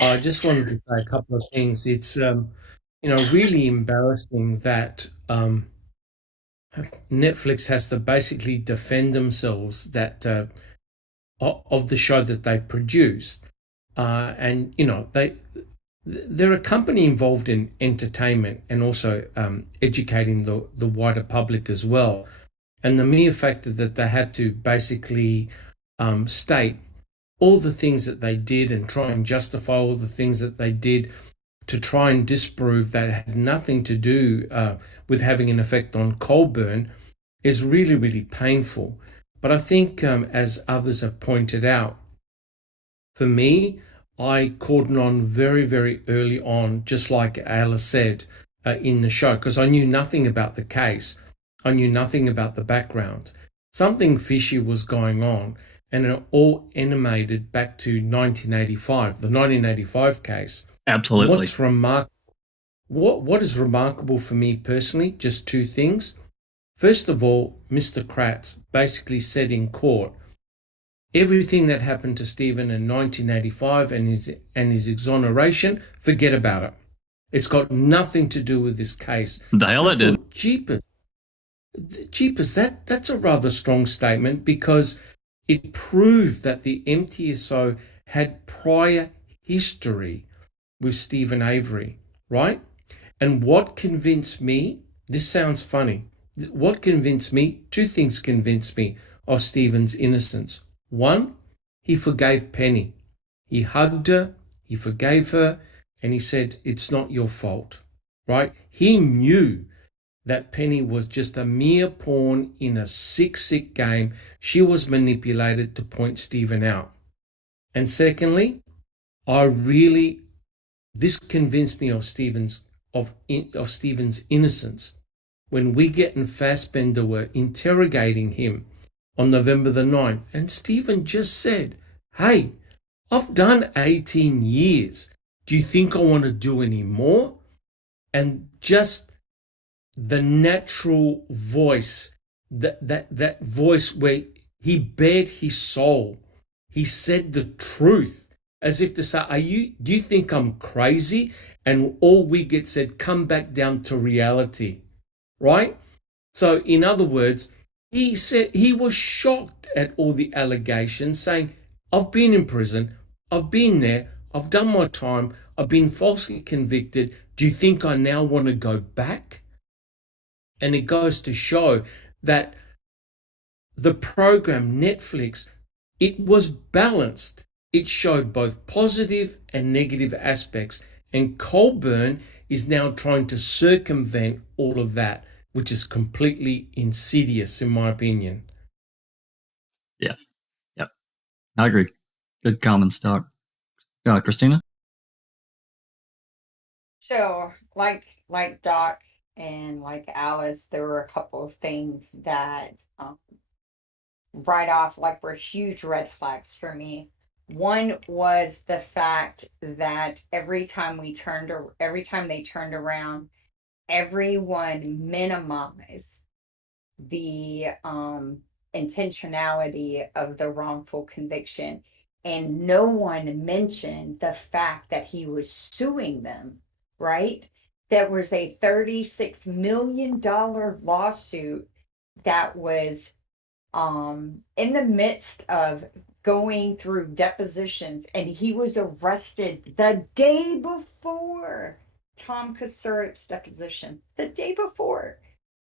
I just wanted to say a couple of things. It's, really embarrassing that Netflix has to basically defend themselves that of the show that they produced, and they're a company involved in entertainment and also educating the wider public as well. And the mere fact that they had to basically state all the things that they did and try and justify all the things that they did to try and disprove that it had nothing to do with having an effect on Colborn is really, really painful. But I think, as others have pointed out, for me, I cordoned on very, very early on, just like Ayla said in the show, because I knew nothing about the case. I knew nothing about the background. Something fishy was going on, and it all animated back to 1985, the 1985 case. Absolutely. What is remarkable for me personally, just two things. First of all, Mr. Kratz basically said in court, everything that happened to Stephen in 1985 and his exoneration, forget about it. It's got nothing to do with this case. The hell it did. Jeepers, that's a rather strong statement, because it proved that the MTSO had prior history with Stephen Avery, right? And what convinced me, this sounds funny, what convinced me, two things convinced me of Stephen's innocence. One, he forgave Penny. He hugged her, he forgave her, and he said, it's not your fault, right? He knew that Penny was just a mere pawn in a sick game. She was manipulated to point Stephen out. And secondly, this convinced me of Stephen's innocence. When Wiggett and Fassbender were interrogating him on November the 9th, and Stephen just said, hey, I've done 18 years. Do you think I want to do any more? And just the natural voice, that voice where he bared his soul, he said the truth, as if to say, do you think I'm crazy? And all Wiggett said, come back down to reality, right? So in other words, he said he was shocked at all the allegations, saying, I've been in prison, I've been there, I've done my time, I've been falsely convicted. Do you think I now want to go back? And it goes to show that the program Netflix, it was balanced. It showed both positive and negative aspects. And Colborn is now trying to circumvent all of that, which is completely insidious, in my opinion. Yeah. Yep. I agree. Good comments, Doc. Christina? So, like Doc and like Alice, there were a couple of things that right off were huge red flags for me. One was the fact that every time they turned around, everyone minimized the intentionality of the wrongful conviction, and no one mentioned the fact that he was suing them, right? There was a $36 million lawsuit that was in the midst of going through depositions, and he was arrested the day before Tom Kasurik's deposition, the day before,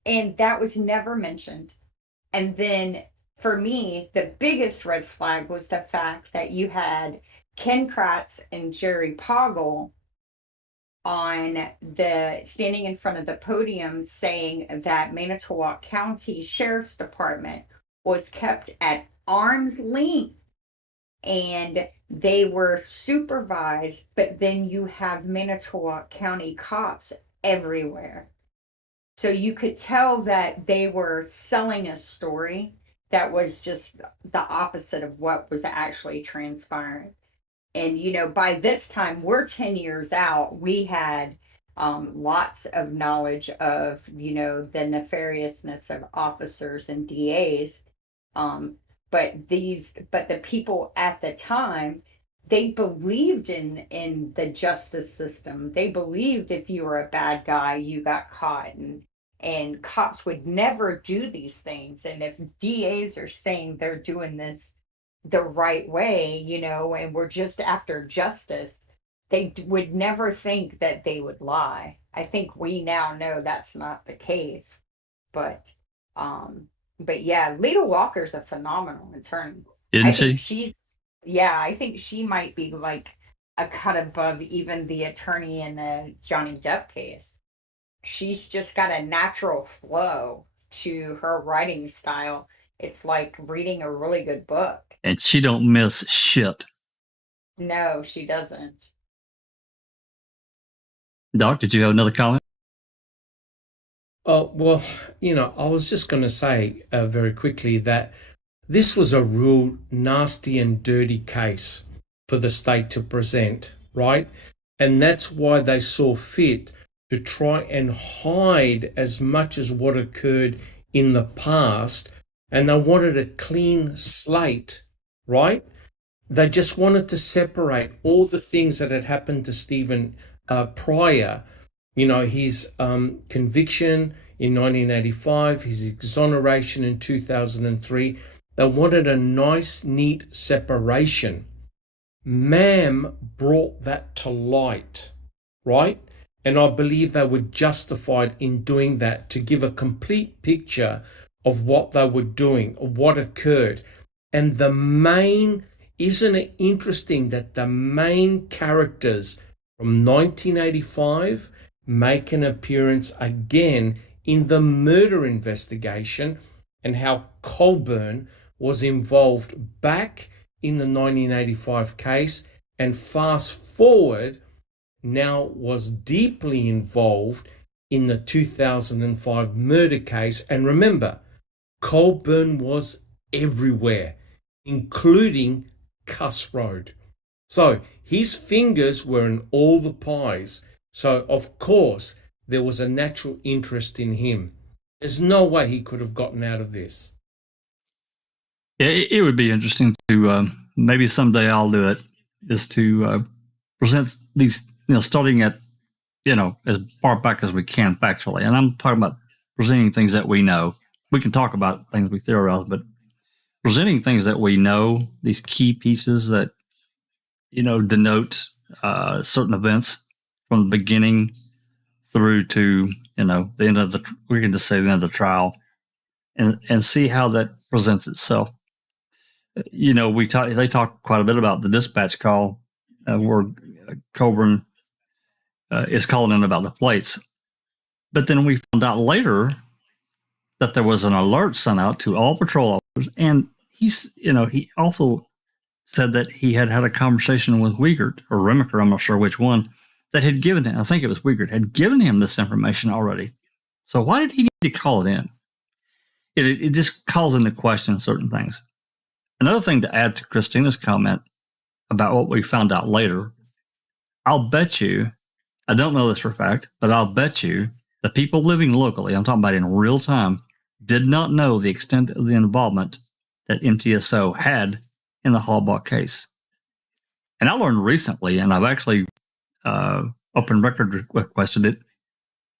and that was never mentioned. And then for me, the biggest red flag was the fact that you had Ken Kratz and Jerry Poggle on the standing in front of the podium saying that Manitowoc County Sheriff's Department was kept at arm's length and they were supervised, but then you have Manitowoc County cops everywhere. So you could tell that they were selling a story that was just the opposite of what was actually transpiring. And, you know, by this time, we're 10 years out. We had lots of knowledge of, you know, the nefariousness of officers and DAs. But the people at the time, they believed in the justice system. They believed if you were a bad guy, you got caught, and cops would never do these things. And if DAs are saying they're doing this the right way, you know, and we're just after justice, they would never think that they would lie. I think we now know that's not the case, but yeah, Lita Walker's a phenomenal attorney. Isn't I think she might be like a cut above even the attorney in the Johnny Depp case. She's just got a natural flow to her writing style. It's like reading a really good book. And she don't miss shit. No, she doesn't. Doc, did you have another comment? Oh, well, you know, I was just going to say very quickly that this was a real nasty and dirty case for the state to present, right? And that's why they saw fit to try and hide as much as what occurred in the past. And they wanted a clean slate, right? They just wanted to separate all the things that had happened to Stephen prior. You know, his conviction in 1985, his exoneration in 2003. They wanted a nice, neat separation. Ma'am brought that to light, right? And I believe they were justified in doing that to give a complete picture of what they were doing, of what occurred. And isn't it interesting that the main characters from 1985 make an appearance again in the murder investigation, and how Colborn was involved back in the 1985 case, and fast forward, now was deeply involved in the 2005 murder case. And remember, Colborn was everywhere, including Cuss Road. So his fingers were in all the pies. So of course, there was a natural interest in him. There's no way he could have gotten out of this. Yeah, it would be interesting to, maybe someday I'll do it, is to present these, you know, starting at, you know, as far back as we can factually. And I'm talking about presenting things that we know. We can talk about things we theorize, but presenting things that we know, these key pieces that, you know, denote certain events from the beginning through to, you know, the end of we can just say the end of the trial, and see how that presents itself. You know, they talk quite a bit about the dispatch call where Colborn is calling in about the plates. But then we found out later that there was an alert sent out to all patrol officers, and he also said that he had a conversation with Wiegert or Remacher, I'm not sure which one, that had given him, I think it was Wiegert, had given him this information already. So why did he need to call it in? It just calls into question certain things. Another thing to add to Christina's comment about what we found out later, I'll bet you, I don't know this for a fact, but I'll bet you the people living locally, I'm talking about in real time, did not know the extent of the involvement that MTSO had in the Halbach case. And I learned recently, and I've actually open record requested it,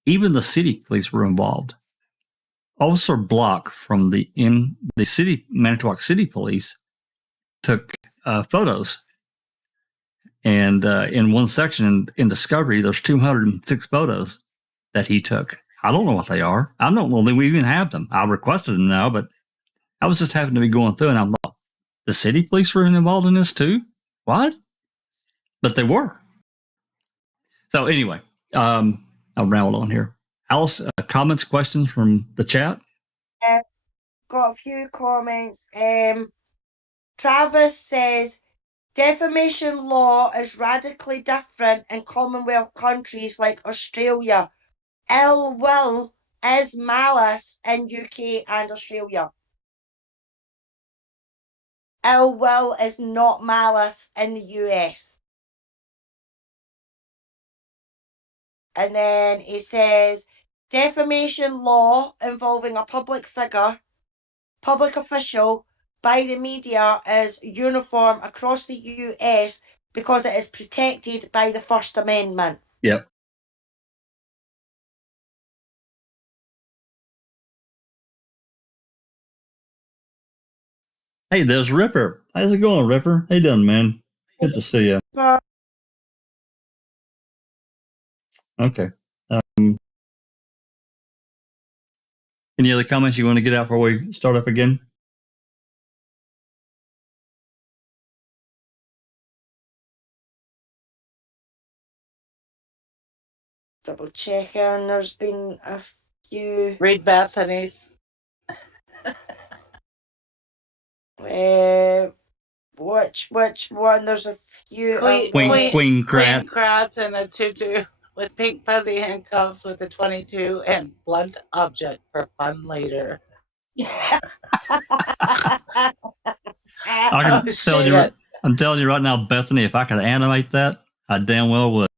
even the city police were involved. Officer Block from the Manitowoc City Police took photos. And in one section in Discovery, there's 206 photos that he took. I don't know what they are. I don't know that we even have them. I requested them now, but I was just happened to be going through and I thought, the city police were involved in this too? What? But they were. So anyway, I'll ramble on here. Alice, comments, questions from the chat? Got a few comments. Travis says, defamation law is radically different in Commonwealth countries like Australia. Ill will is malice in UK and Australia. Ill will is not malice in the US. And then he says, defamation law involving a public figure, public official, by the media is uniform across the US because it is protected by the First Amendment. Yep. Hey, there's Ripper. How's it going, Ripper? How you doing, man? Good to see you. Okay. Any other comments you want to get out before we start up again? Double checking. There's been a few. Read Bethany's. Which one? There's a few. Queen Kratz in a tutu with pink fuzzy handcuffs with a 22 and blunt object for fun later. I'm telling you right now, Bethany, if I could animate that, I damn well would.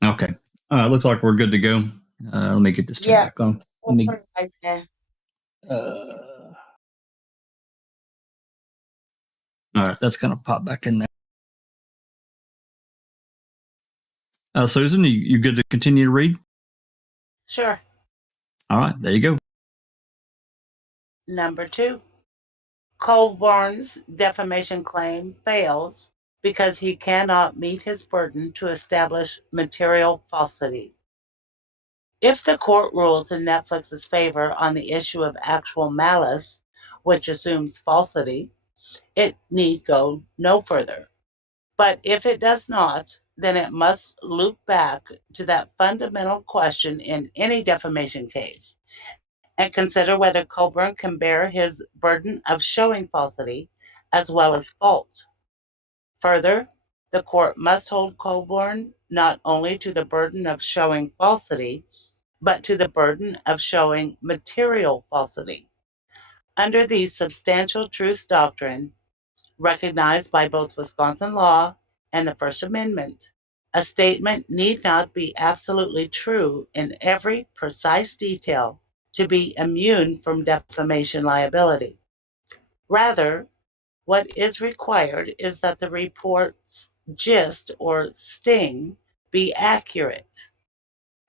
Okay. All right. Looks like we're good to go. Let me get this back on. Let me. All right. That's going to pop back in there. Susan, you good to continue to read? Sure. All right. There you go. Number 2. Colborn's defamation claim fails because he cannot meet his burden to establish material falsity. If the court rules in Netflix's favor on the issue of actual malice, which assumes falsity, it need go no further. But if it does not, then it must loop back to that fundamental question in any defamation case and consider whether Colborn can bear his burden of showing falsity as well as fault. Further, the court must hold Colborn not only to the burden of showing falsity, but to the burden of showing material falsity. Under the substantial truth doctrine, recognized by both Wisconsin law and the First Amendment, a statement need not be absolutely true in every precise detail to be immune from defamation liability. Rather, what is required is that the report's gist or sting be accurate.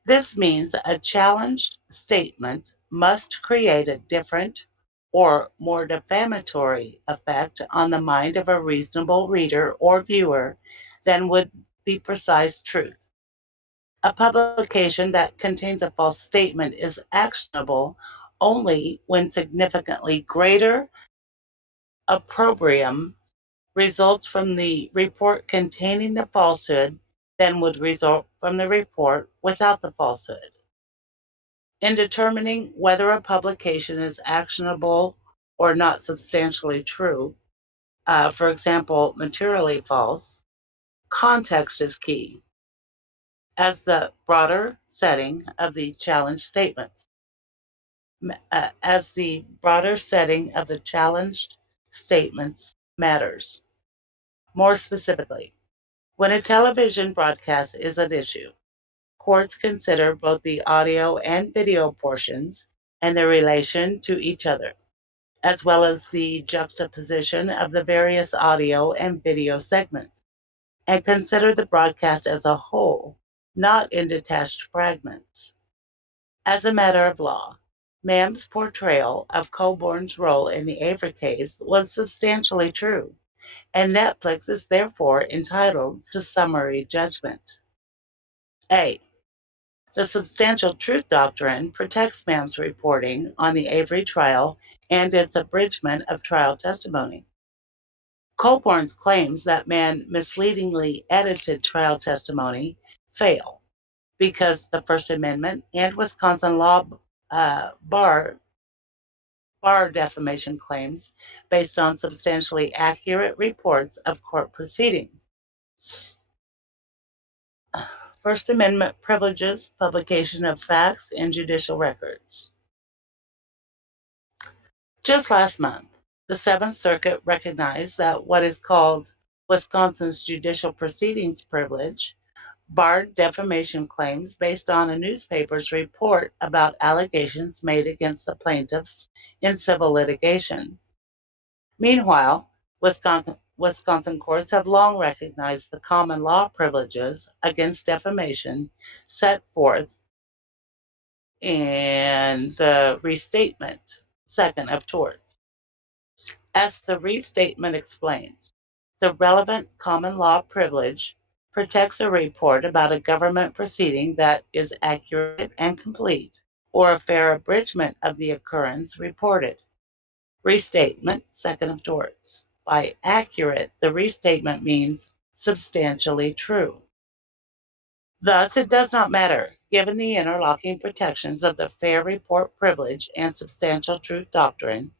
This means a challenged statement must create a different or more defamatory effect on the mind of a reasonable reader or viewer than would the precise truth. A publication that contains a false statement is actionable only when significantly greater opprobrium results from the report containing the falsehood than would result from the report without the falsehood. In determining whether a publication is actionable or not substantially true, for example, materially false, context is key as the broader setting of the challenged statements. Matters. More specifically, when a television broadcast is at issue, courts consider both the audio and video portions and their relation to each other, as well as the juxtaposition of the various audio and video segments, and consider the broadcast as a whole, not in detached fragments. As a matter of law, Ma'am's portrayal of Colborn's role in the Avery case was substantially true, and Netflix is therefore entitled to summary judgment. A. The substantial truth doctrine protects Ma'am's reporting on the Avery trial and its abridgment of trial testimony. Colborn's claims that Mann misleadingly edited trial testimony fail because the First Amendment and Wisconsin law bar defamation claims based on substantially accurate reports of court proceedings. First Amendment privileges publication of facts and judicial records. Just last month, the Seventh Circuit recognized that what is called Wisconsin's judicial proceedings privilege barred defamation claims based on a newspaper's report about allegations made against the plaintiffs in civil litigation. Meanwhile, Wisconsin courts have long recognized the common law privileges against defamation set forth in the Restatement, Second of Torts. As the Restatement explains, the relevant common law privilege protects a report about a government proceeding that is accurate and complete, or a fair abridgment of the occurrence reported. Restatement, Second of Torts. By accurate, the restatement means substantially true. Thus, it does not matter, given the interlocking protections of the fair report privilege and substantial truth doctrine,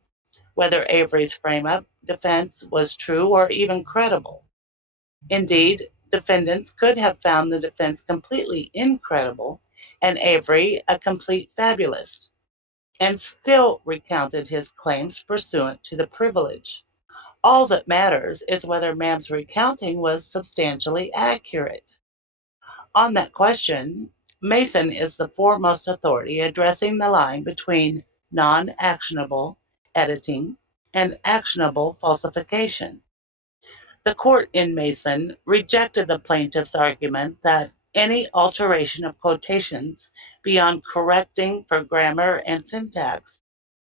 whether Avery's frame-up defense was true or even credible. Indeed, defendants could have found the defense completely incredible and Avery a complete fabulist, and still recounted his claims pursuant to the privilege. All that matters is whether Ma'am's recounting was substantially accurate. On that question, Mason is the foremost authority addressing the line between non-actionable editing and actionable falsification. The court in Mason rejected the plaintiff's argument that any alteration of quotations beyond correcting for grammar and syntax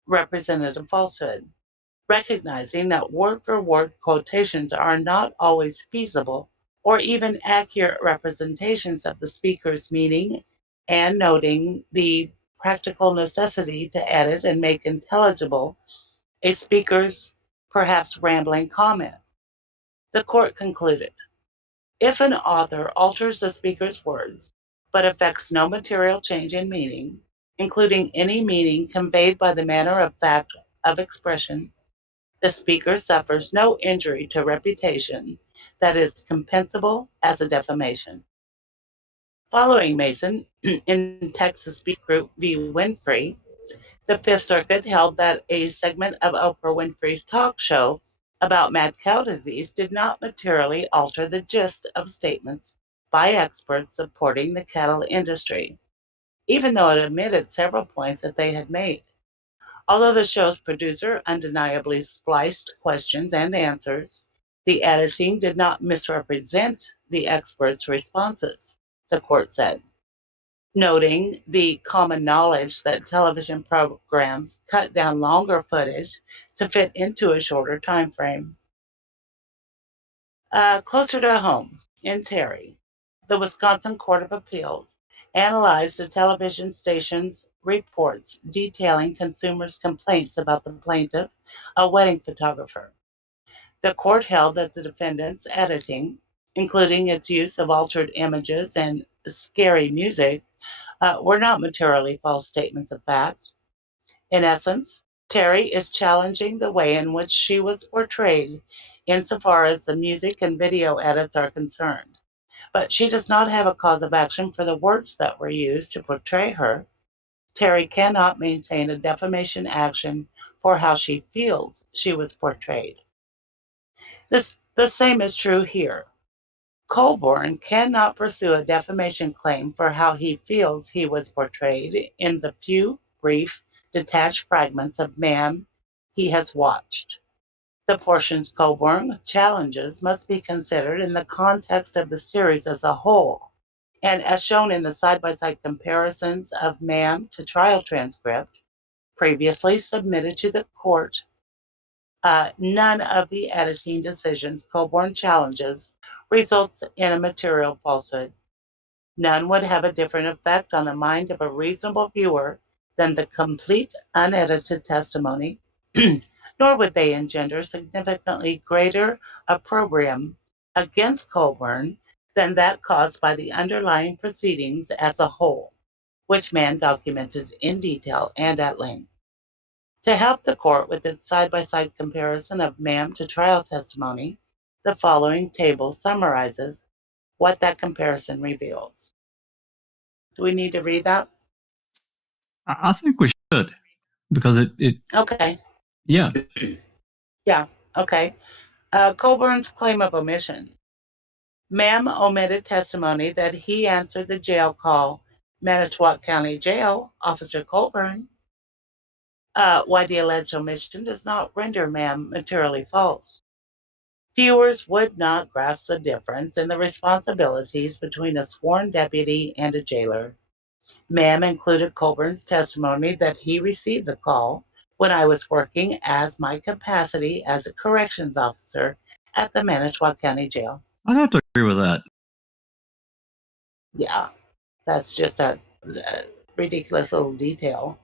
represented a falsehood, recognizing that word-for-word quotations are not always feasible or even accurate representations of the speaker's meaning, and noting the practical necessity to edit and make intelligible a speaker's perhaps rambling comments. The court concluded, if an author alters the speaker's words, but effects no material change in meaning, including any meaning conveyed by the manner of fact of expression, the speaker suffers no injury to reputation that is compensable as a defamation. Following Mason, in Texas Beef Group v. Winfrey, the Fifth Circuit held that a segment of Oprah Winfrey's talk show about mad cow disease did not materially alter the gist of statements by experts supporting the cattle industry, even though it omitted several points that they had made. Although the show's producer undeniably spliced questions and answers, the editing did not misrepresent the experts' responses, the court said, noting the common knowledge that television programs cut down longer footage to fit into a shorter time frame. Closer to home, in Terry, the Wisconsin Court of Appeals analyzed a television station's reports detailing consumers' complaints about the plaintiff, a wedding photographer. The court held that the defendant's editing, including its use of altered images and scary music, were not materially false statements of fact. In essence, Terry is challenging the way in which she was portrayed insofar as the music and video edits are concerned. But she does not have a cause of action for the words that were used to portray her. Terry cannot maintain a defamation action for how she feels she was portrayed. The same is true here. Colborn cannot pursue a defamation claim for how he feels he was portrayed in the few, brief, detached fragments of Ma'am he has watched. The portions Colborn challenges must be considered in the context of the series as a whole, and as shown in the side-by-side comparisons of Ma'am to trial transcript previously submitted to the court, none of the editing decisions Colborn challenges results in a material falsehood. None would have a different effect on the mind of a reasonable viewer than the complete, unedited testimony, nor would they engender significantly greater opprobrium against Colborn than that caused by the underlying proceedings as a whole, which man documented in detail and at length. To help the court with its side-by-side comparison of ma'am to trial testimony, the following table summarizes what that comparison reveals. Do we need to read that? I think we should, because it Okay. yeah. Yeah, okay. Colborn's claim of omission. Ma'am omitted testimony that he answered the jail call, Manitowoc County Jail, Officer Colborn. Why the alleged omission does not render ma'am materially false. Viewers would not grasp the difference in the responsibilities between a sworn deputy and a jailer. Ma'am included Colborn's testimony that he received the call when I was working as my capacity as a corrections officer at the Manitowoc County Jail. I'd have to agree with that. Yeah, that's just a ridiculous little detail,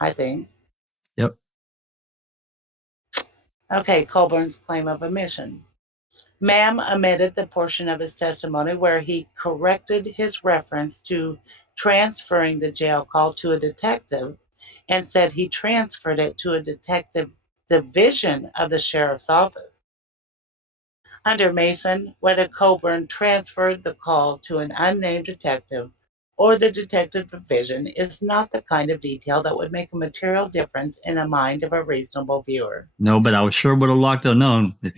I think. Yep. Okay, Colborn's claim of omission. Ma'am omitted the portion of his testimony where he corrected his reference to transferring the jail call to a detective and said he transferred it to a detective division of the sheriff's office. Under Mason, whether Colborn transferred the call to an unnamed detective or the detective division is not the kind of detail that would make a material difference in the mind of a reasonable viewer. No, but I sure would have liked to have known if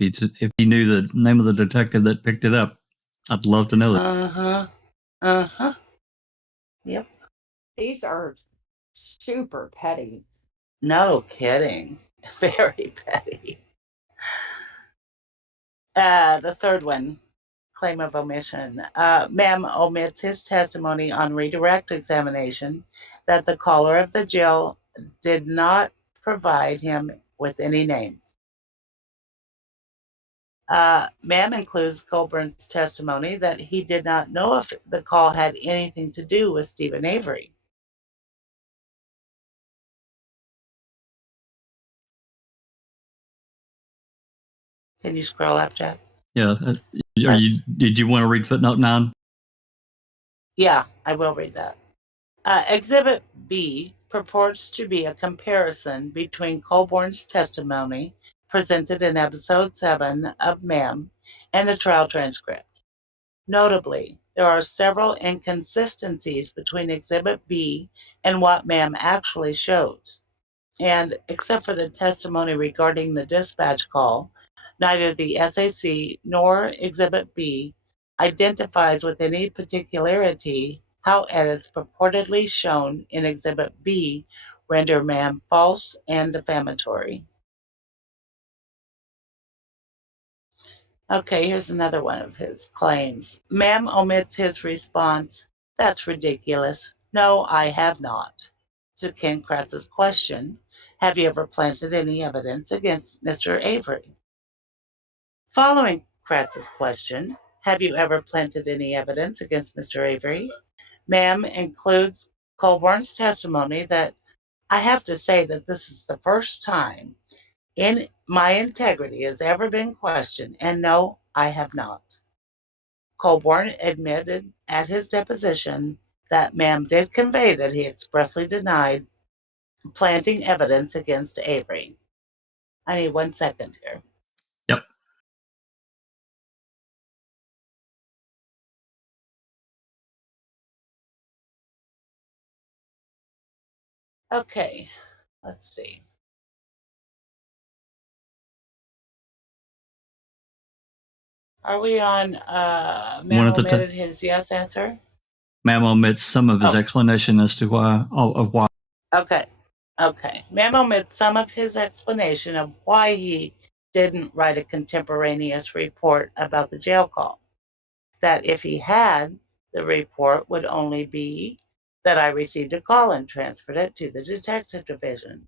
he knew the name of the detective that picked it up. I'd love to know that. Yep. These are super petty. No kidding. Very petty. The third one, claim of omission. Ma'am omits his testimony on redirect examination that the caller of the jail did not provide him with any names. Ma'am includes Colborn's testimony that he did not know if the call had anything to do with Stephen Avery. Can you scroll up, Jack? Yeah. Did you want to read footnote 9? Yeah, I will read that. Exhibit B purports to be a comparison between Colborn's testimony presented in episode 7 of Ma'am and the trial transcript. Notably, there are several inconsistencies between Exhibit B and what Ma'am actually shows. And except for the testimony regarding the dispatch call, neither the SAC nor Exhibit B identifies with any particularity how edits purportedly shown in Exhibit B render Ma'am false and defamatory. Okay, here's another one of his claims. Ma'am omits his response, "That's ridiculous. No, I have not," to Ken Kratz's question, "Have you ever planted any evidence against Mr. Avery?" Following Kratz's question, "Have you ever planted any evidence against Mr. Avery?" Ma'am includes Colborn's testimony that, "I have to say that this is the first time in my integrity has ever been questioned, and no, I have not." Colborn admitted at his deposition that Ma'am did convey that he expressly denied planting evidence against Avery. I need 1 second here. Yep. Okay, let's see. Are we on Ma'am omitted his yes answer? Ma'am omits some of his explanation as to why. Okay. Ma'am omits some of his explanation of why he didn't write a contemporaneous report about the jail call. That if he had, the report would only be that I received a call and transferred it to the detective division.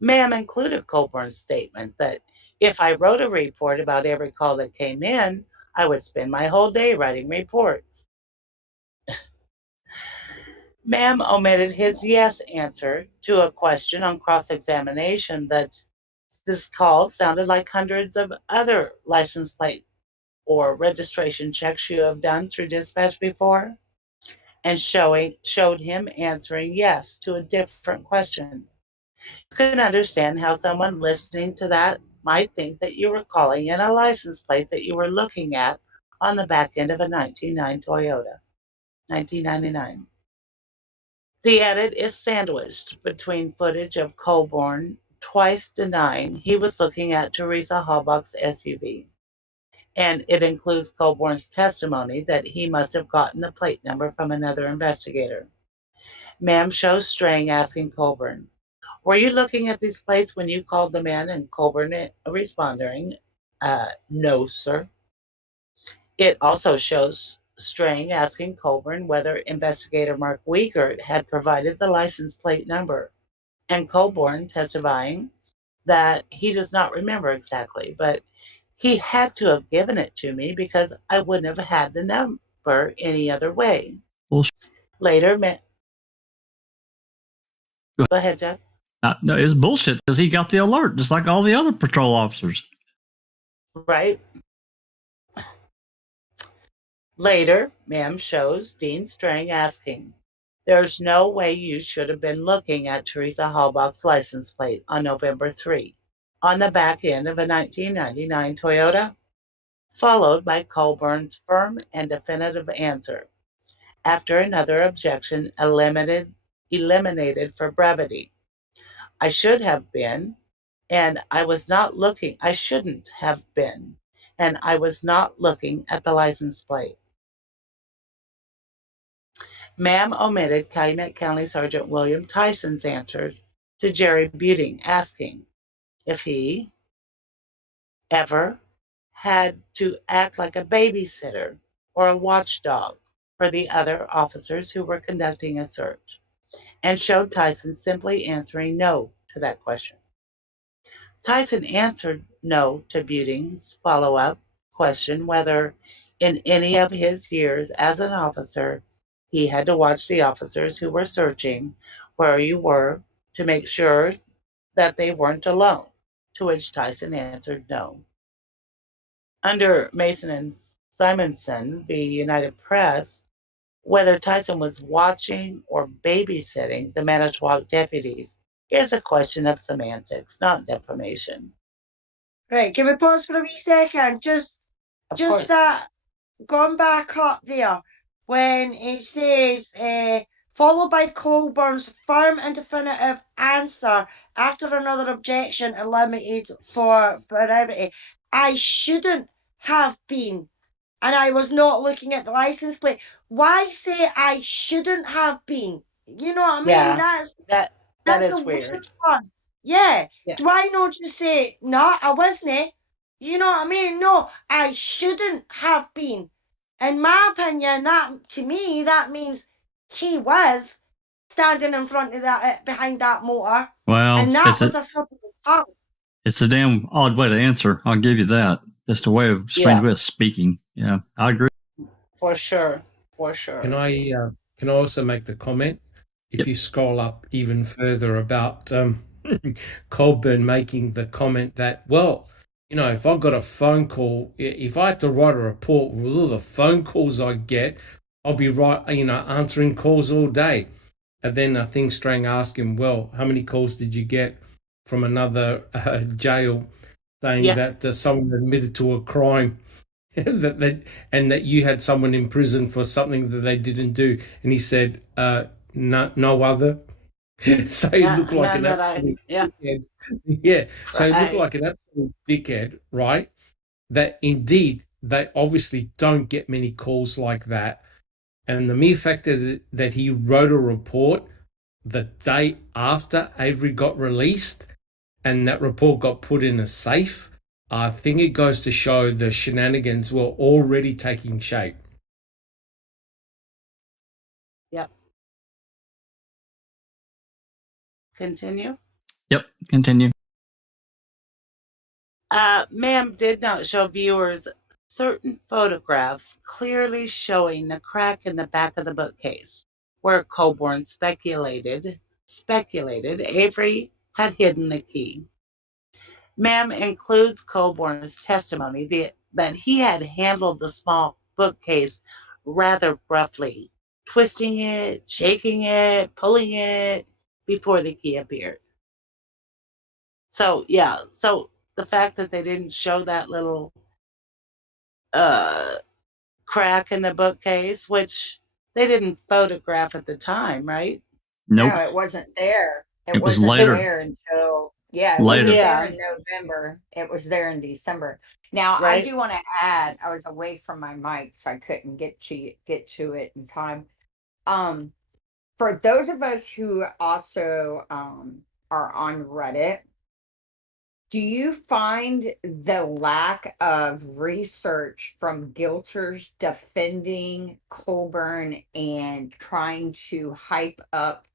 Ma'am included Colborn's statement that if I wrote a report about every call that came in, I would spend my whole day writing reports. Ma'am omitted his yes answer to a question on cross-examination that this call sounded like hundreds of other license plate or registration checks you have done through dispatch before, and showed him answering yes to a different question. You can understand how someone listening to that might think that you were calling in a license plate that you were looking at on the back end of a 1999 Toyota, 1999. The edit is sandwiched between footage of Colborn twice denying he was looking at Teresa Halbach's SUV, and it includes Colborn's testimony that he must have gotten the plate number from another investigator. Ma'am shows Strang asking Colborn, "Were you looking at these plates when you called them in?" And Colborn responding, "No, sir." It also shows Strang asking Colborn whether investigator Mark Wiegert had provided the license plate number, and Colborn testifying that he does not remember exactly, but he had to have given it to me because I wouldn't have had the number any other way. Bullshit. Later, go ahead, Jeff. No, it's bullshit because he got the alert just like all the other patrol officers. Right. Later, ma'am shows Dean Strang asking, "There's no way you should have been looking at Teresa Halbach's license plate on November 3 on the back end of a 1999 Toyota?" Followed by Colburn's firm and definitive answer, after another objection eliminated for brevity. "I should have been, and I was not looking. I shouldn't have been, and I was not looking at the license plate." Ma'am omitted Calumet County Sergeant William Tyson's answers to Jerry Buting, asking if he ever had to act like a babysitter or a watchdog for the other officers who were conducting a search, and showed Tyson simply answering no to that question. Tyson answered no to Buting's follow-up question whether in any of his years as an officer he had to watch the officers who were searching where you were to make sure that they weren't alone, to which Tyson answered no. Under Mason and Simonson v. United Press, whether Tyson was watching or babysitting the Manitowoc deputies is a question of semantics, not defamation. Right, can we pause for a wee second? Just that, going back up there, when it says, followed by Colburn's firm and definitive answer after another objection eliminated for brevity. I shouldn't have been, and I was not looking at the license plate. Why say I shouldn't have been? You know what I mean? Yeah, That's that is a weird. one. Yeah. Yeah. Do I not just say, no, I wasn't? You know what I mean? No, I shouldn't have been. In my opinion, that to me, that means he was standing in front of that, behind that motor. Well, and that was a slip of the tongue. It's a damn odd way to answer. I'll give you that. Just a way of strange way of speaking. Yeah, I agree. For sure. For sure. Can I also make the comment? If you scroll up even further about Colborn making the comment that, well, you know, if I got a phone call, if I had to write a report with all the phone calls I get, I'll be answering calls all day. And then I think Strang asked him, well, how many calls did you get from another jail saying that someone admitted to a crime that you had someone in prison for something that they didn't do? And he said, no other. So he looked like an absolute dickhead. Yeah. So he looked like an absolute dickhead, right? That indeed they obviously don't get many calls like that. And the mere fact that he wrote a report the day after Avery got released and that report got put in a safe, I think it goes to show the shenanigans were already taking shape. Yep. Continue? Yep, continue. Ma'am did not show viewers certain photographs clearly showing the crack in the back of the bookcase where Colborn speculated Avery had hidden the key. Ma'am includes Colborn's testimony that he had handled the small bookcase rather roughly, twisting it, shaking it, pulling it before the key appeared. So, yeah, so the fact that they didn't show that little crack in the bookcase, which they didn't photograph at the time, right? Nope. No, it wasn't there. It was wasn't later. there until, it Later. wasn't there in November. It was there in December. Now, I Right. do want to add, I was away from my mic, so I couldn't get to it in time. For those of us who also are on Reddit, do you find the lack of research from Gilters defending Colborn and trying to hype up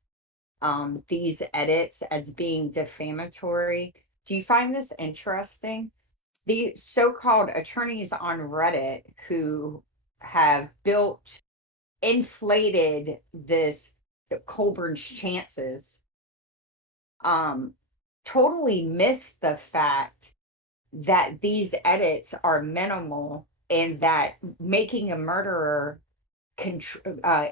these edits as being defamatory? Do you find this interesting? The so-called attorneys on Reddit who have inflated this Colburn's chances, totally missed the fact that these edits are minimal and that Making a Murderer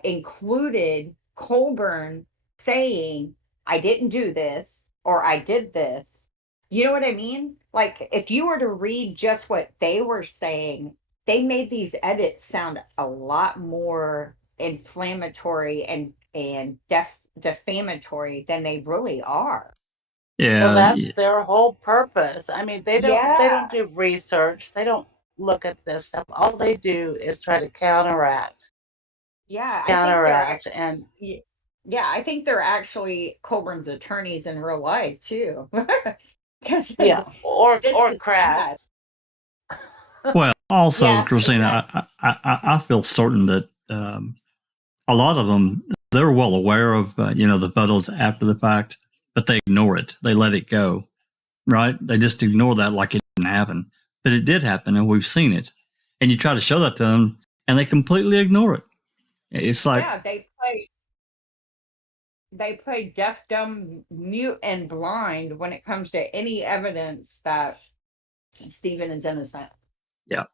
included Colborn saying, I didn't do this, or I did this. You know what I mean? Like, if you were to read just what they were saying, they made these edits sound a lot more inflammatory and defamatory than they really are. Yeah. Well, that's their whole purpose. I mean, they don't do research. They don't look at this stuff. All they do is try to counteract. Yeah, I think they're actually Colburn's attorneys in real life too. Or crafts. Well, also, Yeah, Christina, exactly. I feel certain that a lot of them, they're well aware of the photos after the fact, but they ignore it. They let it go, right? They just ignore that like it didn't happen, but it did happen, and we've seen it. And you try to show that to them, and they completely ignore it. It's like, yeah, they play deaf, dumb, mute, and blind when it comes to any evidence that Stephen is innocent. Yeah.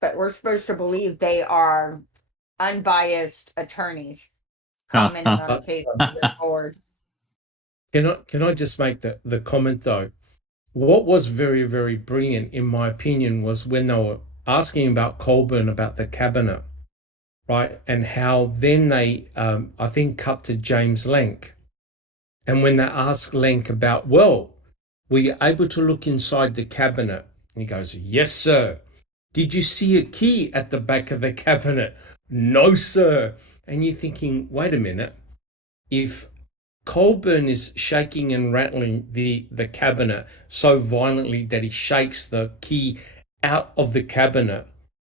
But we're supposed to believe they are unbiased attorneys commenting on cases forward. Can I just make the comment though? What was very, very brilliant, in my opinion, was when they were asking about Colborn about the cabinet, right? And how then they, I think, cut to James Lenk. And when they asked Lenk about, well, were you able to look inside the cabinet? And he goes, yes, sir. Did you see a key at the back of the cabinet? No, sir. And you're thinking, wait a minute. If Colborn is shaking and rattling the cabinet so violently that he shakes the key out of the cabinet,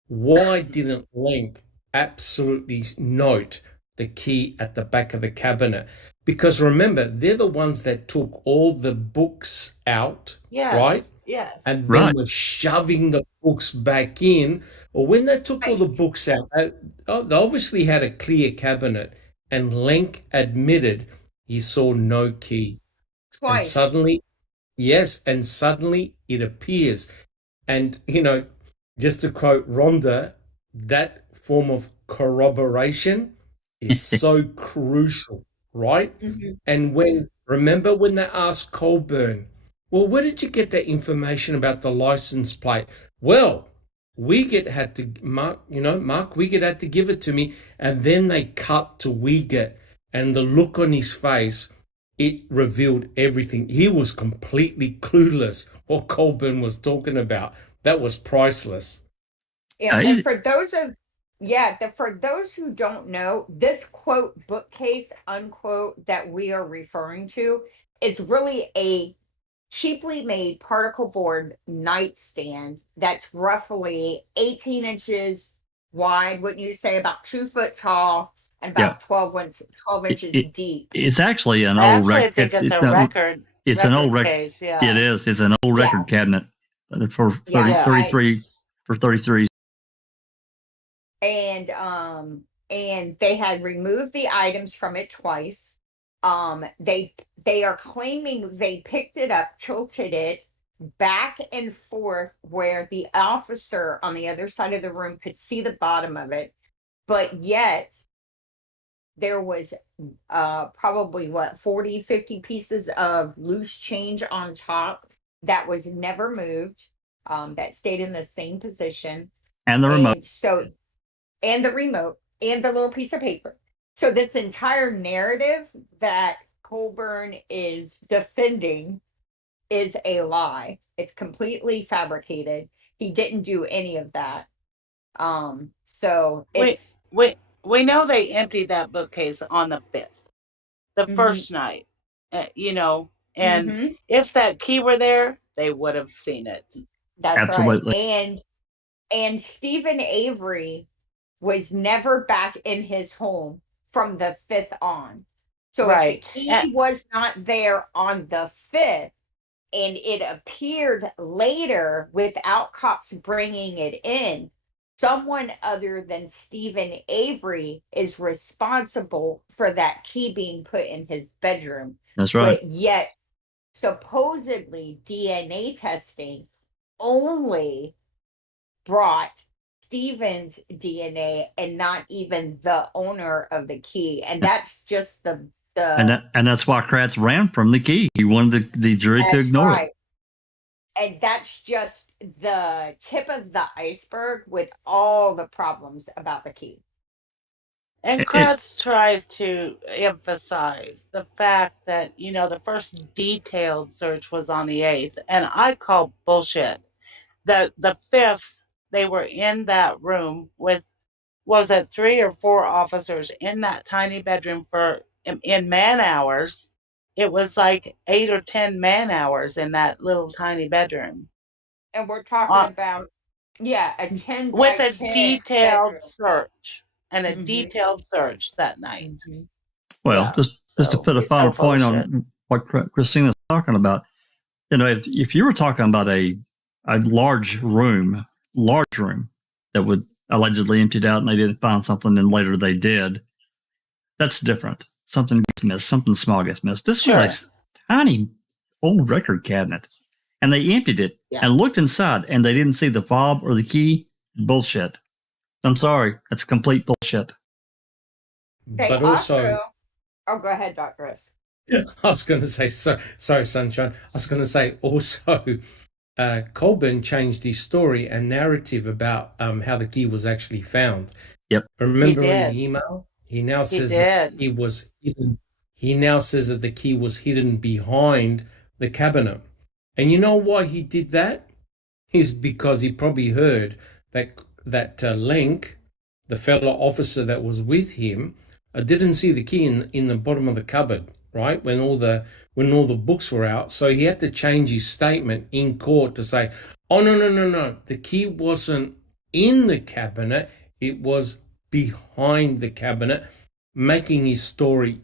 why didn't Lenk absolutely note the key at the back of the cabinet? Because remember, they're the ones that took all the books out, right? Yes. And then were shoving the books back in. Or when they took all the books out, they obviously had a clear cabinet, and Lenk admitted he saw no key. Twice. And suddenly it appears. And, just to quote Rhonda, that form of corroboration is so crucial, right? Mm-hmm. And remember when they asked Colborn, well, where did you get that information about the license plate? Well, Mark Wiegert had to give it to me. And then they cut to Wiegert, and the look on his face, it revealed everything. He was completely clueless what Colborn was talking about. That was priceless. Yeah, and for those who don't know, this quote bookcase unquote that we are referring to is really a cheaply made particle board nightstand that's roughly 18 inches wide, wouldn't you say, about 2 foot tall and about 12 inches deep. It's actually an old record. I think it's a record. It's an old record. Case, yeah. It is. It's an old record cabinet for 33 for 33. And they had removed the items from it twice. They are claiming they picked it up, tilted it back and forth where the officer on the other side of the room could see the bottom of it, but yet there was probably 40, 50 pieces of loose change on top that was never moved, that stayed in the same position. And the remote. And the remote and the little piece of paper. So this entire narrative that Colborn is defending is a lie. It's completely fabricated. He didn't do any of that. So it's we know they emptied that bookcase on the 5th, the first night, you know, and if that key were there, they would have seen it. That's absolutely right. And Stephen Avery was never back in his home from the 5th on. So if the key was not there on the 5th, and it appeared later without cops bringing it in, someone other than Stephen Avery is responsible for that key being put in his bedroom. That's right. But yet, supposedly, DNA testing only brought Stephen's DNA and not even the owner of the key. And that's just the and that's why Kratz ran from the key. He wanted the jury to ignore it. And that's just the tip of the iceberg with all the problems about the key. And Kratz tries to emphasize the fact that, you know, the first detailed search was on the 8th, and I call bullshit. The 5th, they were in that room with, was it 3 or 4 officers in that tiny bedroom in man hours. It was like 8 or 10 man hours in that little tiny bedroom. And we're talking about, a 10 with by a 10 detailed bedroom. search and a detailed search that night. Well, just to put a final point on what Christina's talking about, you know, if you were talking about a large room that would allegedly emptied out and they didn't find something and later they did, that's different. Something gets missed, something small gets missed. This was a tiny old record cabinet, and they emptied it and looked inside, and they didn't see the fob or the key. Bullshit. I'm sorry, that's complete bullshit. But also, oh, go ahead, Dr. Chris. I was going to say, sorry, Sunshine. I was going to say also, Colborn changed his story and narrative about how the key was actually found. Yep. Remember in the email? He now says that he was hidden. He now says that the key was hidden behind the cabinet. And you know why he did that? Is because he probably heard that Lenk, the fellow officer that was with him, didn't see the key in the bottom of the cupboard, right? When all the books were out. So he had to change his statement in court to say, oh, no. The key wasn't in the cabinet. It was behind the cabinet, making his story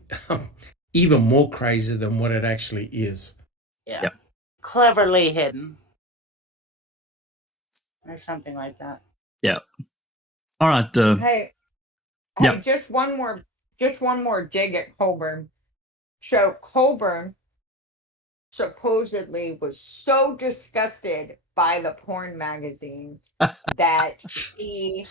even more crazy than what it actually is. Yeah. Yep. Cleverly hidden. Or something like that. Yeah. All right. Hey, just one more dig at Colborn. So Colborn supposedly was so disgusted by the porn magazine that he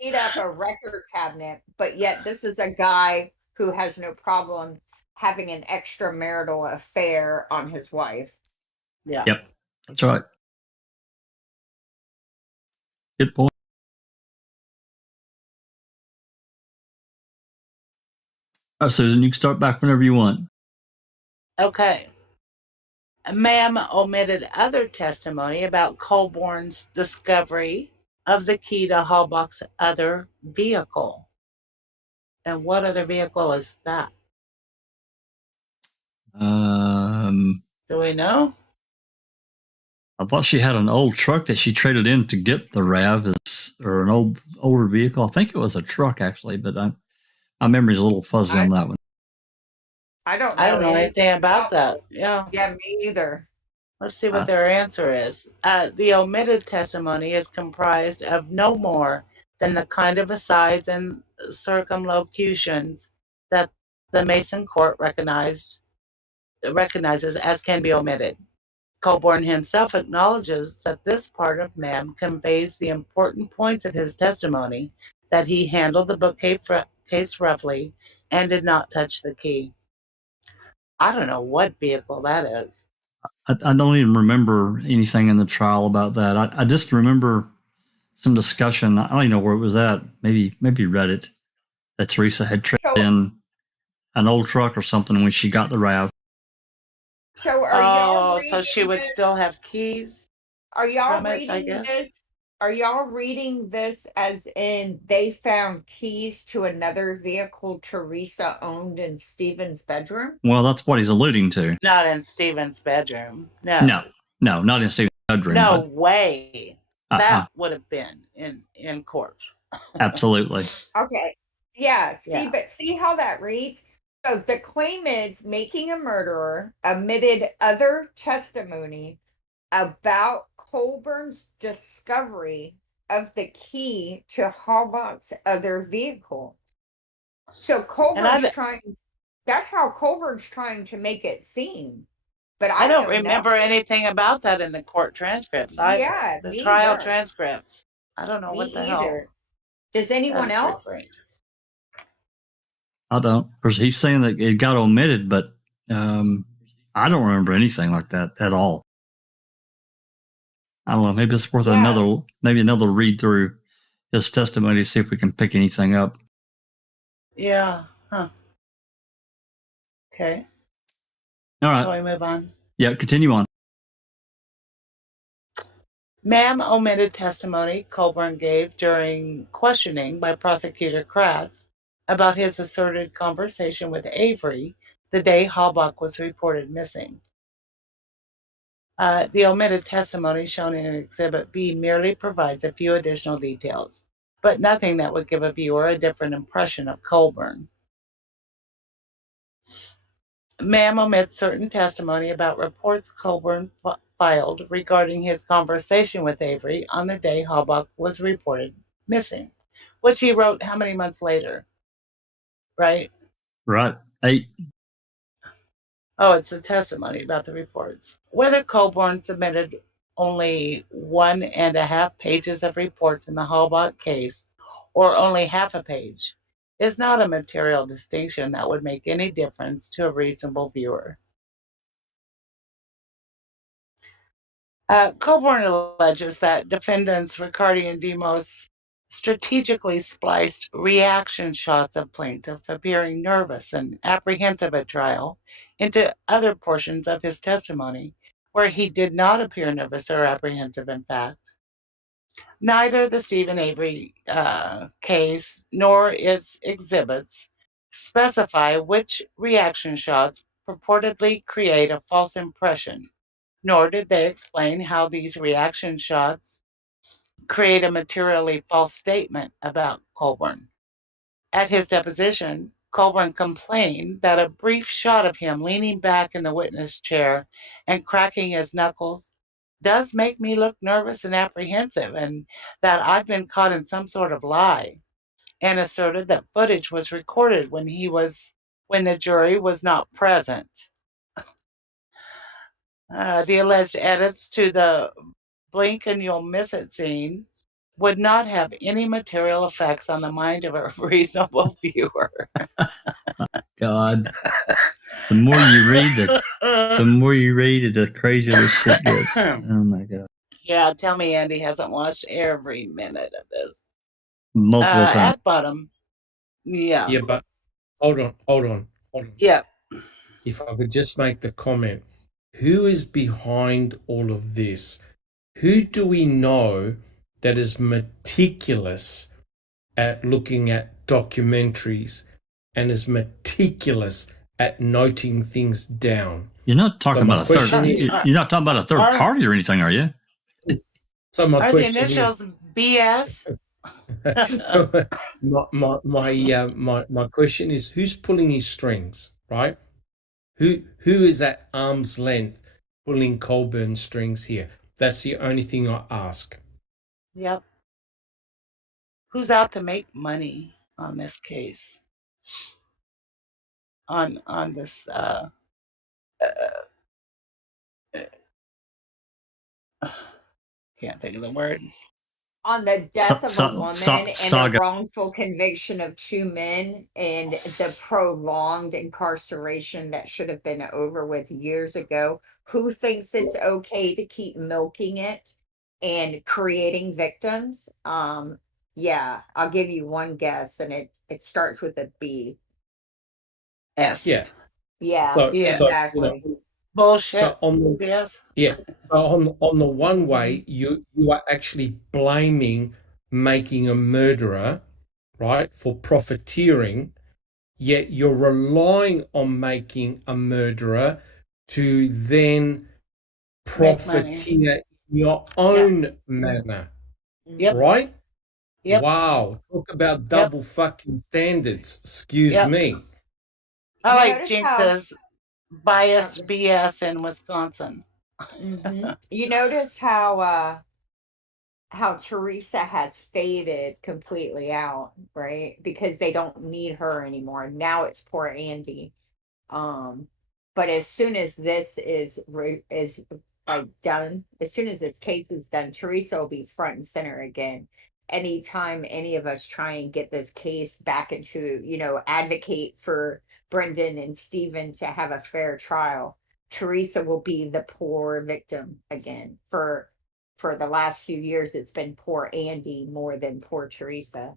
beat up a record cabinet, but yet this is a guy who has no problem having an extramarital affair on his wife. Yeah. Yep. That's right. Good point. All right, Susan, you can start back whenever you want. Okay. Ma'am omitted other testimony about Colborn's discovery of the key to Halbach's other vehicle. And what other vehicle is that? Do we know? I thought she had an old truck that she traded in to get the RAV, or an older vehicle. I think it was a truck, actually, but my memory's a little fuzzy on that one. I don't know anything about that. Yeah. Yeah, me either. Let's see what their answer is. The omitted testimony is comprised of no more than the kind of asides and circumlocutions that the Mason court recognizes as can be omitted. Colborn himself acknowledges that this part of Mam conveys the important points of his testimony, that he handled the bookcase roughly and did not touch the key. I don't know what vehicle that is. I don't even remember anything in the trial about that. I just remember some discussion. I don't even know where it was at. Maybe Reddit, that Teresa had traded in an old truck or something when she got the RAV. So are y'all reading so she would this? still have keys? Are y'all from it, I reading guess? this? Are y'all reading this as in they found keys to another vehicle Teresa owned in Stephen's bedroom? Well, that's what he's alluding to. Not in Stephen's bedroom. No, not in Stephen's bedroom. no but, way. That would have been in court. Absolutely. Okay. Yeah. Yeah. But see how that reads? So the claim is making a murderer omitted other testimony about Colborn's discovery of the key to Halbach's other vehicle. So Colborn's that's how Colborn's trying to make it seem. But I don't remember anything about that in the court transcripts. The trial transcripts. I don't know what the hell. Does anyone else? I don't. Because he's saying that it got omitted, but I don't remember anything like that at all. I don't know. Maybe it's worth another read through his testimony to see if we can pick anything up. Yeah. Huh. Okay. All right. Shall we move on? Yeah, continue on. Mam omitted testimony Colborn gave during questioning by Prosecutor Kratz about his asserted conversation with Avery the day Halbach was reported missing. The omitted testimony shown in Exhibit B merely provides a few additional details, but nothing that would give a viewer a different impression of Colborn. Mam omits certain testimony about reports Colborn filed regarding his conversation with Avery on the day Halbach was reported missing, which he wrote how many months later, right? Right. 8. Oh, it's a testimony about the reports. Whether Colborn submitted only 1.5 pages of reports in the Halbach case or only half a page is not a material distinction that would make any difference to a reasonable viewer. Colborn alleges that defendants Riccardi and Demos strategically spliced reaction shots of plaintiff appearing nervous and apprehensive at trial into other portions of his testimony where he did not appear nervous or apprehensive, in fact. Neither the Stephen Avery case nor its exhibits specify which reaction shots purportedly create a false impression, nor did they explain how these reaction shots create a materially false statement about Colborn. At his deposition, Colborn complained that a brief shot of him leaning back in the witness chair and cracking his knuckles does make me look nervous and apprehensive, and that I've been caught in some sort of lie, and asserted that footage was recorded when the jury was not present. The alleged edits to the blink and you'll miss it scene would not have any material effects on the mind of a reasonable viewer. God. The more you read, the crazier this shit gets. Oh my God. Yeah, tell me Andy hasn't watched every minute of this. Multiple times. At bottom. Yeah. Yeah, but hold on. Yeah. If I could just make the comment, who is behind all of this? Who do we know that is meticulous at looking at documentaries and is meticulous at noting things down? You're not talking about a third. You're not talking about a third party or anything, are you? So my question the initials is, BS? my question is, who's pulling his strings, right? Who is at arm's length pulling Colborn strings here. That's the only thing I ask. Yep. Who's out to make money on this case? On this can't think of the word. On the death of a woman and the Saga. wrongful conviction of 2 men and the prolonged incarceration that should have been over with years ago. Who thinks it's okay to keep milking it and creating victims? Yeah, I'll give you one guess, and it starts with a B. S. Yeah. Yeah, So, exactly. Bullshit. So on the Yes. Yeah. So on the one way, you are actually blaming making a murderer, right, for profiteering, yet you're relying on making a murderer to then profiteer in your own manner. Yep. Right? Yep. Wow. Talk about double fucking standards. Excuse me. I like Notice Jinx's biased BS in Wisconsin. You notice how Teresa has faded completely out, right? Because they don't need her anymore. Now it's poor Andy. But as soon as this is like done, as soon as this case is done, Teresa will be front and center again. Anytime any of us try and get this case back into, advocate for Brendan and Stephen to have a fair trial, Teresa will be the poor victim again. For the last few years, it's been poor Andy more than poor Teresa.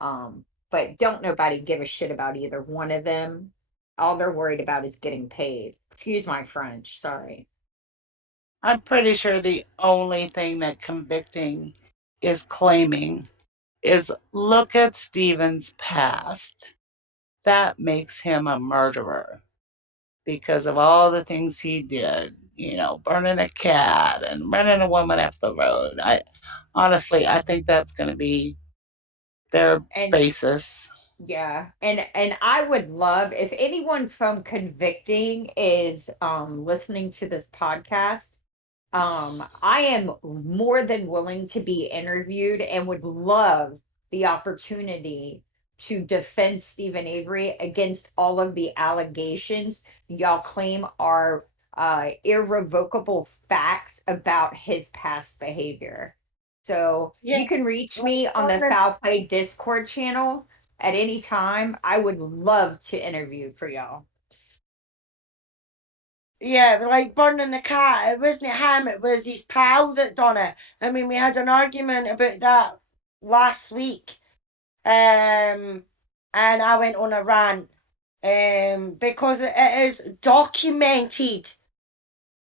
But don't nobody give a shit about either one of them. All they're worried about is getting paid. Excuse my French, sorry. I'm pretty sure the only thing that convicting is claiming is look at Stephen's past. That makes him a murderer because of all the things he did, burning a cat and running a woman off the road. I think that's going to be their basis. Yeah, and I would love if anyone from convicting is listening to this podcast. I am more than willing to be interviewed and would love the opportunity to defend Stephen Avery against all of the allegations y'all claim are irrevocable facts about his past behavior. So you can reach me on the Foul Play Discord channel at any time. I would love to interview for y'all. Yeah, like burning the cat. It wasn't him, it was his pal that done it. I mean, we had an argument about that last week. And I went on a rant. Because it is documented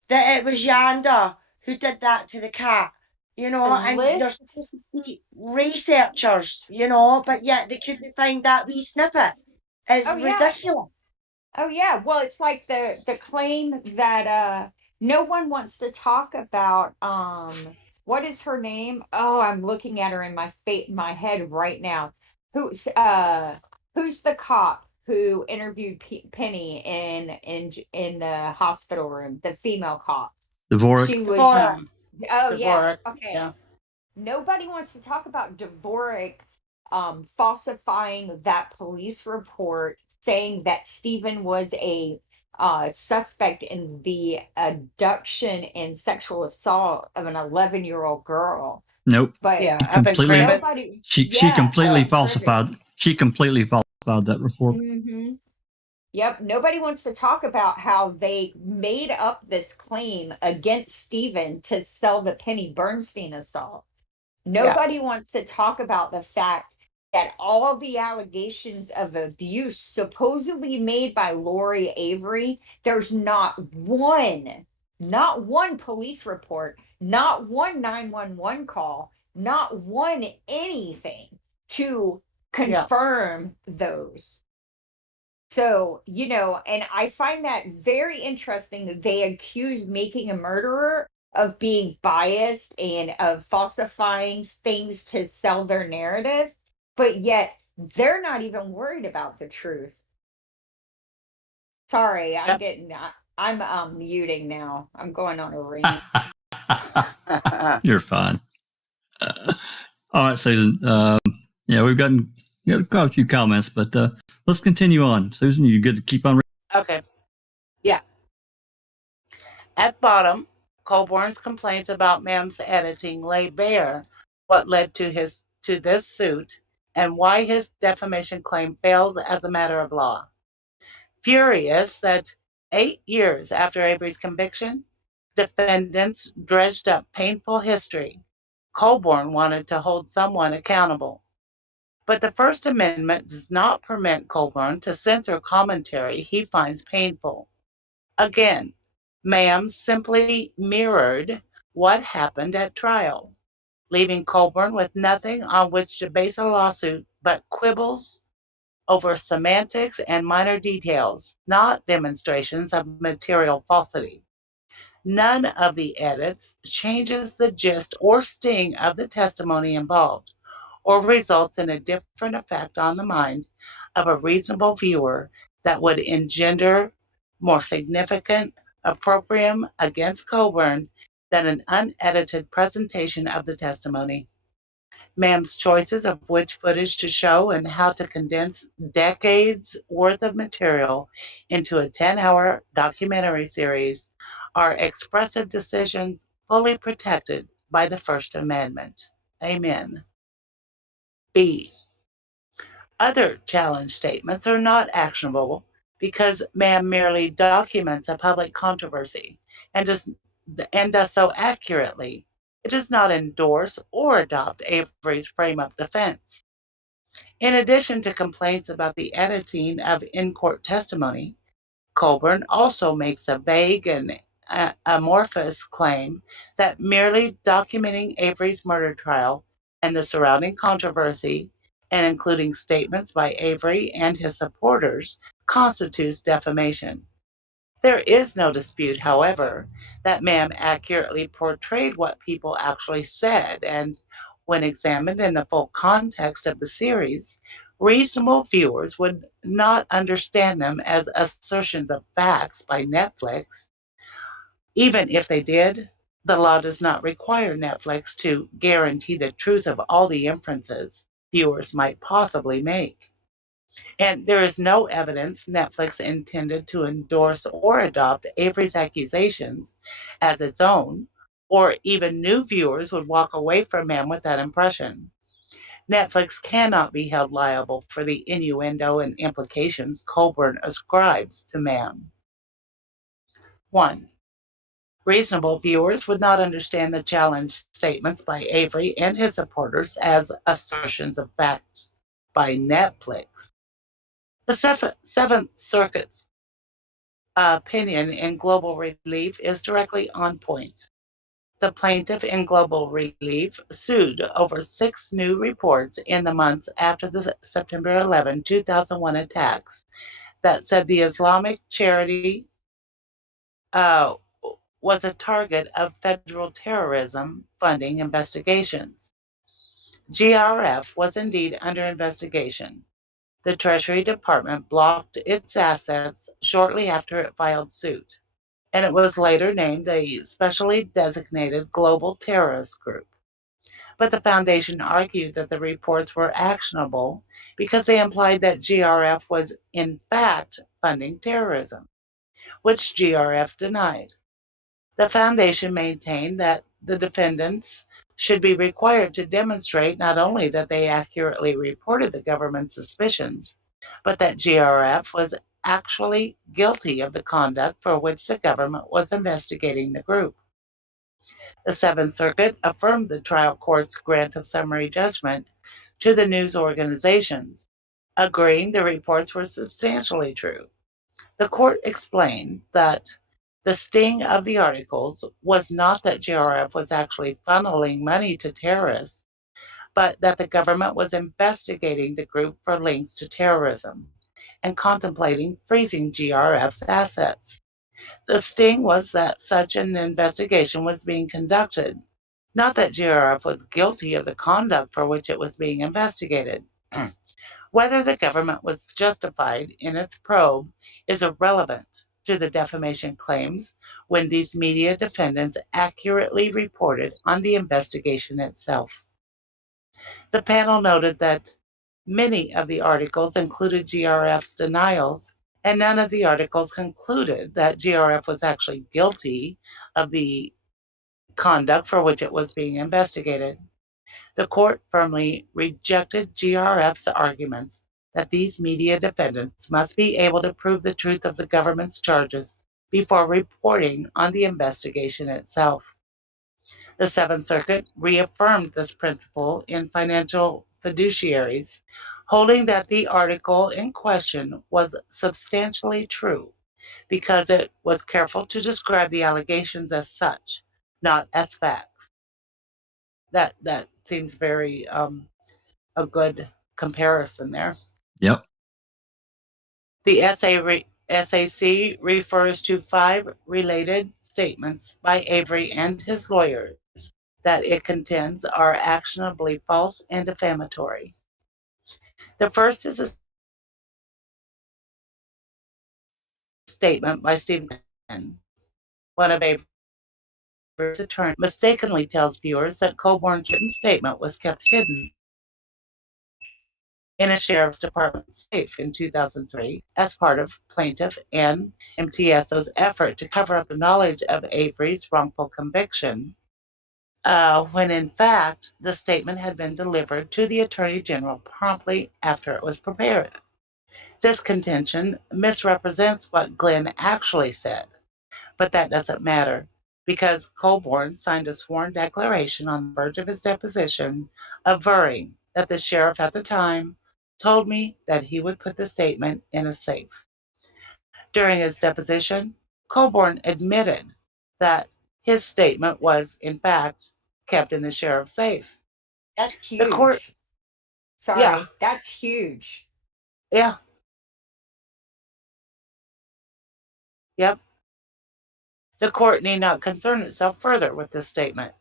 that it was Yanda who did that to the cat. And there's supposed to be researchers, but yet they couldn't find that wee snippet. It's ridiculous. Oh yeah, well it's like the claim that no one wants to talk about what is her name? Oh, I'm looking at her in my head right now. Who's the cop who interviewed Penny in the hospital room? The female cop. Dvorak. She was Dvorak. Oh Dvorak, yeah. Okay. yeah. Nobody wants to talk about Dvorak's falsifying that police report saying that Stephen was a suspect in the abduction and sexual assault of an 11-year-old girl. Nope. But she completely falsified. She completely falsified that report. Yep. Nobody wants to talk about how they made up this claim against Stephen to sell the Penny Bernstein assault. Nobody wants to talk about the fact that all of the allegations of abuse supposedly made by Lori Avery, there's not one police report, not one 911 call, not one anything to confirm those. So, and I find that very interesting that they accuse Making a Murderer of being biased and of falsifying things to sell their narrative, but yet they're not even worried about the truth. Sorry, I'm getting I'm muting now. I'm going on a rant. You're fine. All right, Susan. Yeah, we've got quite a few comments, but let's continue on. Susan, you good to keep on? Okay. Yeah. At bottom, Colborn's complaints about Mam's editing lay bare what led to this suit and why his defamation claim fails as a matter of law. Furious that 8 years after Avery's conviction, defendants dredged up painful history, Colborn wanted to hold someone accountable. But the First Amendment does not permit Colborn to censor commentary he finds painful. Again, Mam simply mirrored what happened at trial, leaving Colborn with nothing on which to base a lawsuit but quibbles over semantics and minor details, not demonstrations of material falsity. None of the edits changes the gist or sting of the testimony involved, or results in a different effect on the mind of a reasonable viewer that would engender more significant opprobrium against Colborn than an unedited presentation of the testimony. Mam's choices of which footage to show and how to condense decades worth of material into a 10-hour documentary series are expressive decisions fully protected by the First Amendment. Amen. B. Other challenge statements are not actionable because Mam merely documents a public controversy and does so accurately. It does not endorse or adopt Avery's frame-up defense. In addition to complaints about the editing of in-court testimony, Colborn also makes a vague and amorphous claim that merely documenting Avery's murder trial and the surrounding controversy, and including statements by Avery and his supporters, constitutes defamation. There is no dispute, however, that Mam accurately portrayed what people actually said, and when examined in the full context of the series, reasonable viewers would not understand them as assertions of facts by Netflix. Even if they did, the law does not require Netflix to guarantee the truth of all the inferences viewers might possibly make. And there is no evidence Netflix intended to endorse or adopt Avery's accusations as its own, or even new viewers would walk away from Mam with that impression. Netflix cannot be held liable for the innuendo and implications Colborn ascribes to Mam. 1. Reasonable viewers would not understand the challenge statements by Avery and his supporters as assertions of fact by Netflix. The Seventh Circuit's opinion in Global Relief is directly on point. The plaintiff in Global Relief sued over 6 new reports in the months after the September 11, 2001 attacks that said the Islamic charity was a target of federal terrorism funding investigations. GRF was indeed under investigation. The Treasury Department blocked its assets shortly after it filed suit, and it was later named a specially designated global terrorist group. But the foundation argued that the reports were actionable because they implied that GRF was in fact funding terrorism, which GRF denied. The foundation maintained that the defendants should be required to demonstrate not only that they accurately reported the government's suspicions, but that GRF was actually guilty of the conduct for which the government was investigating the group. The Seventh Circuit affirmed the trial court's grant of summary judgment to the news organizations, agreeing the reports were substantially true. The court explained that the sting of the articles was not that GRF was actually funneling money to terrorists, but that the government was investigating the group for links to terrorism and contemplating freezing GRF's assets. The sting was that such an investigation was being conducted, not that GRF was guilty of the conduct for which it was being investigated. Whether the government was justified in its probe is irrelevant. to the defamation claims when these media defendants accurately reported on the investigation itself. The panel noted that many of the articles included GRF's denials, and none of the articles concluded that GRF was actually guilty of the conduct for which it was being investigated. The court firmly rejected GRF's arguments that these media defendants must be able to prove the truth of the government's charges before reporting on the investigation itself. The Seventh Circuit reaffirmed this principle in Financial Fiduciaries, holding that the article in question was substantially true because it was careful to describe the allegations as such, not as facts. That seems very a good comparison there. Yep. The SAC refers to 5 related statements by Avery and his lawyers that it contends are actionably false and defamatory. The first is a statement by Stephen, one of Avery's attorneys, mistakenly tells viewers that Colborn's written statement was kept hidden in a sheriff's department safe in 2003 as part of plaintiff and MTSO's effort to cover up the knowledge of Avery's wrongful conviction, when in fact the statement had been delivered to the Attorney General promptly after it was prepared. This contention misrepresents what Glenn actually said, but that doesn't matter because Colborn signed a sworn declaration on the verge of his deposition averring that the sheriff at the time told me that he would put the statement in a safe. During his deposition, Colborn admitted that his statement was, in fact, kept in the sheriff's safe. That's huge. The court, Sorry, yeah. That's huge. Yeah. Yep. The court need not concern itself further with this statement.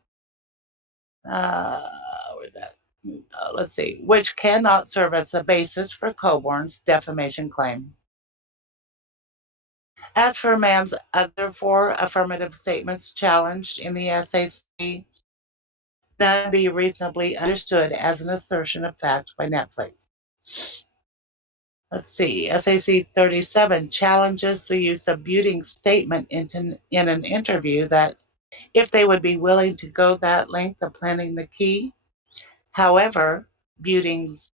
Let's see, which cannot serve as the basis for Colborn's defamation claim. As for Ma'am's other 4 affirmative statements challenged in the SAC, none be reasonably understood as an assertion of fact by Netflix. Let's see, SAC 37 challenges the use of Buting's statement in an interview that if they would be willing to go that length of planting the key. However, Buting's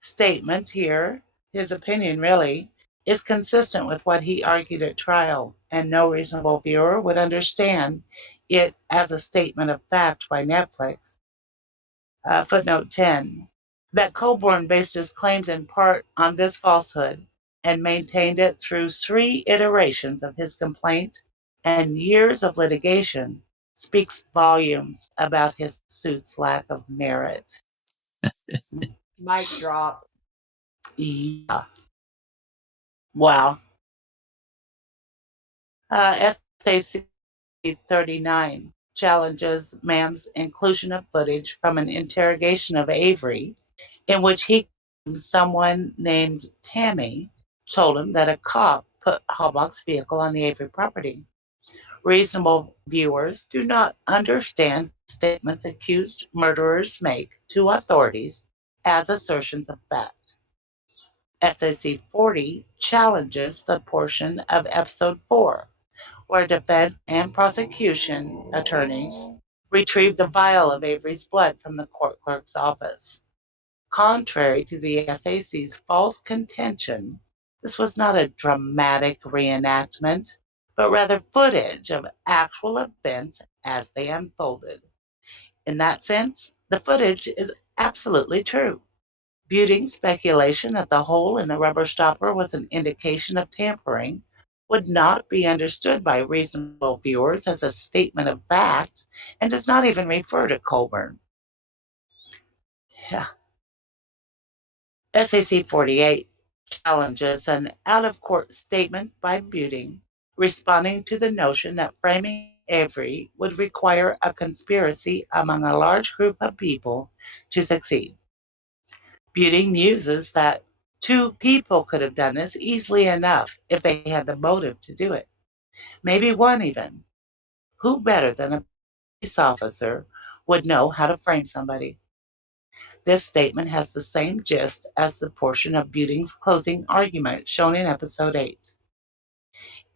statement here, his opinion really, is consistent with what he argued at trial, and no reasonable viewer would understand it as a statement of fact by Netflix. Footnote 10, that Colborn based his claims in part on this falsehood and maintained it through 3 iterations of his complaint and years of litigation speaks volumes about his suit's lack of merit. Mic drop. Yeah. Wow. SAC 39 challenges Ma'am's inclusion of footage from an interrogation of Avery in which someone named Tammy told him that a cop put Halbach's vehicle on the Avery property. Reasonable viewers do not understand statements accused murderers make to authorities as assertions of fact. SAC 40 challenges the portion of episode 4 where defense and prosecution attorneys retrieved the vial of Avery's blood from the court clerk's office. Contrary to the SAC's false contention, this was not a dramatic reenactment, but rather footage of actual events as they unfolded. In that sense, the footage is absolutely true. Buting's speculation that the hole in the rubber stopper was an indication of tampering would not be understood by reasonable viewers as a statement of fact and does not even refer to Colborn. Yeah. SAC 48 challenges an out-of-court statement by Buting responding to the notion that framing Avery would require a conspiracy among a large group of people to succeed. Buting muses that 2 people could have done this easily enough if they had the motive to do it. Maybe 1 even. Who better than a police officer would know how to frame somebody? This statement has the same gist as the portion of Buting's closing argument shown in episode 8.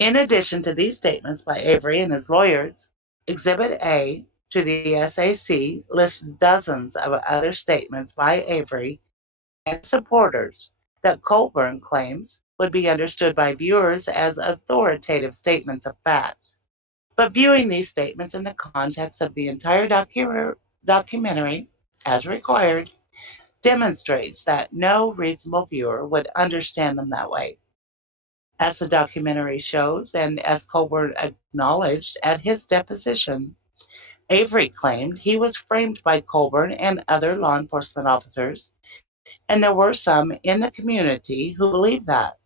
In addition to these statements by Avery and his lawyers, Exhibit A to the SAC lists dozens of other statements by Avery and supporters that Colborn claims would be understood by viewers as authoritative statements of fact. But viewing these statements in the context of the entire documentary, as required, demonstrates that no reasonable viewer would understand them that way. As the documentary shows, and as Colborn acknowledged at his deposition, Avery claimed he was framed by Colborn and other law enforcement officers, and there were some in the community who believed that.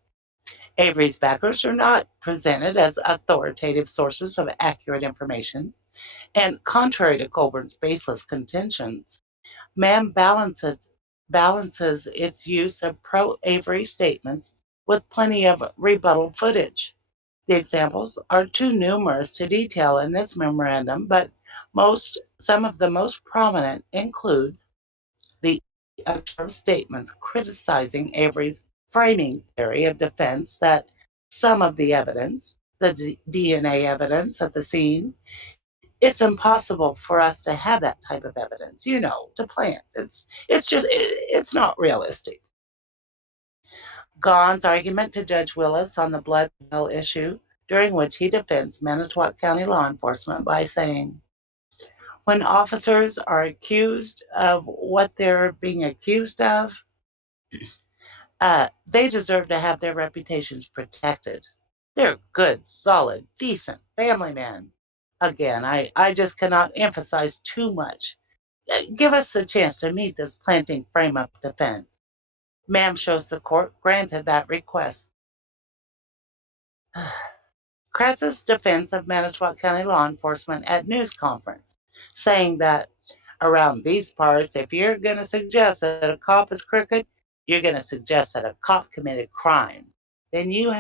Avery's backers are not presented as authoritative sources of accurate information, and contrary to Colborn's baseless contentions, MAM balances its use of pro-Avery statements with plenty of rebuttal footage. The examples are too numerous to detail in this memorandum, but some of the most prominent include the statements criticizing Avery's framing theory of defense that some of the evidence, the DNA evidence at the scene, it's impossible for us to have that type of evidence, to plant. It's not realistic. Gaughan's argument to Judge Willis on the blood bill issue, during which he defends Manitowoc County law enforcement by saying, when officers are accused of what they're being accused of, they deserve to have their reputations protected. They're good, solid, decent family men. Again, I just cannot emphasize too much. Give us a chance to meet this planting frame-up defense. MAM shows the court granted that request. Kress's defense of Manitowoc County law enforcement at news conference, saying that around these parts, if you're going to suggest that a cop is crooked, you're going to suggest that a cop committed crime. Then you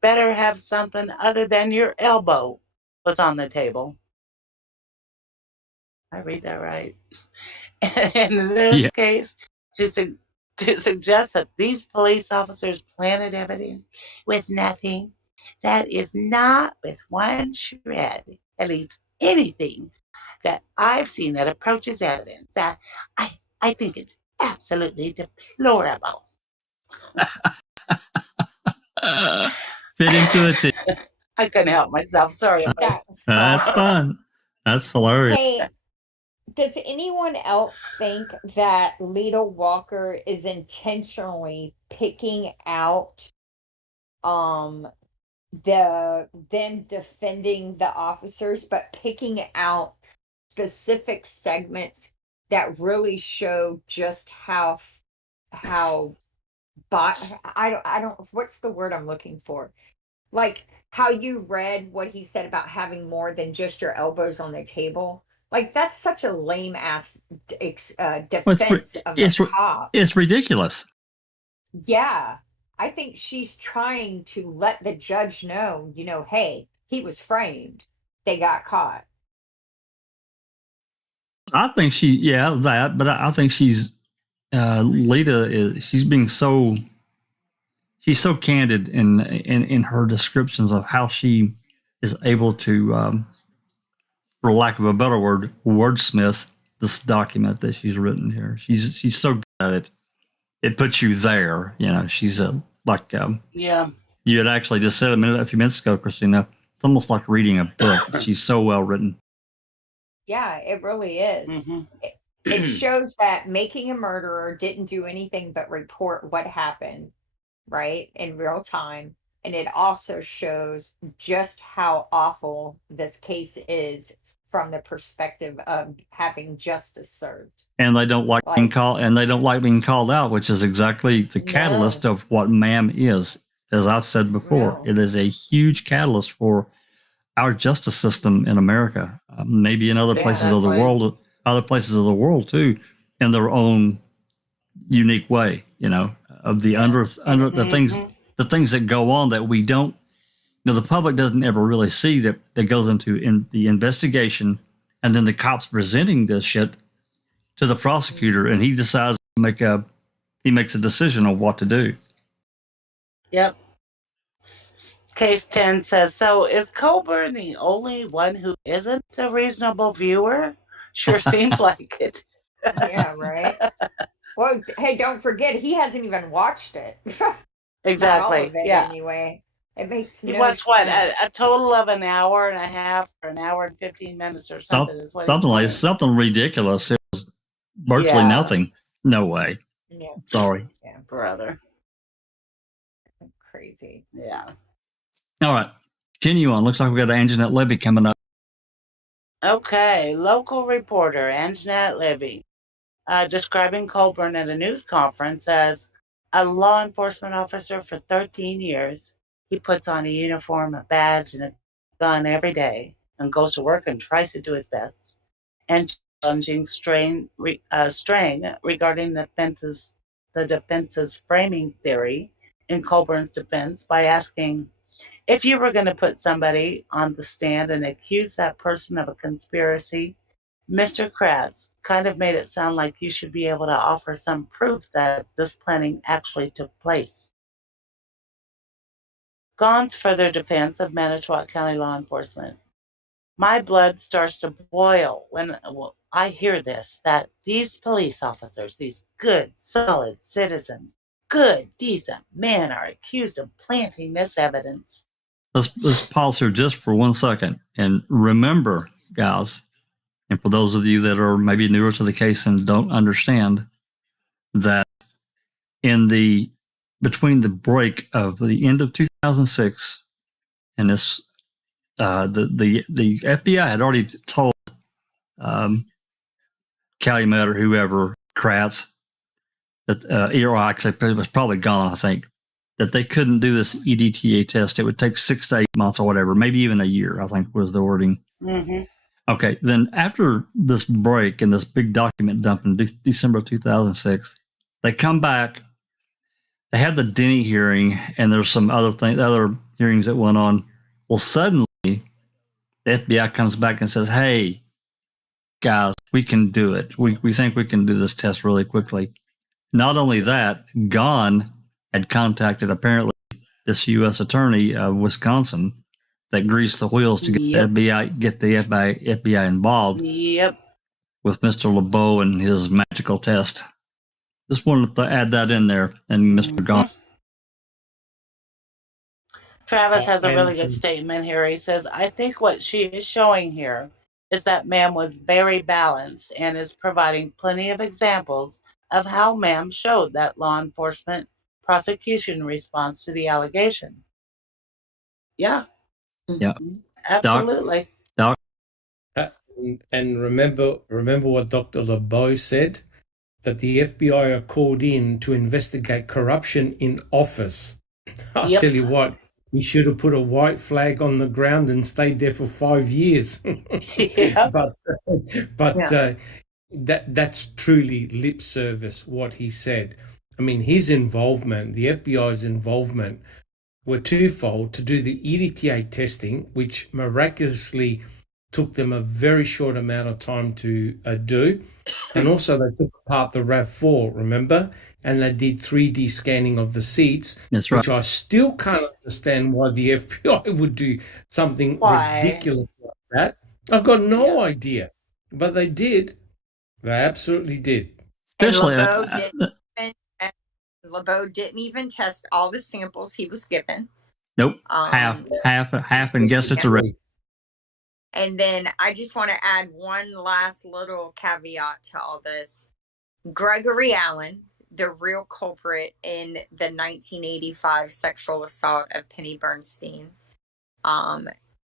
better have something other than your elbow was on the table. I read that right. In this case, to suggest that these police officers planted evidence with nothing, that is not with one shred, at least anything that I've seen that approaches evidence, that I think it's absolutely deplorable. Fit into it. I couldn't help myself. Sorry. That's fun. That's hilarious. Hey, does anyone else think that Lita Walker is intentionally picking out them defending the officers, but picking out specific segments that really show just how I don't what's the word I'm looking for? Like how you read what he said about having more than just your elbows on the table. Like that's such a lame ass defense of a cop. It's ridiculous. Yeah, I think she's trying to let the judge know, hey, he was framed. They got caught. I think but I think she's Lita she's being she's so candid in her descriptions of how she is able to, for lack of a better word, wordsmith this document that she's written here. She's so good at it. It puts you there. She's like you had actually just said a few minutes ago, Christina. It's almost like reading a book. She's so well written. Yeah, it really is. Mm-hmm. It shows that making a murderer didn't do anything but report what happened, right, in real time. And it also shows just how awful this case is from the perspective of having justice served. And they don't like being called out, which is exactly the catalyst of what MAM is. As I've said before, it is a huge catalyst for our justice system in America, maybe in other places of the world too, in their own unique way. of the under the things that go on that we don't. The public doesn't ever really see that goes into in the investigation, and then the cops presenting this shit to the prosecutor, and he decides to makes a decision on what to do. Yep. Case 10 says, so is Colborn the only one who isn't a reasonable viewer? Sure seems like it. Yeah, right. Well, hey, don't forget, he hasn't even watched it. Exactly. Not all of it, yeah. Anyway, it makes He no watched sense. a total of an hour and a half or an hour and 15 minutes or something. Is what something ridiculous. It was virtually nothing. No way. Yeah. Sorry. Yeah, brother. Crazy. Yeah. All right. Continue on. Looks like we got Anjanette Levy coming up. Okay. Local reporter Anjanette Levy describing Colborn at a news conference as a law enforcement officer for 13 years. He puts on a uniform, a badge, and a gun every day and goes to work and tries to do his best. And challenging strain regarding the defense's framing theory in Colborn's defense by asking, if you were going to put somebody on the stand and accuse that person of a conspiracy, Mr. Kratz kind of made it sound like you should be able to offer some proof that this planning actually took place. Gaughan's further defense of Manitowoc County law enforcement. My blood starts to boil when I hear this, that these police officers, these good, solid citizens, good, decent men are accused of planting this evidence. Let's pause here just for 1 second and remember, guys, and for those of you that are maybe newer to the case and don't understand, that between the break of the end of 2006 and this, the FBI had already told Calumet or whoever, Kratz, that actually it was probably gone, I think, that they couldn't do this EDTA test. It would take 6 to 8 months or whatever, maybe even a year, I think was the wording. Mm-hmm. Okay, then after this break and this big document dump in December of 2006, they come back, they have the Denny hearing, and there's some other hearings that went on. Well, suddenly, the FBI comes back and says, hey, guys, we can do it. We think we can do this test really quickly. Not only that, Gaughan had contacted apparently this U.S. attorney of Wisconsin that greased the wheels to get the FBI involved. Yep. With Mr. LeBeau and his magical test. Just wanted to add that in there. And Mr. Gaughan. Travis has a really good statement here. He says, I think what she is showing here is that ma'am was very balanced and is providing plenty of examples of how ma'am showed that law enforcement prosecution response to the allegation. Yeah. Yeah. Absolutely. Doc. And remember what Dr. LeBeau said, that the FBI are called in to investigate corruption in office. I'll tell you what, he should have put a white flag on the ground and stayed there for 5 years. But that's truly lip service, what he said. I mean, his involvement, the FBI's involvement, were twofold: to do the EDTA testing, which miraculously took them a very short amount of time to do, and also they took apart the RAV4, remember? And they did 3D scanning of the seats. That's right. Which I still can't understand why the FBI would do something ridiculous like that. I've got no idea, but they did. They absolutely did. Especially, LeBeau didn't even test all the samples he was given. Nope. Half, and guess it's a red. And then I just want to add one last little caveat to all this. Gregory Allen, the real culprit in the 1985 sexual assault of Penny Bernstein,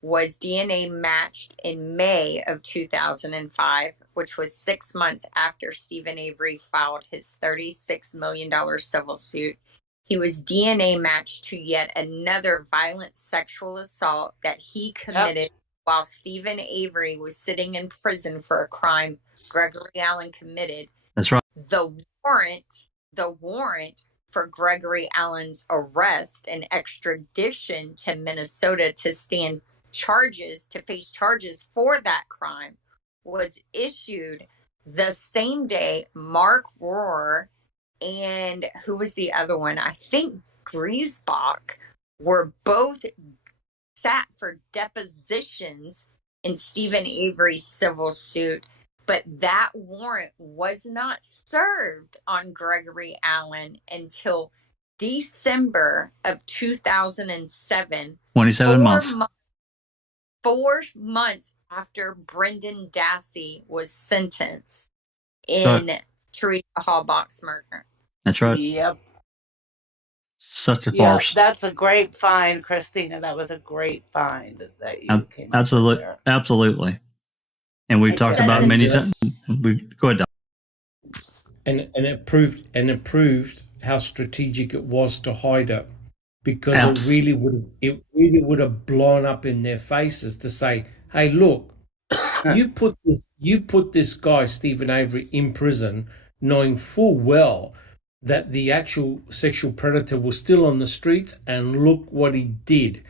was DNA matched in May of 2005, which was 6 months after Stephen Avery filed his $36 million civil suit. He was DNA matched to yet another violent sexual assault that he committed while Stephen Avery was sitting in prison for a crime Gregory Allen committed. That's right. The warrant for Gregory Allen's arrest and extradition to Minnesota to face charges for that crime was issued the same day Mark Rohr and who was the other one? I think Griesbach were both sat for depositions in Stephen Avery's civil suit, but that warrant was not served on Gregory Allen until December of 2007. 27 months. 4 months after Brendan Dassey was sentenced in Teresa Halbach's murder. That's right. Yep. Such a farce. That's a great find, Christina. That was a great find that you came up with there. Absolutely. And we've talked about many times. Go ahead, Doc. And it proved how strategic it was to hide it, because it really would have blown up in their faces to say, "Hey, look, you put this guy Stephen Avery in prison, knowing full well that the actual sexual predator was still on the streets, and look what he did."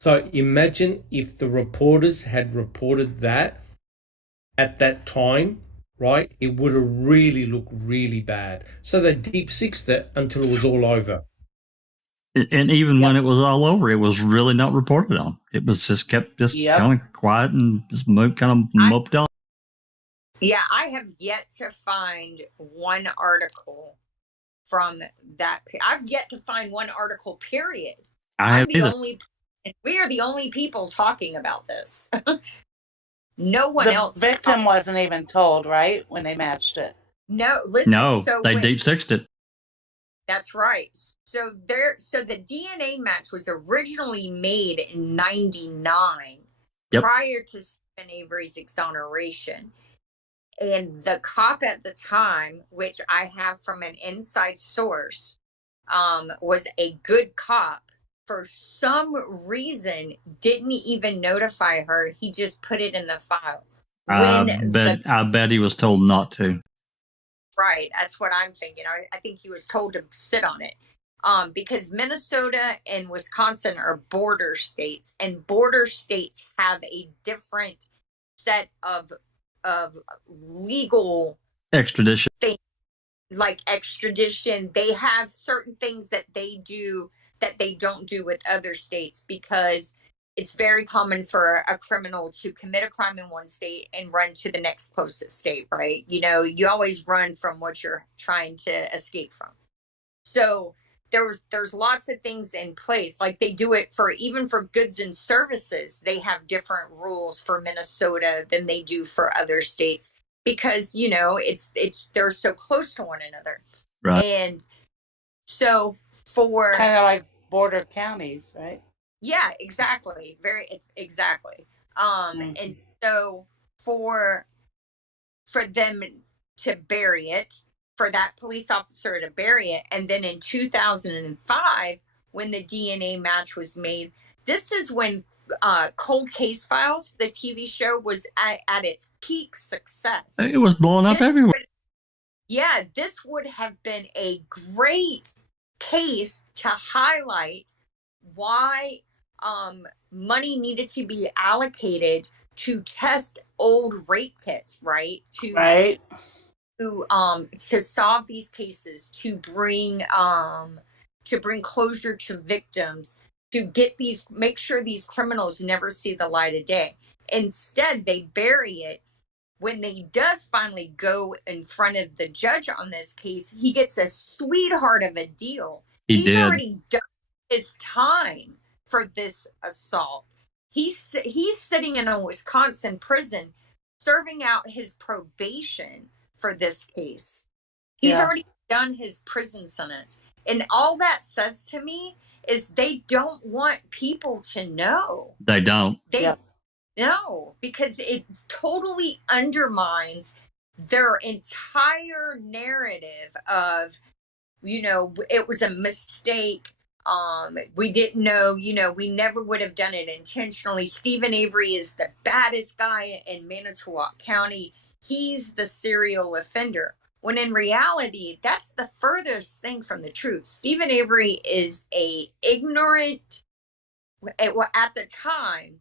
So imagine if the reporters had reported that at that time, right? It would have really looked really bad. So they deep sixed it until it was all over. And even when it was all over, it was really not reported on. It was just kept kind of quiet and just kind of moped on. Yeah, I have yet to find one article from that. I've yet to find one article, period. We are the only people talking about this. No one else. The victim wasn't even told, right, when they matched it. No, listen. No, they deep sixed it. That's right. So the DNA match was originally made in '99, prior to Stephen Avery's exoneration. And the cop at the time, which I have from an inside source, was a good cop. For some reason, didn't even notify her. He just put it in the file. I bet he was told not to. Right, that's what I'm thinking. I think he was told to sit on it. Because Minnesota and Wisconsin are border states, and border states have a different set of legal extradition things, like extradition. They have certain things that they do that they don't do with other states, because it's very common for a criminal to commit a crime in one state and run to the next closest state, right? You know, you always run from what you're trying to escape from. So there's lots of things in place, like they do it even for goods and services. They have different rules for Minnesota than they do for other states, because, you know, they're so close to one another. Right. And so for kind of like border counties, right? Yeah, exactly. Exactly. And so for them to bury it, for that police officer to bury it, and then in 2005, when the DNA match was made, this is when Cold Case Files, the TV show, was at its peak success. It was blowing up everywhere. Yeah, this would have been a great case to highlight why money needed to be allocated to test old rape kits, right? To solve these cases, to bring closure to victims, to make sure these criminals never see the light of day. Instead, they bury it. When he does finally go in front of the judge on this case, he gets a sweetheart of a deal. He's already done his time for this assault. He's sitting in a Wisconsin prison serving out his probation for this case. He's already done his prison sentence. And all that says to me is they don't want people to know. They don't. No, because it totally undermines their entire narrative of, you know, it was a mistake. We didn't know, you know, we never would have done it intentionally. Stephen Avery is the baddest guy in Manitowoc County. He's the serial offender. when in reality, that's the furthest thing from the truth. Stephen Avery is a ignorant, at the time,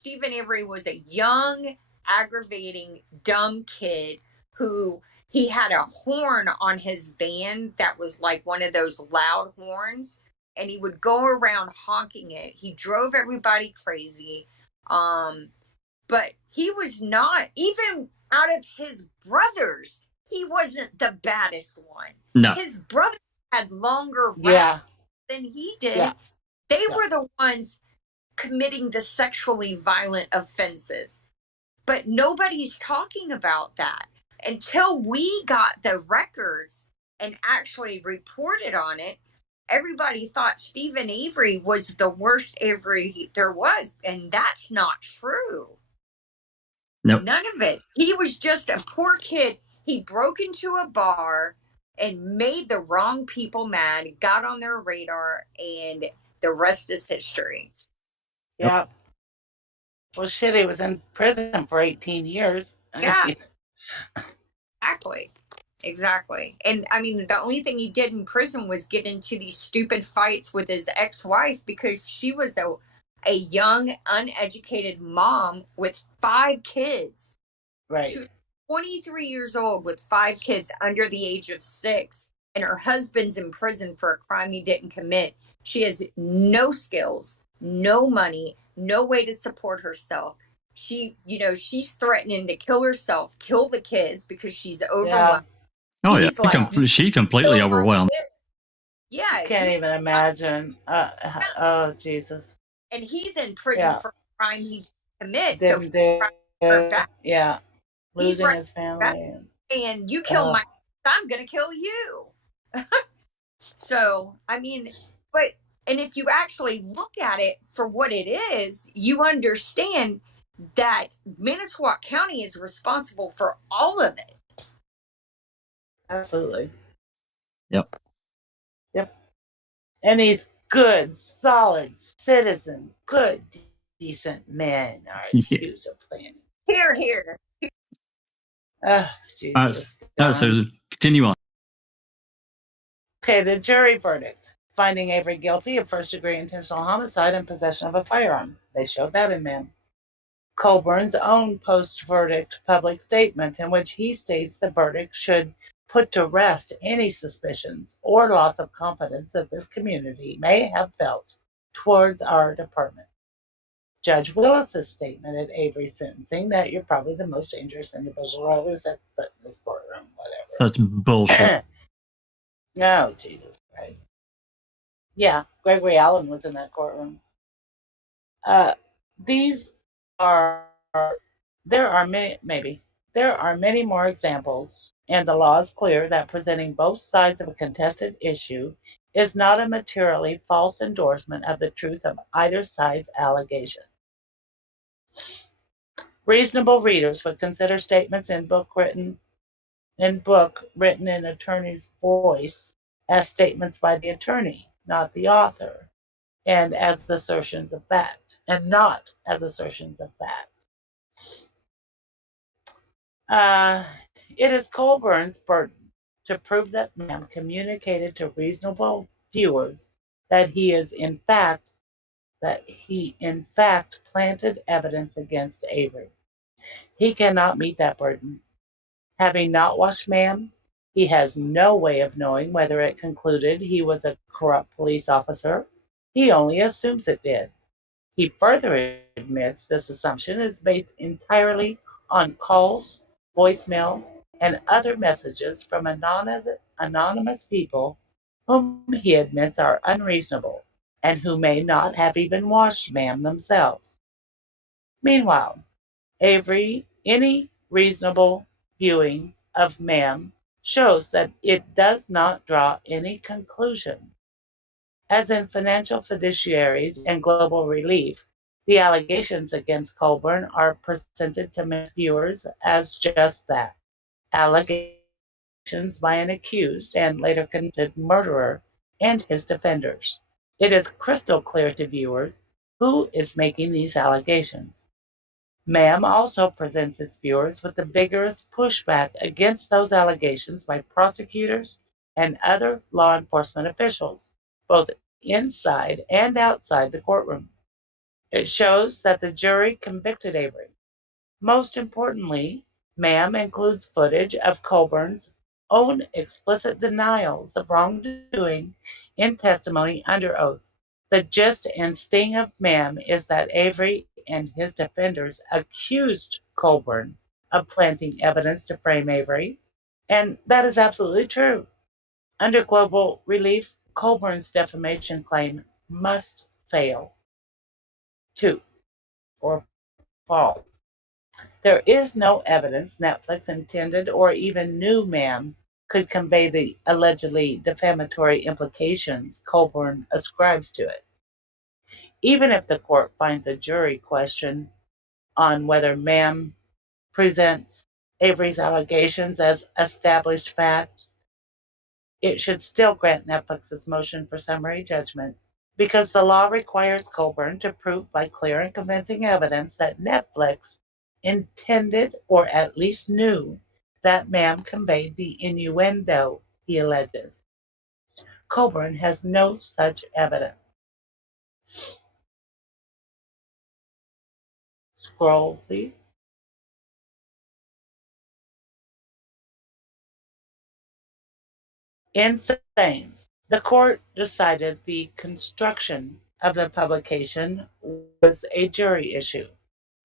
Stephen Avery was a young, aggravating, dumb kid who he had a horn on his van that was like one of those loud horns, and he would go around honking it. He drove everybody crazy. But he was not, even out of his brothers, he wasn't the baddest one. No. His brother had longer raps than he did. Yeah. They were the ones committing the sexually violent offenses. But nobody's talking about that until we got the records and actually reported on it. Everybody thought Stephen Avery was the worst Avery there was, and that's not true. Nope. None of it. He was just a poor kid. He broke into a bar and made the wrong people mad, got on their radar, and the rest is history. Yeah. Well, shit, he was in prison for 18 years. Yeah. Exactly. And I mean, the only thing he did in prison was get into these stupid fights with his ex-wife because she was a young, uneducated mom with 5 kids. Right. She was 23 years old with 5 kids under the age of 6, and her husband's in prison for a crime he didn't commit. She has no skills, no money, no way to support herself. She's threatening to kill herself, kill the kids because she's overwhelmed. Oh, He's yeah. She's completely overwhelmed. Yeah. I can't even imagine. Oh, Jesus. And he's in prison for a crime he didn't commit. Losing his family. And you kill my, I'm going to kill you. So, I mean, and if you actually look at it for what it is, you understand that Manitowoc County is responsible for all of it. Absolutely. Yep. And these good, solid citizen, good, decent men are accused of planning. Here. Oh, Jesus. All right, Susan, continue on. Okay, the jury verdict. Finding Avery guilty of first-degree intentional homicide and possession of a firearm. They showed that in man. Colborn's own post-verdict public statement in which he states the verdict should put to rest any suspicions or loss of confidence that this community may have felt towards our department. Judge Willis's statement at Avery's sentencing that you're probably the most dangerous individual I've ever set foot in this courtroom, whatever. That's bullshit. No, Jesus Christ. Yeah, Gregory Allen was in that courtroom. There are many more examples, and the law is clear that presenting both sides of a contested issue is not a materially false endorsement of the truth of either side's allegation. Reasonable readers would consider statements in book written in attorney's voice as statements by the attorney, not the author, and as assertions of fact, and not as assertions of fact. It is Colborn's burden to prove that man communicated to reasonable viewers that he in fact planted evidence against Avery. He cannot meet that burden. Having not watched man, he has no way of knowing whether it concluded he was a corrupt police officer. He only assumes it did. He further admits this assumption is based entirely on calls, voicemails, and other messages from anonymous people whom he admits are unreasonable and who may not have even watched man themselves. Meanwhile, any reasonable viewing of man shows that it does not draw any conclusions. As in Financial Fiduciaries and Global Relief, the allegations against Colborn are presented to viewers as just that, allegations by an accused and later convicted murderer and his defenders. It is crystal clear to viewers who is making these allegations. Ma'am also presents its viewers with the vigorous pushback against those allegations by prosecutors and other law enforcement officials, both inside and outside the courtroom. It shows that the jury convicted Avery. Most importantly, Ma'am includes footage of Colborn's own explicit denials of wrongdoing in testimony under oath. The gist and sting of Ma'am is that Avery and his defenders accused Colborn of planting evidence to frame Avery, and that is absolutely true. Under global relief, Colborn's defamation claim must fail. 2. Or fall. There is no evidence Netflix intended or even knew Ma'am could convey the allegedly defamatory implications Colborn ascribes to it. Even if the court finds a jury question on whether Ma'am presents Avery's allegations as established fact, it should still grant Netflix's motion for summary judgment because the law requires Colborn to prove by clear and convincing evidence that Netflix intended or at least knew that Ma'am conveyed the innuendo he alleges. Colborn has no such evidence. Scroll, please. In Sames, the court decided the construction of the publication was a jury issue,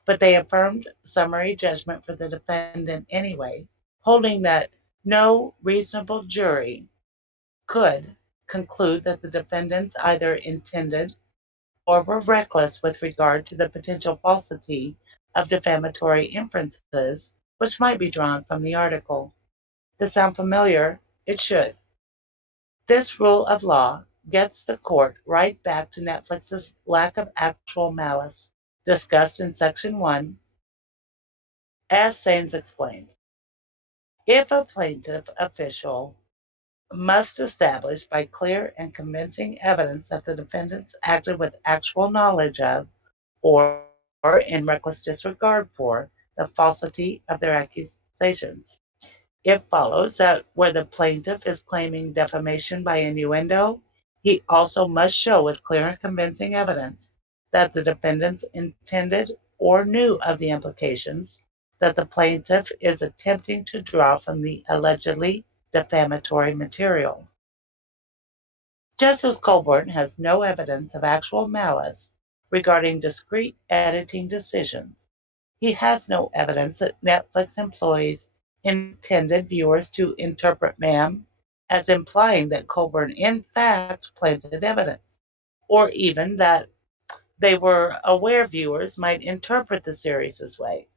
but they affirmed summary judgment for the defendant anyway, holding that no reasonable jury could conclude that the defendants either intended or were reckless with regard to the potential falsity of defamatory inferences which might be drawn from the article. Does sound familiar? It should. This rule of law gets the court right back to Netflix's lack of actual malice, discussed in Section 1, as Saines explained. If a plaintiff official must establish by clear and convincing evidence that the defendants acted with actual knowledge of or in reckless disregard for the falsity of their accusations, it follows that where the plaintiff is claiming defamation by innuendo, he also must show with clear and convincing evidence that the defendants intended or knew of the implications that the plaintiff is attempting to draw from the allegedly defamatory material. Justice Colborn has no evidence of actual malice regarding discrete editing decisions. He has no evidence that Netflix employees intended viewers to interpret Ma'am as implying that Colborn in fact planted evidence, or even that they were aware viewers might interpret the series this way.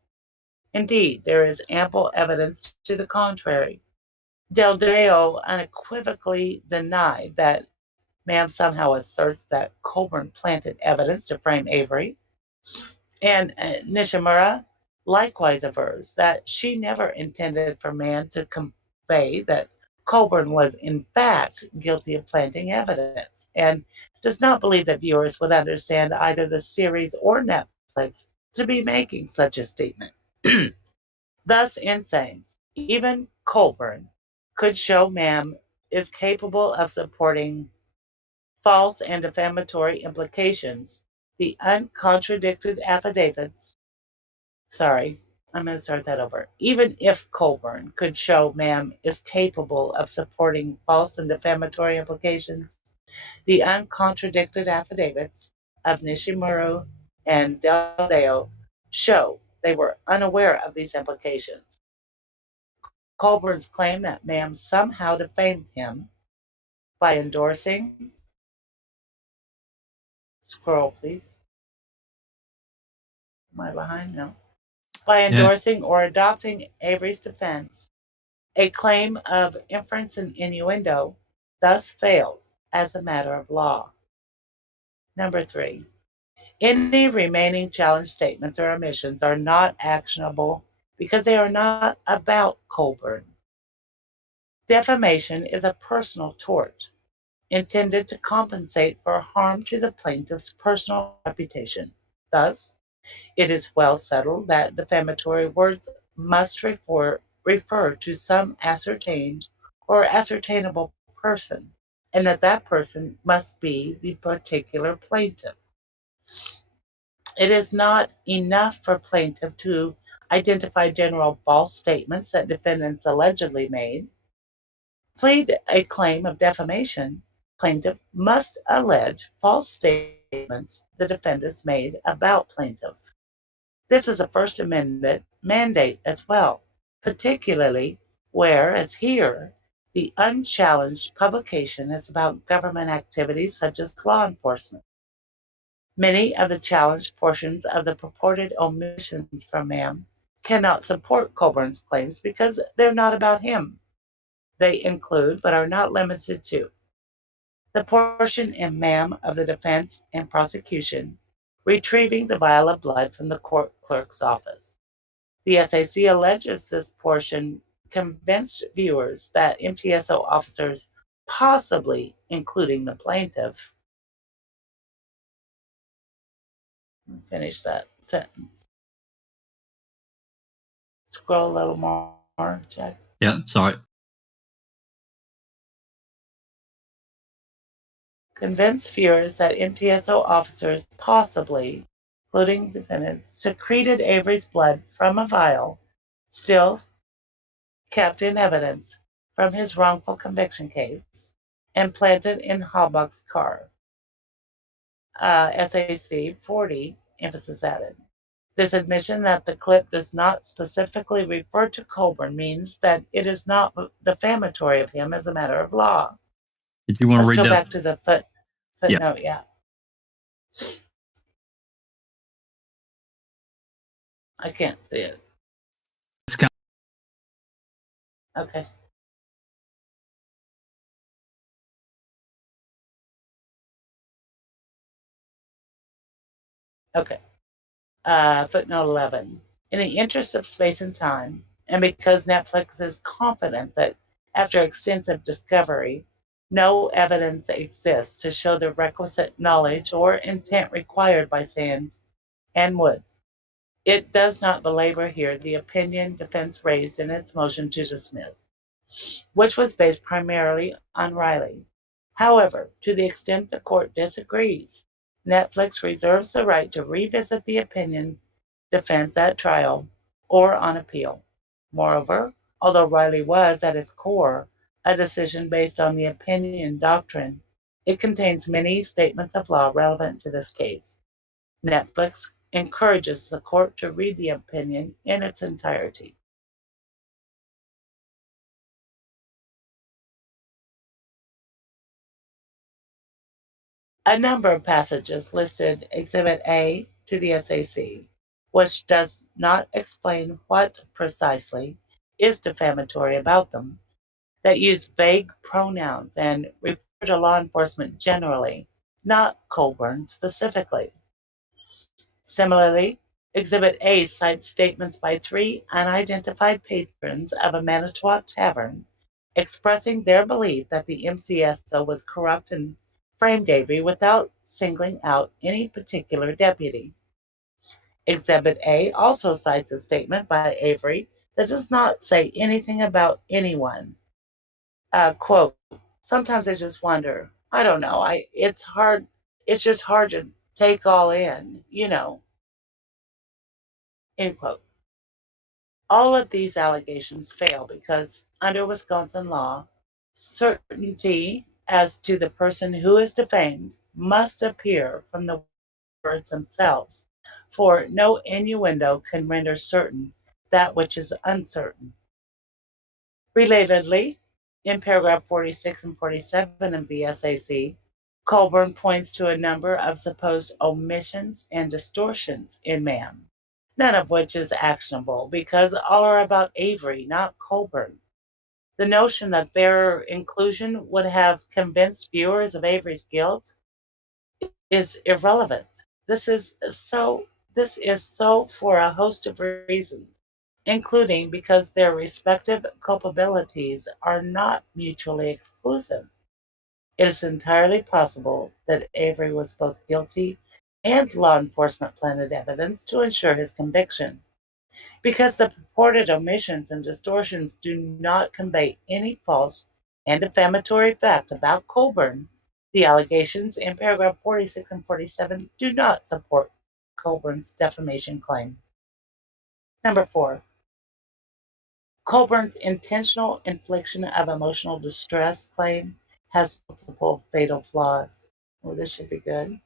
Indeed, there is ample evidence to the contrary. Del Deo unequivocally denied that Ma'am somehow asserts that Colborn planted evidence to frame Avery, and Nishimura likewise avers that she never intended for Ma'am to convey that Colborn was in fact guilty of planting evidence, and does not believe that viewers would understand either the series or Netflix to be making such a statement. Thus, in Saines, even Colborn could show Ma'am is capable of supporting false and defamatory implications. The uncontradicted affidavits, sorry, I'm going to start that over. Even if Colborn could show Ma'am is capable of supporting false and defamatory implications, the uncontradicted affidavits of Nishimura and Del Deo show they were unaware of these implications. Colborn's claim that Ma'am somehow defamed him by endorsing, scroll please. Am I behind? No. By endorsing or adopting Avery's defense, a claim of inference and innuendo thus fails as a matter of law. Number 3, any remaining challenge statements or omissions are not actionable because they are not about Colborn. Defamation is a personal tort intended to compensate for harm to the plaintiff's personal reputation. Thus, It is well settled that defamatory words must refer to some ascertained or ascertainable person, and that person must be the particular plaintiff. It is not enough for plaintiff to identify general false statements that defendants allegedly made. Plead a claim of defamation, plaintiff must allege false statements the defendants made about plaintiff. This is a First Amendment mandate as well, particularly where, as here, the unchallenged publication is about government activities such as law enforcement. Many of the challenged portions of the purported omissions from MAM cannot support Colborn's claims because they're not about him. They include, but are not limited to, the portion in MAM of the defense and prosecution retrieving the vial of blood from the court clerk's office. The SAC alleges this portion convinced viewers that MTSO officers, possibly including the plaintiff, finish that sentence. Scroll a little more, Jack. Yeah, sorry. Convinced viewers that MTSO officers, possibly, including defendants, secreted Avery's blood from a vial still kept in evidence from his wrongful conviction case and planted in Halbach's car. SAC 40, emphasis added. This admission that the clip does not specifically refer to Colborn means that it is not defamatory of him as a matter of law. If you want to Let's read go that. back to the footnote, yeah. I can't see it. It's kind Okay. Okay. Footnote 11. In the interest of space and time, and because Netflix is confident that after extensive discovery, no evidence exists to show the requisite knowledge or intent required by Sands and Woods, it does not belabor here the opinion defense raised in its motion to dismiss, which was based primarily on Riley. However, to the extent the court disagrees, Netflix reserves the right to revisit the opinion defense at trial or on appeal. Moreover, although Riley was, at its core, a decision based on the opinion doctrine, it contains many statements of law relevant to this case. Netflix encourages the court to read the opinion in its entirety. A number of passages listed Exhibit A to the SAC, which does not explain what precisely is defamatory about them, that use vague pronouns and refer to law enforcement generally, not Colborn specifically. Similarly, Exhibit A cites statements by 3 unidentified patrons of a Manitowoc tavern expressing their belief that the MCSO was corrupt and framed Avery without singling out any particular deputy. Exhibit A also cites a statement by Avery that does not say anything about anyone. Quote, sometimes I just wonder, I don't know, it's just hard to take all in, end quote. All of these allegations fail because under Wisconsin law, certainty as to the person who is defamed must appear from the words themselves, for no innuendo can render certain that which is uncertain. Relatedly, in paragraph 46 and 47 of the SAC, Colborn points to a number of supposed omissions and distortions in MAM, none of which is actionable because all are about Avery, not Colborn. The notion that their inclusion would have convinced viewers of Avery's guilt is irrelevant. This is so for a host of reasons, including because their respective culpabilities are not mutually exclusive. It is entirely possible that Avery was both guilty and law enforcement planted evidence to ensure his conviction. Because the purported omissions and distortions do not convey any false and defamatory fact about Colborn, the allegations in paragraph 46 and 47 do not support Colborn's defamation claim. Number 4, Colborn's intentional infliction of emotional distress claim has multiple fatal flaws. Well, this should be good.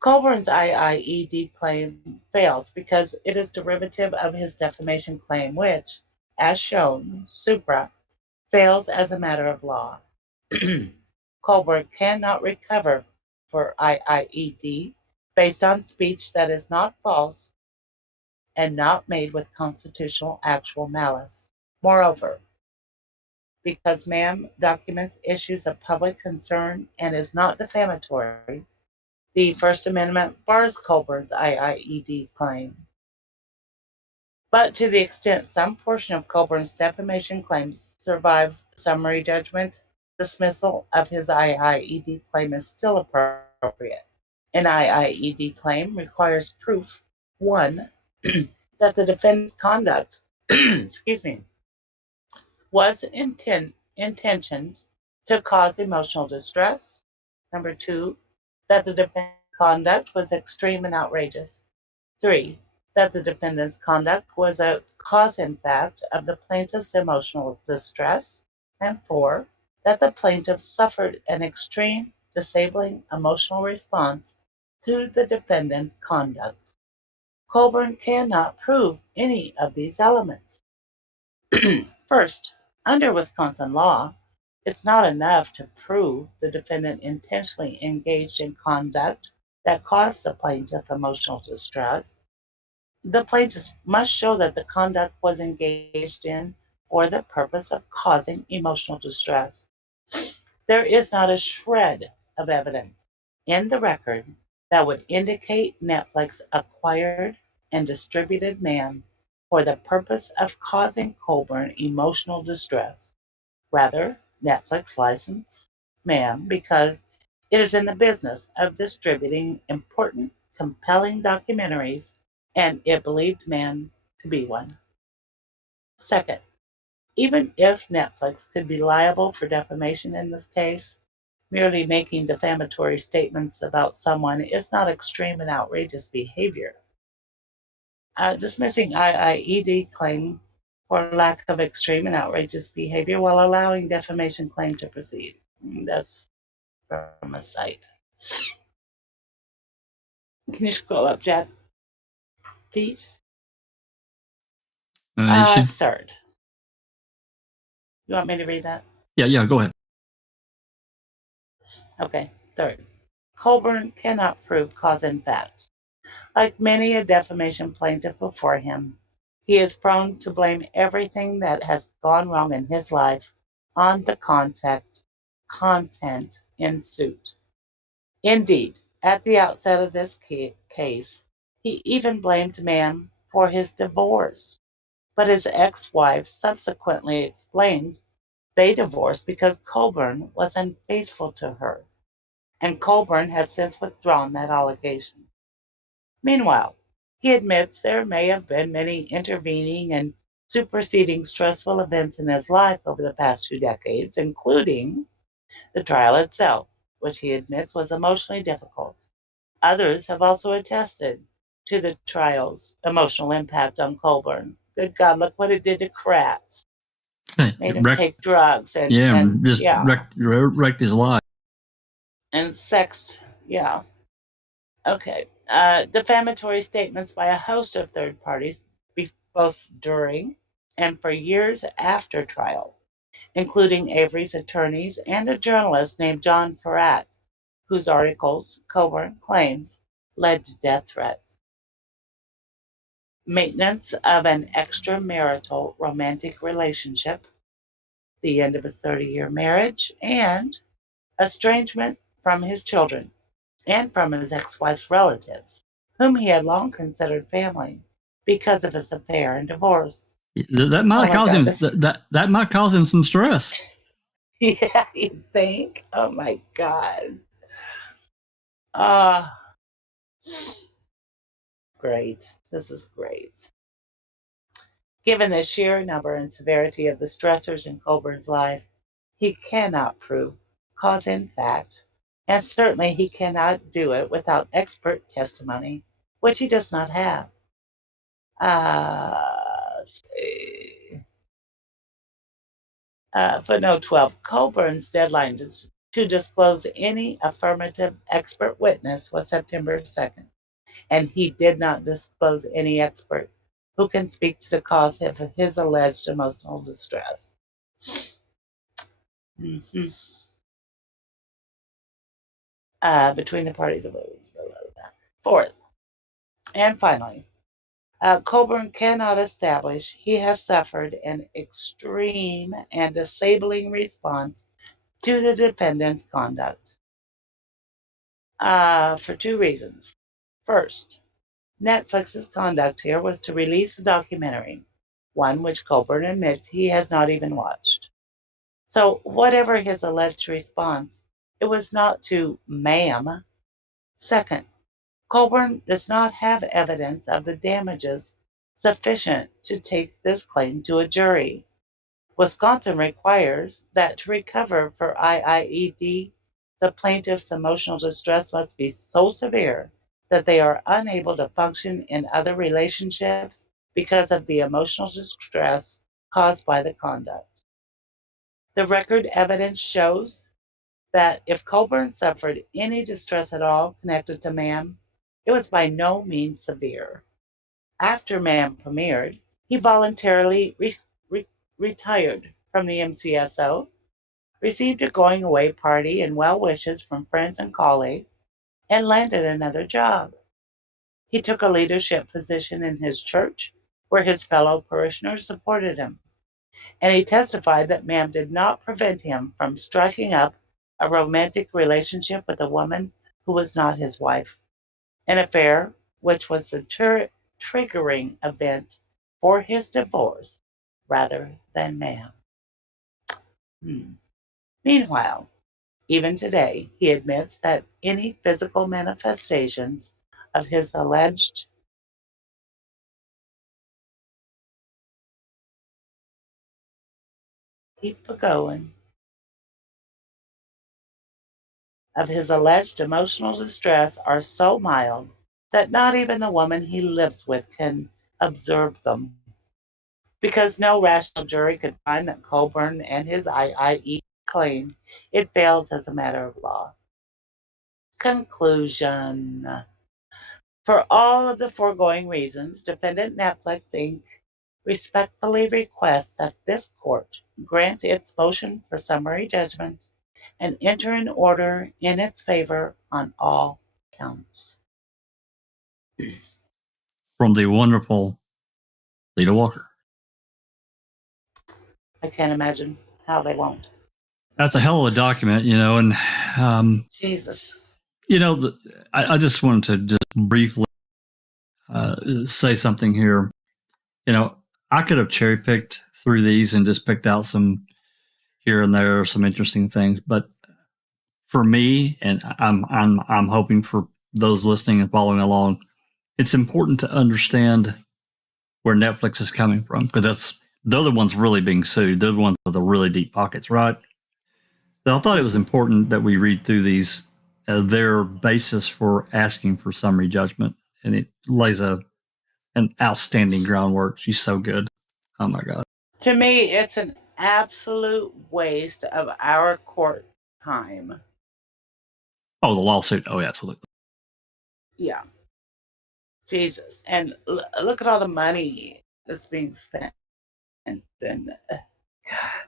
Colborn's IIED claim fails because it is derivative of his defamation claim, which, as shown, supra, fails as a matter of law. Colborn cannot recover for IIED based on speech that is not false and not made with constitutional actual malice. Moreover, because MAM documents issues of public concern and is not defamatory, the First Amendment bars Colborn's IIED claim. But to the extent some portion of Colborn's defamation claims survives summary judgment, dismissal of his IIED claim is still appropriate. An IIED claim requires proof, 1, that the defendant's conduct was intentioned to cause emotional distress. Number 2, that the defendant's conduct was extreme and outrageous. 3, that the defendant's conduct was a cause in fact of the plaintiff's emotional distress. And 4, that the plaintiff suffered an extreme, disabling emotional response to the defendant's conduct. Colborn cannot prove any of these elements. First, under Wisconsin law, it's not enough to prove the defendant intentionally engaged in conduct that caused the plaintiff emotional distress. The plaintiff must show that the conduct was engaged in for the purpose of causing emotional distress. There is not a shred of evidence in the record that would indicate Netflix acquired and distributed MAM for the purpose of causing Colborn emotional distress. Rather, Netflix licensed MAM because it is in the business of distributing important, compelling documentaries, and it believed MAM to be one. Second, even if Netflix could be liable for defamation in this case, merely making defamatory statements about someone is not extreme and outrageous behavior. Dismissing IIED claim for lack of extreme and outrageous behavior while allowing defamation claim to proceed. That's from a site. Can you scroll up, Jess? Please. Third. You want me to read that? Yeah, go ahead. Okay, third. Colborn cannot prove cause and fact. Like many a defamation plaintiff before him, he is prone to blame everything that has gone wrong in his life on the content in suit. Indeed, at the outset of this case, he even blamed MAM for his divorce, but his ex-wife subsequently explained they divorced because Colborn was unfaithful to her, and Colborn has since withdrawn that allegation. Meanwhile, he admits there may have been many intervening and superseding stressful events in his life over the past 2 decades, including the trial itself, which he admits was emotionally difficult. Others have also attested to the trial's emotional impact on Colborn. Good God, look what it did to Kratz. Made him take drugs and wrecked his life. And sexed, yeah. Okay. Defamatory statements by a host of third parties, both during and for years after trial, including Avery's attorneys and a journalist named John Farrat, whose articles, Colborn claims, led to death threats. Maintenance of an extramarital romantic relationship, the end of a 30-year marriage, and estrangement from his children and from his ex-wife's relatives, whom he had long considered family, because of his affair and divorce. That might that might cause him some stress. Yeah, you think? Oh my God. Great. This is great. Given the sheer number and severity of the stressors in Colborn's life, he cannot prove cause in fact, and certainly he cannot do it without expert testimony, which he does not have. Footnote 12. Colborn's deadline to disclose any affirmative expert witness was September 2nd, and he did not disclose any expert who can speak to the cause of his alleged emotional distress. Mm-hmm. Between the parties. Fourth, and finally, Colborn cannot establish he has suffered an extreme and disabling response to the defendant's conduct. For two reasons. First, Netflix's conduct here was to release a documentary, one which Colborn admits he has not even watched. So whatever his alleged response, it was not to ma'am. Second, Colborn does not have evidence of the damages sufficient to take this claim to a jury. Wisconsin requires that to recover for IIED, the plaintiff's emotional distress must be so severe that they are unable to function in other relationships because of the emotional distress caused by the conduct. The record evidence shows that if Colborn suffered any distress at all connected to ma'am, it was by no means severe. After ma'am premiered, he voluntarily retired from the MCSO, received a going away party and well wishes from friends and colleagues, and landed another job. He took a leadership position in his church where his fellow parishioners supported him, and he testified that ma'am did not prevent him from striking up a romantic relationship with a woman who was not his wife, an affair which was the triggering event for his divorce rather than ma'am. Meanwhile, even today, he admits that any physical manifestations of his alleged emotional distress are so mild that not even the woman he lives with can observe them, because no rational jury could find that Colborn and his IIE claim it fails as a matter of law. Conclusion. For all of the foregoing reasons, defendant Netflix Inc. respectfully requests that this court grant its motion for summary judgment and enter an order in its favor on all counts. From the wonderful Lita Walker. I can't imagine how they won't. That's a hell of a document, and Jesus. I just wanted to just briefly say something here. I could have cherry picked through these and just picked out some here and there, some interesting things. But for me, and I'm hoping for those listening and following along, it's important to understand where Netflix is coming from, because they're the ones really being sued. They're the ones with the really deep pockets, right? So I thought it was important that we read through these, their basis for asking for summary judgment, and it lays an outstanding groundwork. She's so good. Oh my God. To me, it's an absolute waste of our court time. Oh, the lawsuit. Oh, yeah, absolutely. Yeah. Jesus. And look at all the money that's being spent. And God.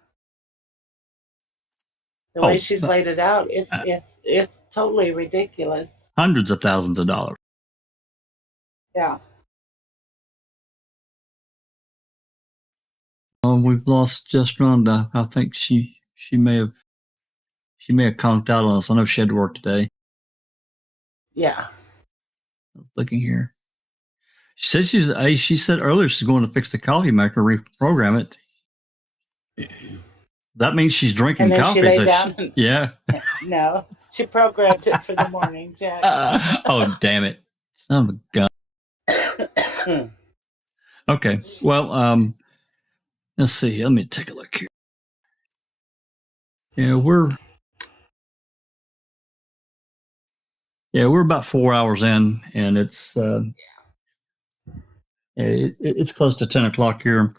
The way she's laid it out, it's totally ridiculous. Hundreds of thousands of dollars. Yeah. We've lost just Rhonda. I think she may have conked out on us. I know she had to work today. Yeah. Looking here. She said she said earlier she's going to fix the coffee maker, reprogram it. That means she's drinking coffee. She laid down yeah. No, she programmed it for the morning, Jack. Oh, damn it. Son of a gun. Okay. Well, let's see. Let me take a look here. Yeah, we're about 4 hours in, and it's it's close to 10 o'clock here.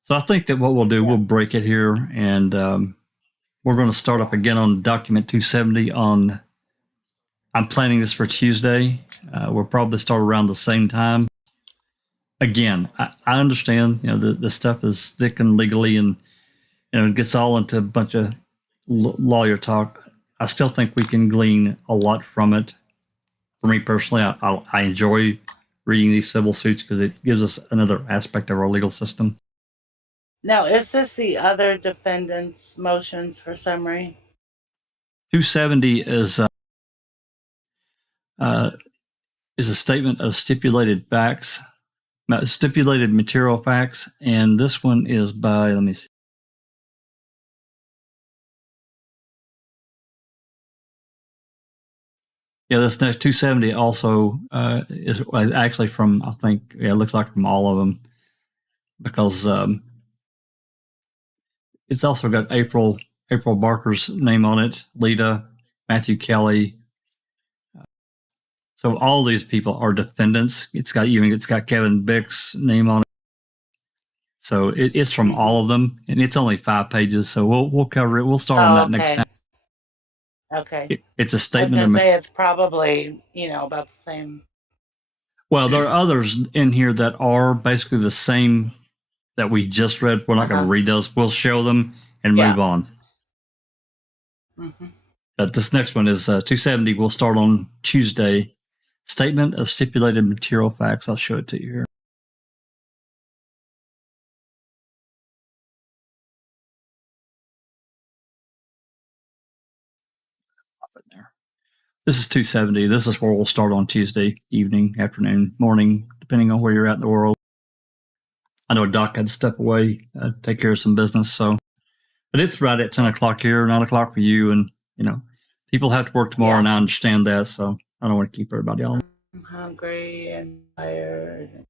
So I think that what we'll do, we'll break it here, and we're going to start up again on document 270 on. I'm planning this for Tuesday. We'll probably start around the same time. Again, I understand, the stuff is thick and legally, and it gets all into a bunch of lawyer talk. I still think we can glean a lot from it. For me personally, I enjoy reading these civil suits because it gives us another aspect of our legal system. Now, is this the other defendant's motions for summary? 270 is a statement of stipulated facts, stipulated material facts, and this one is by, let me see. Yeah, this next 270 also is actually from, I think, it looks like from all of them, because it's also got April Barker's name on it, Lita, Matthew Kelly. So all these people are defendants. It's got Kevin Bick's name on it. So it's from all of them, and it's only 5 pages. So we'll cover it. We'll start on that next time. Okay. It's a statement. I was gonna say it's probably about the same. Well, there are others in here that are basically the same that we just read. We're not going to read those. We'll show them and move on. Mm-hmm. But this next one is 270. We'll start on Tuesday. Statement of stipulated material facts. I'll show it to you here. This is 270. This is where we'll start on Tuesday evening, afternoon, morning, depending on where you're at in the world. I know Doc had to step away, take care of some business. But it's right at 10 o'clock here, 9 o'clock for you. And, people have to work tomorrow, and I understand that. So I don't want to keep everybody on. I'm hungry and tired.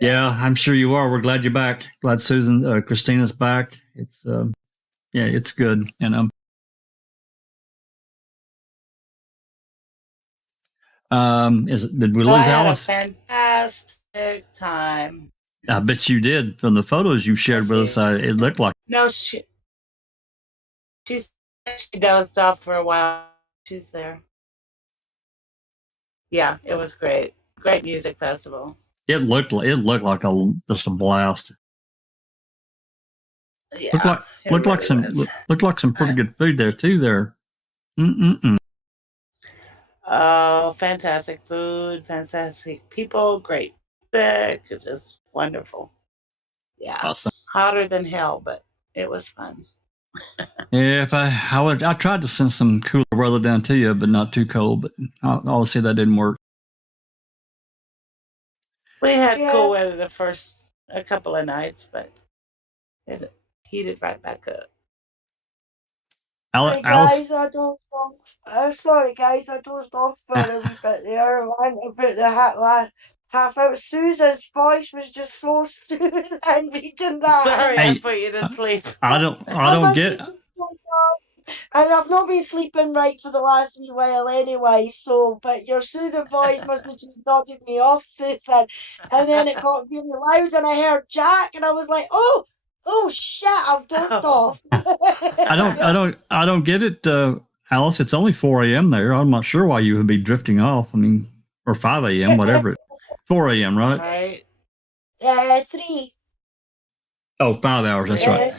Yeah, I'm sure you are. We're glad you're back. Glad Christina's back. It's, it's good. Did we lose Alice? I had a fantastic time. I bet you did. From the photos you shared with us, it looked like. No, she dozed off for a while. She's there. Yeah, it was great. Great music festival. It looked like just a blast. Yeah, looked like some pretty good food there too. There. Oh, fantastic food, fantastic people, great music. It's just wonderful. Yeah, awesome. Hotter than hell, but it was fun. Yeah, I tried to send some cooler weather down to you, but not too cold. But obviously that didn't work. We had cool weather the first a couple of nights, but it heated right back up. Hey guys, sorry guys, I dozed off for a wee bit there. I went about the half hour. Susan's voice was just so soothing reading that. Sorry, I put you to sleep. I don't get. And I've not been sleeping right for the last wee while anyway, but your soothing voice must have just nodded me off, Susan. And then it got really loud and I heard Jack and I was like, oh shit, I've dozed off. I don't get it, Alice. It's only 4 a.m. there. I'm not sure why you would be drifting off. I mean, or 5 a.m., whatever. 4 a.m., right? Right. 3. Oh, 5 hours. That's right.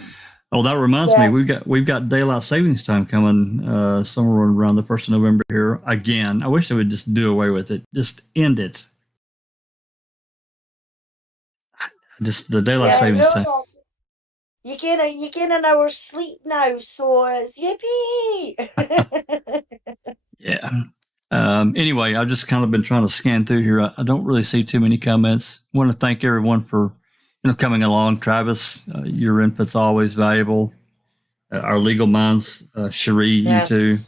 Oh, that reminds me, we've got daylight savings time coming somewhere around the 1st of November here again. I wish they would just do away with it. Just end it. Just the daylight savings time. You get an hour's sleep now, so it's yippee. Yeah. Anyway, I've just kind of been trying to scan through here. I don't really see too many comments. I want to thank everyone for coming along. Travis, your input's always valuable. Our legal minds, Cherie, you too.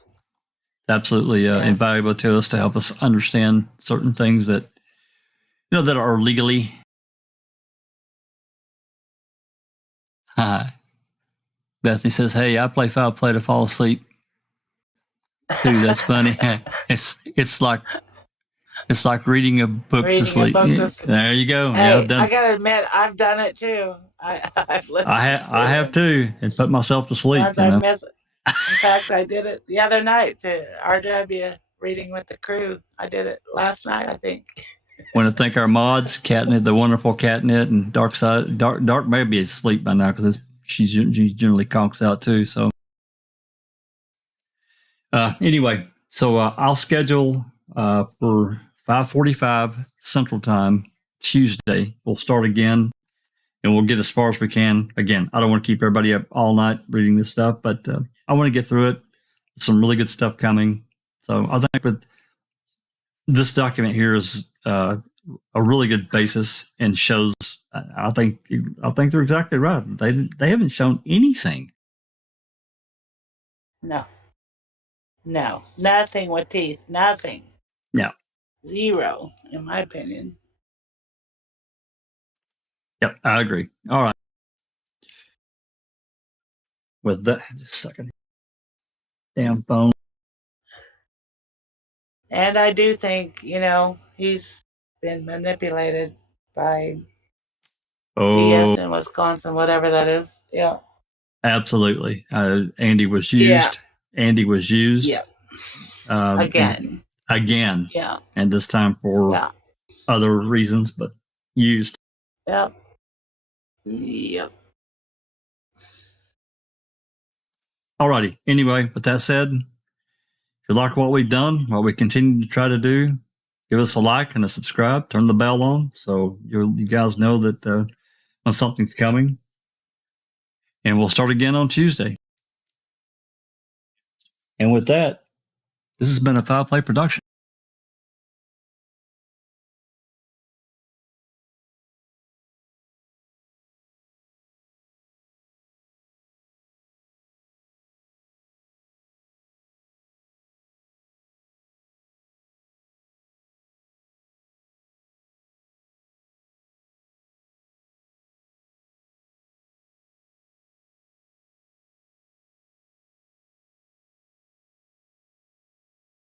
absolutely invaluable to us to help us understand certain things that that are legally. Bethany says, "Hey, I play foul play to fall asleep." Dude, that's funny. It's like reading a book to sleep. There you go. Hey, yeah, I've done. I gotta admit, I've done it too. I've listened. I have too, and put myself to sleep. In fact, I did it the other night to RW reading with the crew. I did it last night, I think. Want to thank our mods, Catnip, the wonderful Catnip, and Dark Side. Dark may be asleep by now because she generally conks out too. So anyway, so I'll schedule for 5:45 Central Time Tuesday. We'll start again, and we'll get as far as we can. Again, I don't want to keep everybody up all night reading this stuff, but I want to get through it. Some really good stuff coming. So I think with this document here is a really good basis and shows. I think they're exactly right. They haven't shown anything. No, nothing with teeth. Nothing. No. Zero, in my opinion. Yep, I agree. All right. With that, just a second. Damn phone. And I do think, he's been manipulated by BS in Wisconsin, whatever that is. Yeah. Absolutely. Andy was used. Yeah. Andy was used. Yeah. Again. Yeah. And this time for other reasons, but used. Yep. Yep. Alrighty. Anyway, with that said, if you like what we've done, what we continue to try to do, give us a like and a subscribe, turn the bell on so you guys know that when something's coming. And we'll start again on Tuesday. And with that, this has been a Foul Play production.